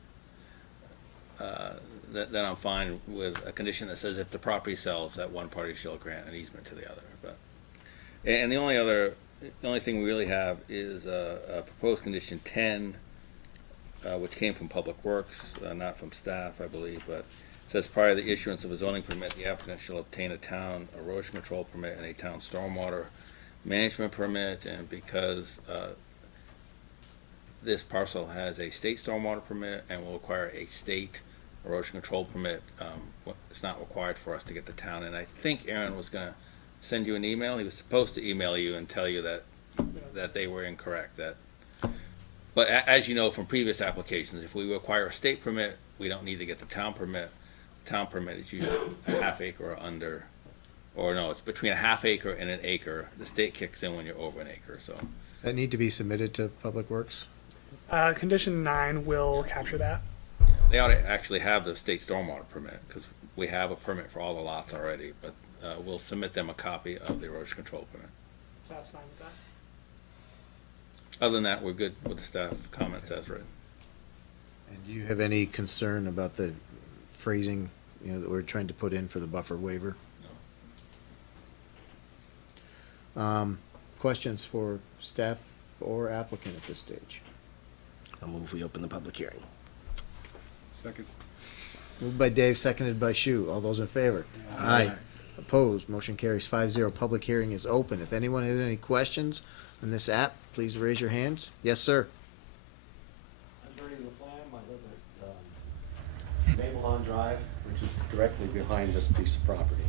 then I'm fine with a condition that says if the property sells, that one party shall grant an easement to the other. But and the only thing we really have is a proposed condition 10, which came from Public Works, not from staff, I believe, but it says prior to the issuance of a zoning permit, the applicant shall obtain a town erosion control permit and a town stormwater management permit, and because this parcel has a state stormwater permit and will require a state erosion control permit. It's not required for us to get the town, and I think Aaron was gonna send you an email. He was supposed to email you and tell you that they were incorrect, but as you know from previous applications, if we require a state permit, we don't need to get the town permit. Town permit is usually a half acre or under, or no, it's between a half acre and an acre. The state kicks in when you're over an acre, so. Does that need to be submitted to Public Works? Condition 9 will capture that. They ought to actually have the state stormwater permit, because we have a permit for all the lots already, but we'll submit them a copy of the erosion control permit. So that's fine with that. Other than that, we're good with the staff comments as written. And do you have any concern about the phrasing, that we're trying to put in for the buffer waiver? No. Questions for staff or applicant at this stage? I'll move we open the public hearing. Second. Moved by Dave, seconded by Shu. All those in favor? Aye. Opposed? Motion carries 5-0. Public hearing is open. If anyone has any questions on this app, please raise your hands. Yes, sir. I'm Bernie LaFlamme. I live at Maple Lawn Drive, which is directly behind this piece of property.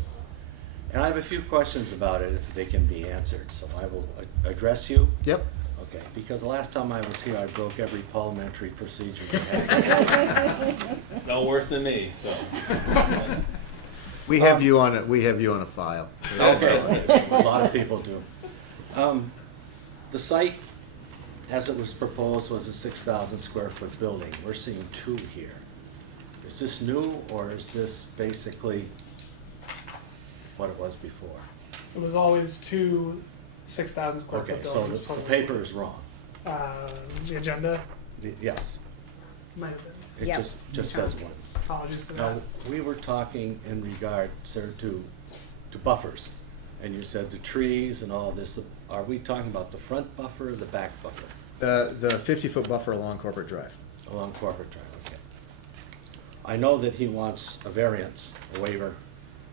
And I have a few questions about it, if they can be answered. So I will address you. Yep. Okay, because the last time I was here, I broke every parliamentary procedure we had. No worse than me, so. We have you on it. We have you on a file. Okay, a lot of people do. The site, as it was proposed, was a 6,000 square foot building. We're seeing 2 here. Is this new, or is this basically what it was before? It was always 2 6,000 square Okay, foot so buildings. the paper is wrong. The agenda Yes. might have been. It Yep. just says one. Apologies for Now, that. we were talking in regard, sir, to buffers, and you said the trees and all this. Are we talking about the front buffer or the back buffer? The 50-foot buffer along Corporate Drive. Along Corporate Drive, okay. I know that he wants a variance, a waiver,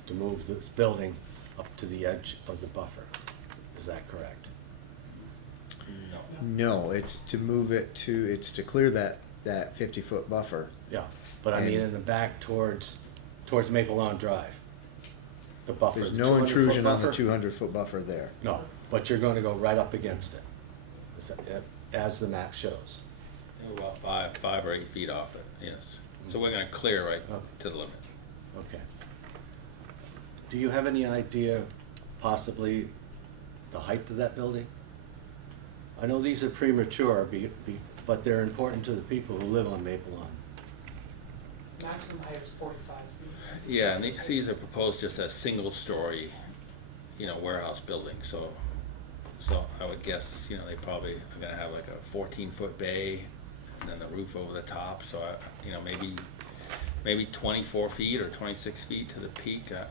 to move this building up to the edge of the buffer. Is that correct? No, it's to move it to, it's to clear that 50-foot buffer. Yeah, but I mean And- in the back towards Maple Lawn Drive. The buffer. There's the no 200-foot intrusion on the buffer? 200-foot buffer there. No, but you're going to go right up against it, is that, as the map shows. About 5 or 8 feet off it, yes. So we're gonna clear right to the limit. Okay. Do you have any idea, possibly, the height of that building? I know these are premature, but they're important to the people who live on Maple Lawn. Maximum height is 45 feet. Yeah, and these are proposed just as single-story, warehouse buildings, so I would guess, they probably are gonna have like a 14-foot bay, and then the roof over the top, so maybe 24 feet or 26 feet to the peak. I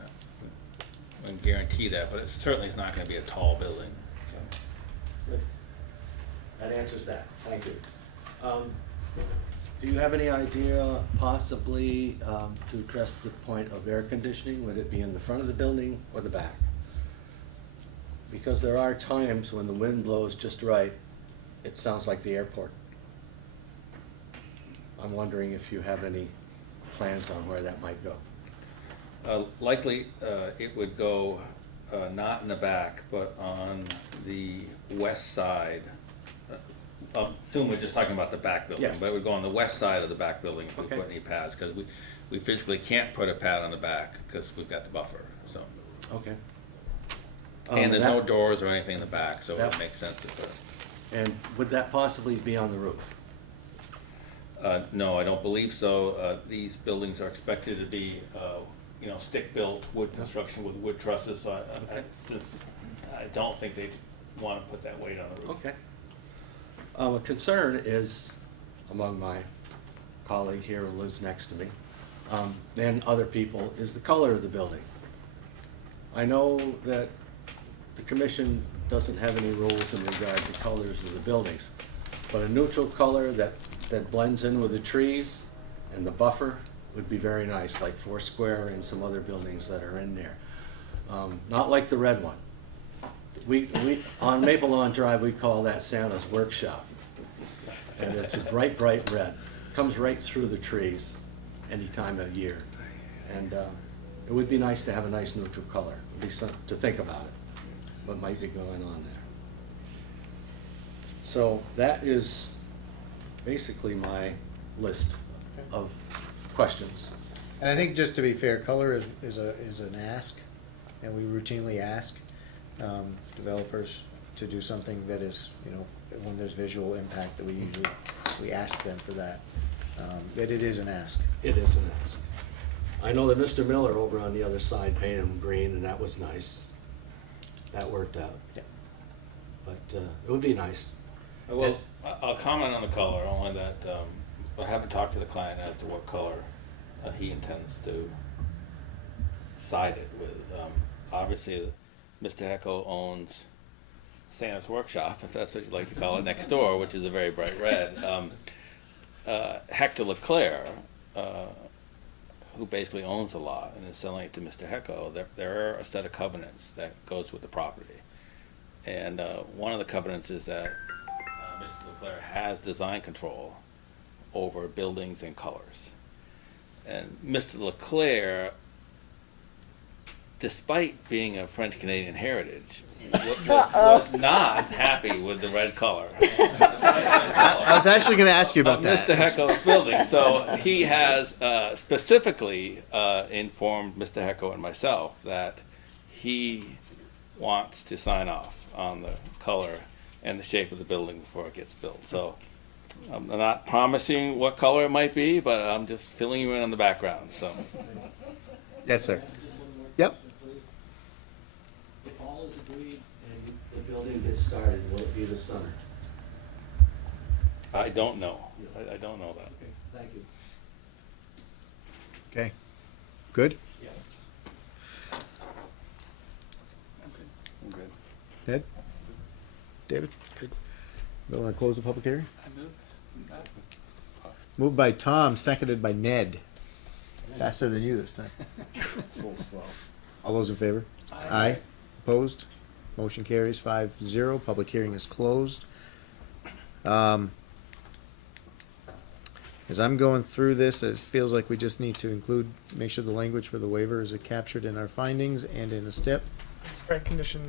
wouldn't guarantee that, but it certainly is not gonna be a tall building, so. Good. That answers that, thank you. Do you have any idea possibly to address the point of air conditioning? Would it be in the front of the building or the back? Because there are times when the wind blows just right, it sounds like the airport. I'm wondering if you have any plans on where that might go. Likely, it would go not in the back, but on the west side. Assume we're just talking about the back building, Yes. but it would go on the west side of the back building if we Okay. put any pads, because we physically can't put a pad on the back because we've got the buffer, so. Okay. And there's no that- doors or anything in the back, so it That- makes sense to put it. And would that possibly be on the roof? No, I don't believe so. These buildings are expected to be, stick-built wood construction with wood trusses, so I don't think they'd want to put that weight on the roof. Okay. A concern is, among my colleague here who lives next to me, and other people, is the color of the building. I know that the commission doesn't have any rules in regard to colors of the buildings, but a neutral color that blends in with the trees and the buffer would be very nice, like Foursquare and some other buildings that are in there. Not like the red one. We on Maple Lawn Drive, we call that Santa's workshop. And it's a bright, bright red. Comes right through the trees any time of year. And it would be nice to have a nice neutral color, at least to think about it, what might be going on there. So that is basically my list of questions. And I think, just to be fair, color is an ask, and we routinely ask developers to do something that is, when there's visual impact, that we ask them for that. But it is an ask. It is an ask. I know that Mr. Miller over on the other side painted them green, and that was nice. That worked out. Yeah. But it would be nice. Well, I'll comment on the color, only that I haven't talked to the client as to what color he intends to side it with. Obviously, Mr. Hecko owns Santa's Workshop, if that's what you'd like to call it, next door, which is a very bright red. Hector Leclerc, who basically owns the lot and is selling it to Mr. Hecko, there are a set of covenants that goes with the property. And one of the covenants is that Mr. Leclerc has design control over buildings and colors. And Mr. Leclerc, despite being of French-Canadian heritage, was not happy with the red color. I was actually going to ask you about that. Mr. Hecko's building. So he has specifically informed Mr. Hecko and myself that he wants to sign off on the color and the shape of the building before it gets built. So I'm not promising what color it might be, but I'm just filling you in on the background. So. Yes, sir. Yep. If all is agreed and the building gets started, will it be this summer? I don't know. I don't know that. Okay, thank you. Okay. Good? Yes. I'm good. Ned? David? Good. We want to close the public hearing? I move that. Moved by Tom, seconded by Ned. Faster than you this time. It's a little slow. All those in favor? Aye. Opposed? Motion carries 5-0. Public hearing is closed. As I'm going through this, it feels like we just need to make sure the language for the waiver is captured in our findings and in a step. Strike condition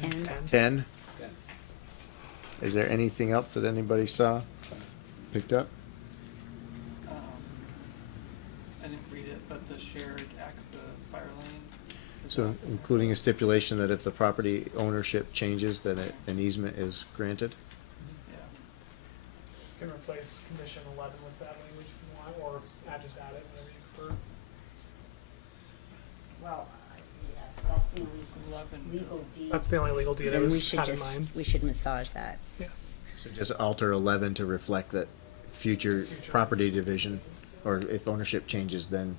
10. 10. Is there anything else that anybody saw, picked up? I didn't read it, but the shared access fire lane. So including a stipulation that if the property ownership changes, then an easement is granted? Yeah. You can replace condition 11 with that language if you want, or just add it, whatever you prefer. Well, yeah, that's the only 11 legal deed. That's the only legal deed I Then we was should had in just, mind. we should massage that. Yeah. So just alter 11 to reflect that future property division, or if ownership changes, then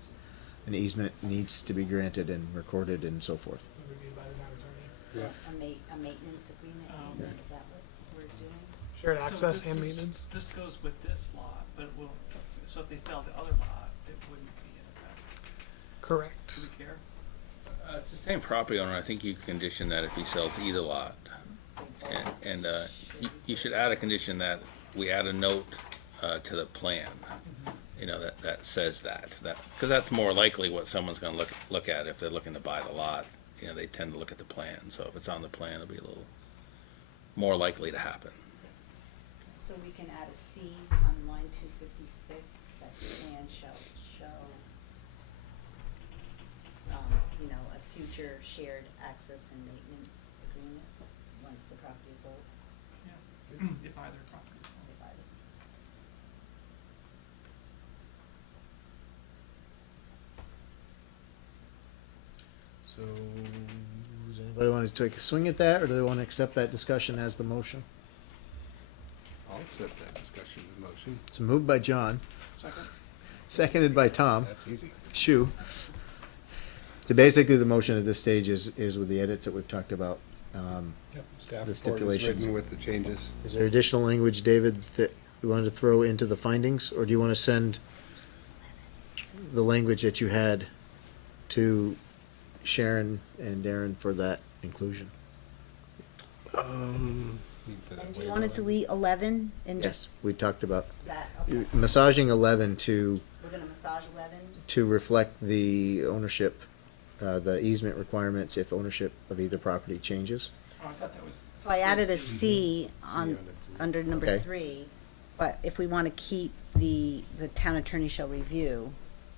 an easement needs to be granted and recorded and so forth. Reviewed by the town attorney. So a maintenance agreement, is that what we're doing? Shared So access this and is- maintenance. This goes with this lot, but it will, so if they sell the other lot, it wouldn't be in effect. Correct. Do we care? It's the same property owner. I think you condition that if he sells either lot. And you should add a condition that we add a note to the plan, that says that, because that's more likely what someone's gonna look at if they're looking to buy the lot. They tend to look at the plan, so if it's on the plan, it'll be a little more likely to happen. So we can add a C on line 256, that the plan shall show, a future shared access and maintenance agreement once the property is sold. Yeah. If either property is sold. If either. So, does anybody want to take a swing at that, or do they want to accept that discussion as the motion? I'll accept that discussion as a motion. So moved by John, Second? seconded by Tom. That's easy. Shu. So basically, the motion at this stage is with the edits that we've talked about. Staff The report is stipulations. written with the changes. Is there additional language, David, that you wanted to throw into the findings, or do you want to send the language that you had to Sharon and Darren for that inclusion? And do you want to delete 11 and Yes, just we talked about that? Okay. massaging 11 to We're gonna massage 11. reflect the ownership, the easement requirements if ownership of either property changes. Oh, I thought that was. So I added a C on, under number Okay. 3, but if we want to keep the town attorney shall review,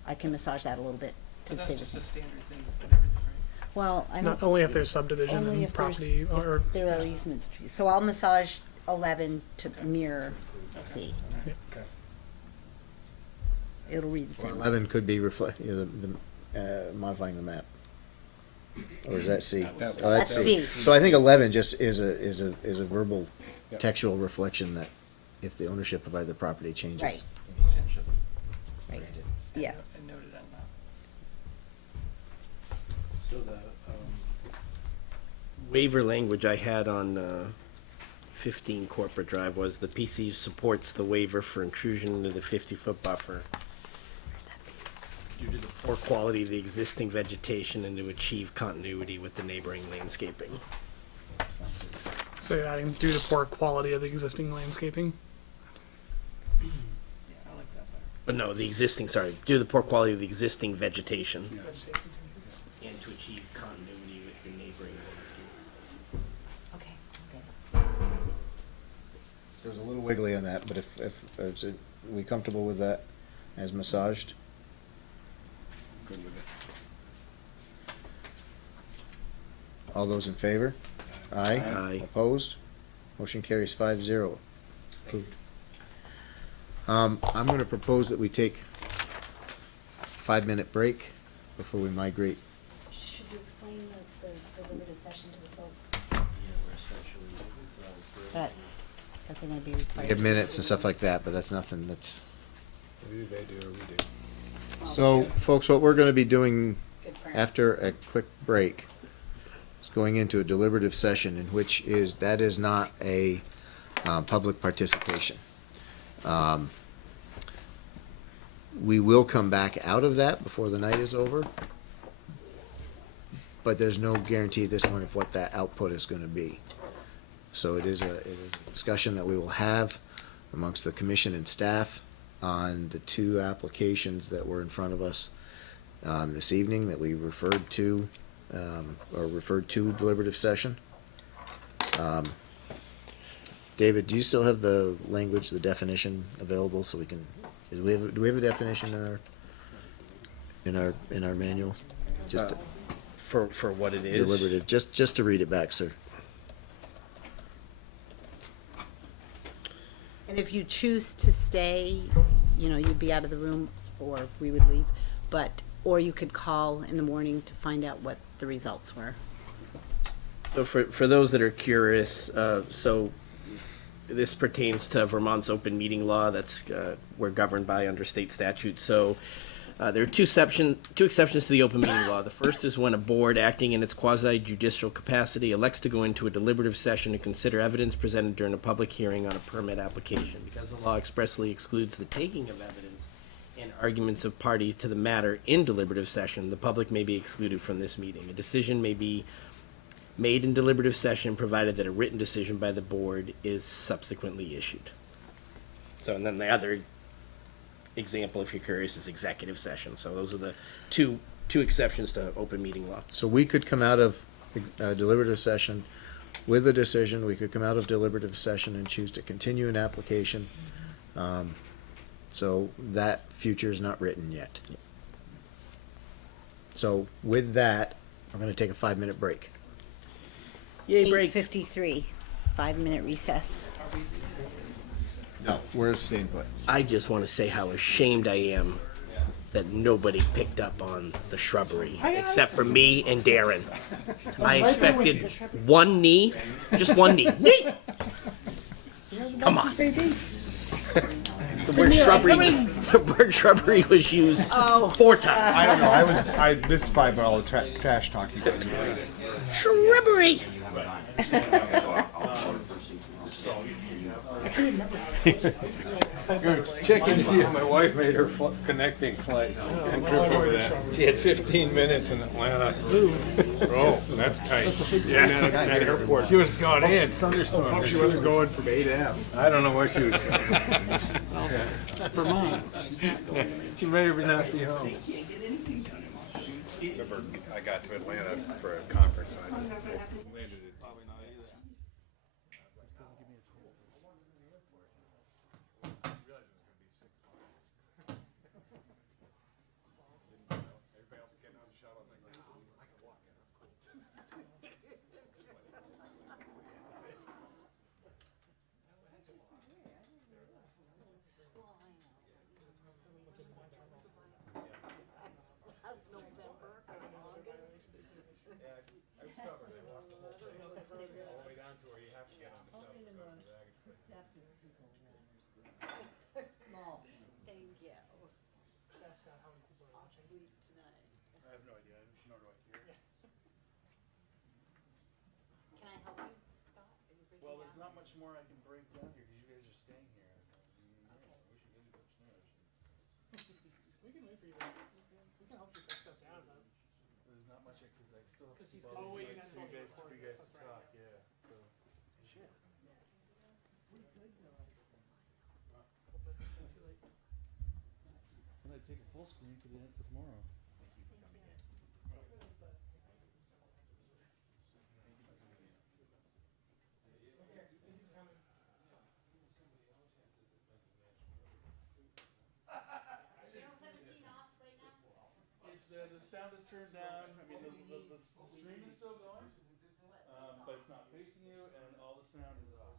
I can massage that a little bit to But that's save just us. a standard thing with everything, right? Well, I Not don't, only if there's subdivision only and if there's, property, or if there are easements. So I'll massage 11 to mirror C. It'll read the Or same. 11 could be modifying the map. Or is that C? That was- Oh, that's That's C. C. So I think 11 just is a verbal Yep. textual reflection that if the ownership of either property changes. Right. Right. Yeah. I noted on that. So the waiver language I had on 15 Corporate Drive was the PC supports the waiver for intrusion into the 50-foot buffer due to the poor quality of the existing vegetation and to achieve continuity with the neighboring landscaping. so you're adding due to poor quality of the existing landscaping. Yeah, I like that better. But no, the existing, sorry, due to the poor quality of the existing vegetation Vegetation. and to achieve continuity with the neighboring landscape. Okay. There's a little wiggly on that, but if is it, we comfortable with that as massaged? Good with it. All those in favor? Aye. Aye. Opposed? Motion carries 5-0. Approved. I'm gonna propose that we take 5-minute break before we migrate. Should you explain the deliberative session to the folks? That they're gonna be We required. have minutes and stuff like that, but that's nothing that's. Either they do or we do. So, folks, what we're gonna be doing Good for after a quick break is going into a deliberative session that is not a, public participation. We will come back out of that before the night is over, but there's no guarantee at this point of what that output is gonna be. So it is a discussion that we will have amongst the commission and staff on the 2 applications that were in front of us this evening that we referred to deliberative session. David, do you still have the language, the definition available so we can, do we have a definition in our manual? Just For what it is. deliberative, just to read it back, sir. And if you choose to stay, you'd be out of the room, or we would leave, or you could call in the morning to find out what the results were. So for those that are curious, so this pertains to Vermont's open meeting law that's, we're governed by under state statute. So there are two exceptions to the open meeting law. The first is when a board acting in its quasi-judicial capacity elects to go into a deliberative session to consider evidence presented during a public hearing on a permit application. Because the law expressly excludes the taking of evidence and arguments of parties to the matter in deliberative session, the public may be excluded from this meeting. A decision may be made in deliberative session, provided that a written decision by the board is subsequently issued. So, and then the other example, if you're curious, is executive session. So those are the two exceptions to open meeting law. So we could come out of deliberative session with a decision, we could come out of deliberative session and choose to continue an application. So that future is not written yet. So with that, I'm gonna take a 5-minute break. Yay, break. 8:53, 5-minute recess. No, we're staying put. I just want to say how ashamed I am that nobody picked up on the shrubbery, except for me and Darren. I expected one knee, just one knee. Knee! Come on. The word shrubbery was used 4 times. I don't know, I mystified by all the trash talk you guys were. Shrubbery! We were checking to see if my wife made her connecting flights. And trip over that. She had 15 minutes in Atlanta. Oh, that's tight. Yeah, that airport. She was gone in. Thunderstorm. She wasn't going from A to F. I don't know where she was going. Vermont. She may or may not be home. Remember, I got to Atlanta for a conference and I just landed it. Probably not either. Everybody else getting on the shuttle, I'm like, I can walk in, I'm cool. I was stubborn, I walked the whole thing, all the way down to where you have to get on the shuttle to go to the baggage claim. Small. Thank you. Ask how many people are watching. Sleep tonight. I have no idea, nor do I care. Can I help you, Scott? Are you breaking Well, there's down? not much more I can break down here, because you guys are staying here. Okay. I wish you guys would upstairs. We can wait for you. We can help you put stuff down though. There's not much, because I still have to. Because he's keep gonna- all Oh, wait, these you lights guys for you still have to guys record to this, that's right. talk, yeah, so. Shit. And I'd take a full screen for the, tomorrow. The sound is turned down, I mean, the stream is still going, but it's not facing you, and all the sound is off.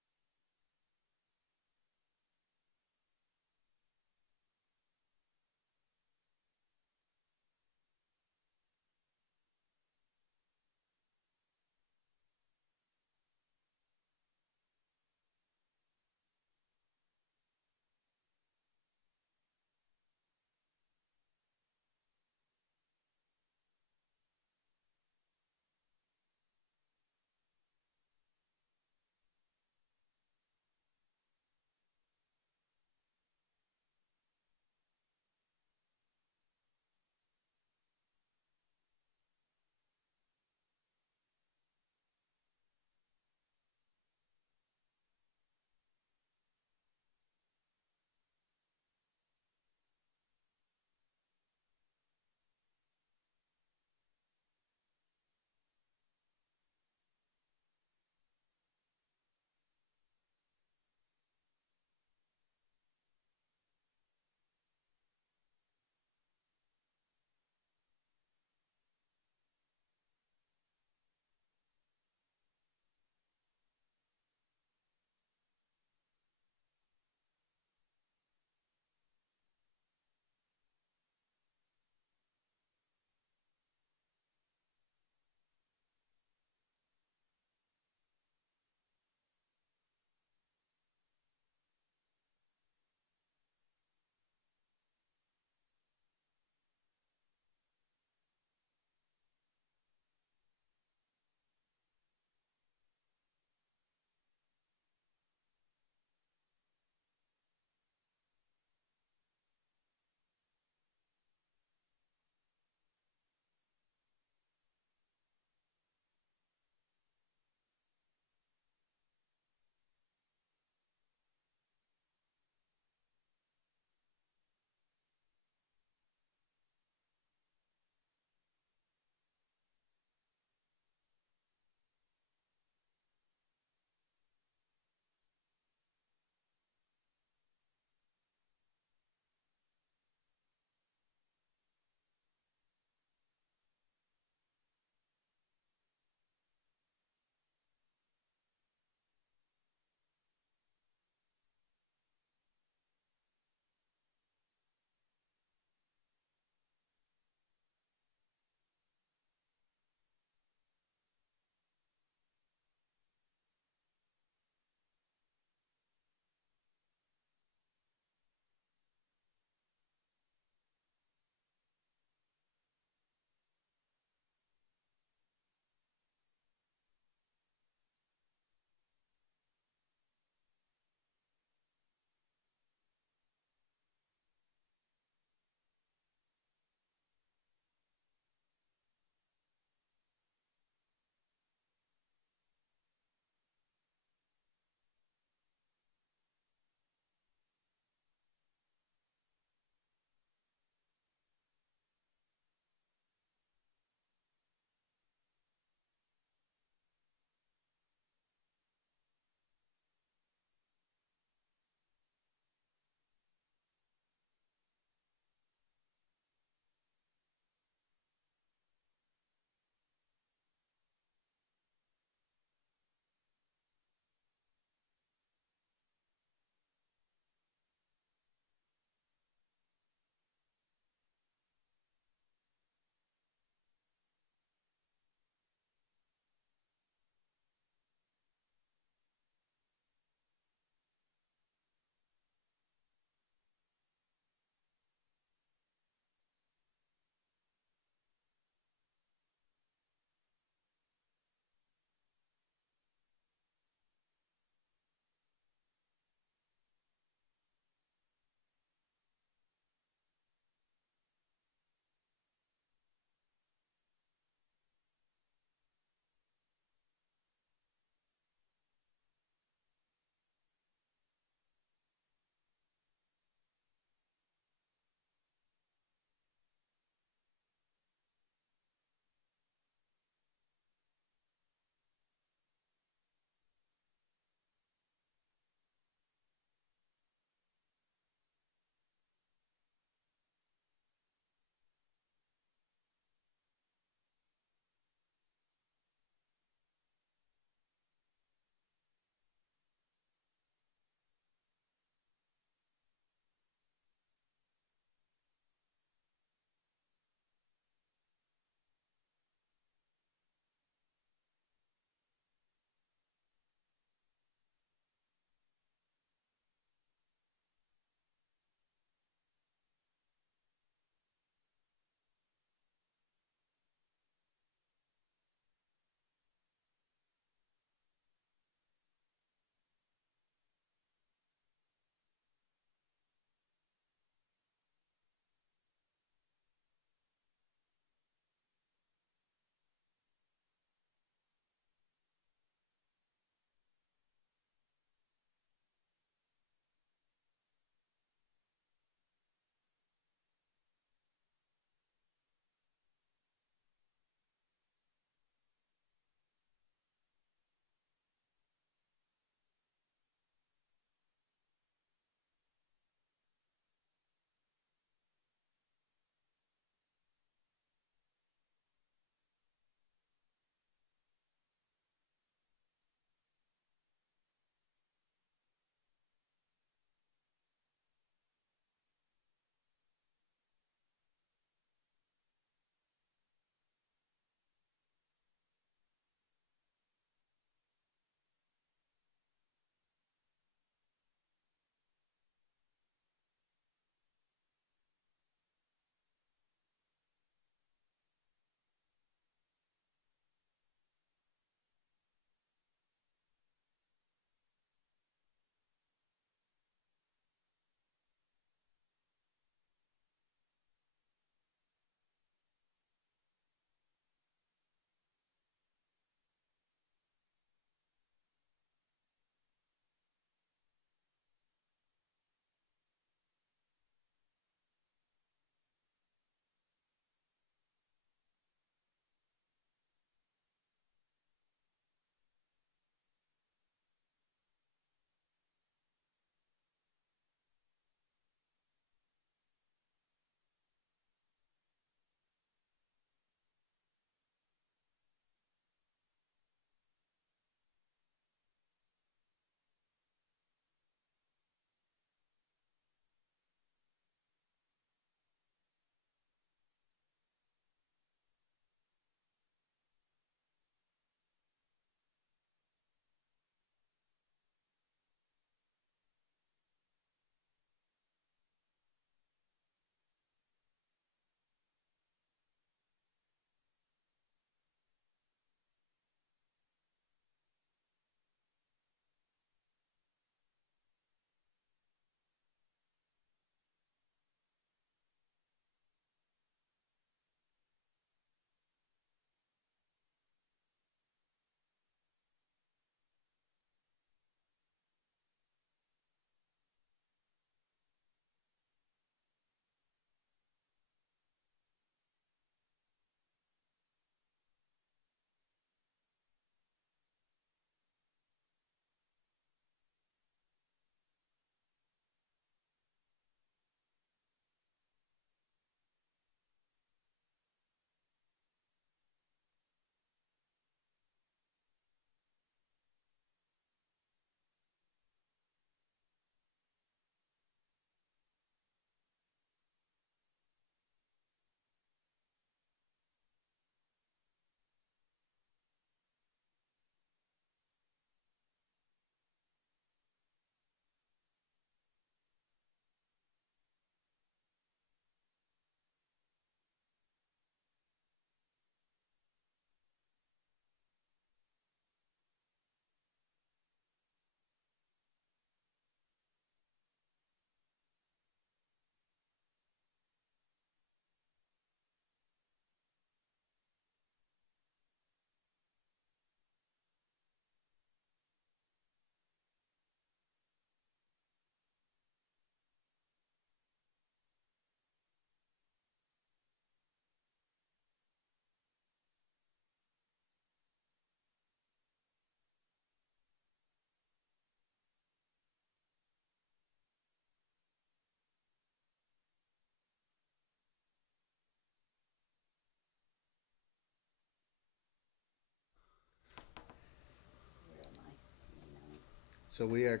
So we are,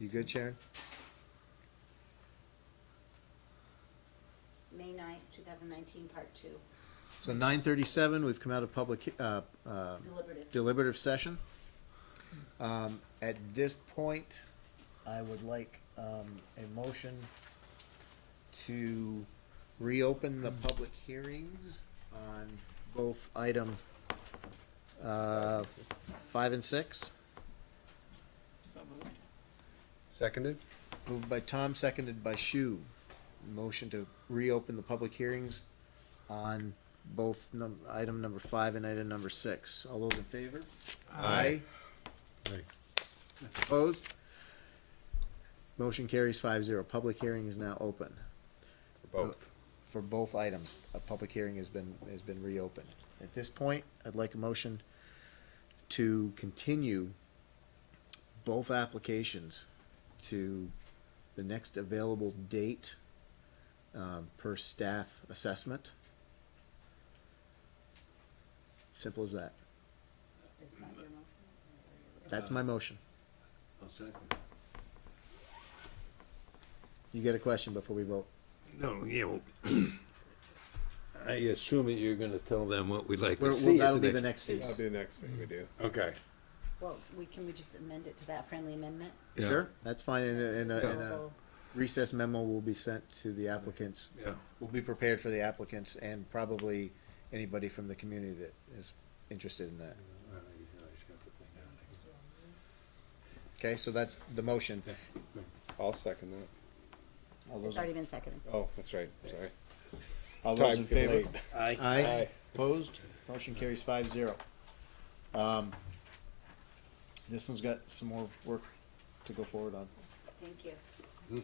you good, Sharon? May 9th, 2019, part 2. So 9:37, we've come out of public, deliberative session. At this point, I would like, a motion to reopen the public hearings on both item, 5 and 6. So moved. Seconded? Moved by Tom, seconded by Shu. Motion to reopen the public hearings on both item number 5 and item number 6. All those in favor? Aye. Opposed? Motion carries 5-0. Public hearing is now open. For both. For both items, a public hearing has been reopened. At this point, I'd like a motion to continue both applications to the next available date, per staff assessment. Simple as that. Is that your motion? That's my motion. I'll second. You get a question before we vote? No, yeah, well, I assume that you're gonna tell them what we'd like Well, to see. at that'll be the next That'll piece. be the next thing we do. Okay. Well, can we just amend it to that friendly amendment? Yeah. Sure, that's fine. In a Available. recess memo will be sent to the applicants. Yeah. We'll be prepared for the applicants and probably anybody from the community that is interested in that. Okay, so that's the motion. I'll second that. All those, It's already been seconded. Oh, that's right, sorry. all those in Time getting favor? late. Aye. Aye. Opposed? Motion carries 5-0. This one's got some more work to go forward on. Thank you.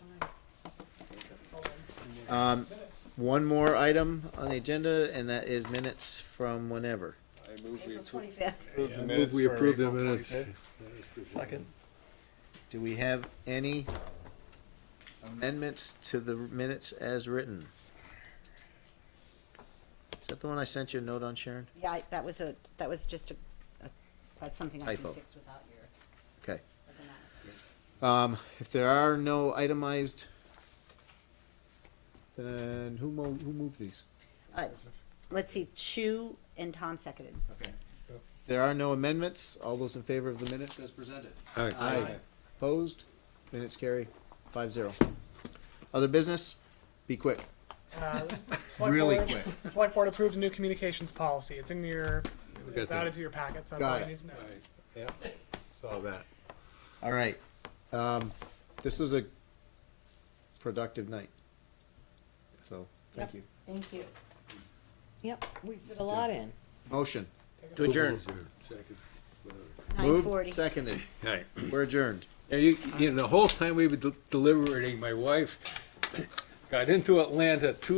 One more item on the agenda, and that is minutes from whenever. I move we April approve. 25th. Approve the I minutes move we for approve the April minutes. 25th. Second. Do we have any amendments to the minutes as written? Is that the one I sent you a note on, Sharon? Yeah, that was just that's something I can Typo. fix without your, Okay. other matter. If there are no itemized, then who moved these? Let's see, Chu and Tom seconded. Okay. There are no amendments. All those in favor of the minutes as presented? Aye. Opposed? Minutes carry 5-0. Other business? Be quick. Select Really board- quick. Select board approved a new communications policy. It's in your, got it's that. added to your packets. That's Got all it. you need to know. Yeah, saw that. All right. This was a productive night. So, thank you. Thank you. Yep, we fit a lot in. Motion. To adjourn. Second. Moved, 9:40. seconded. Aye. We're adjourned. Yeah, you know, the whole time we were deliberating, my wife got into Atlanta 2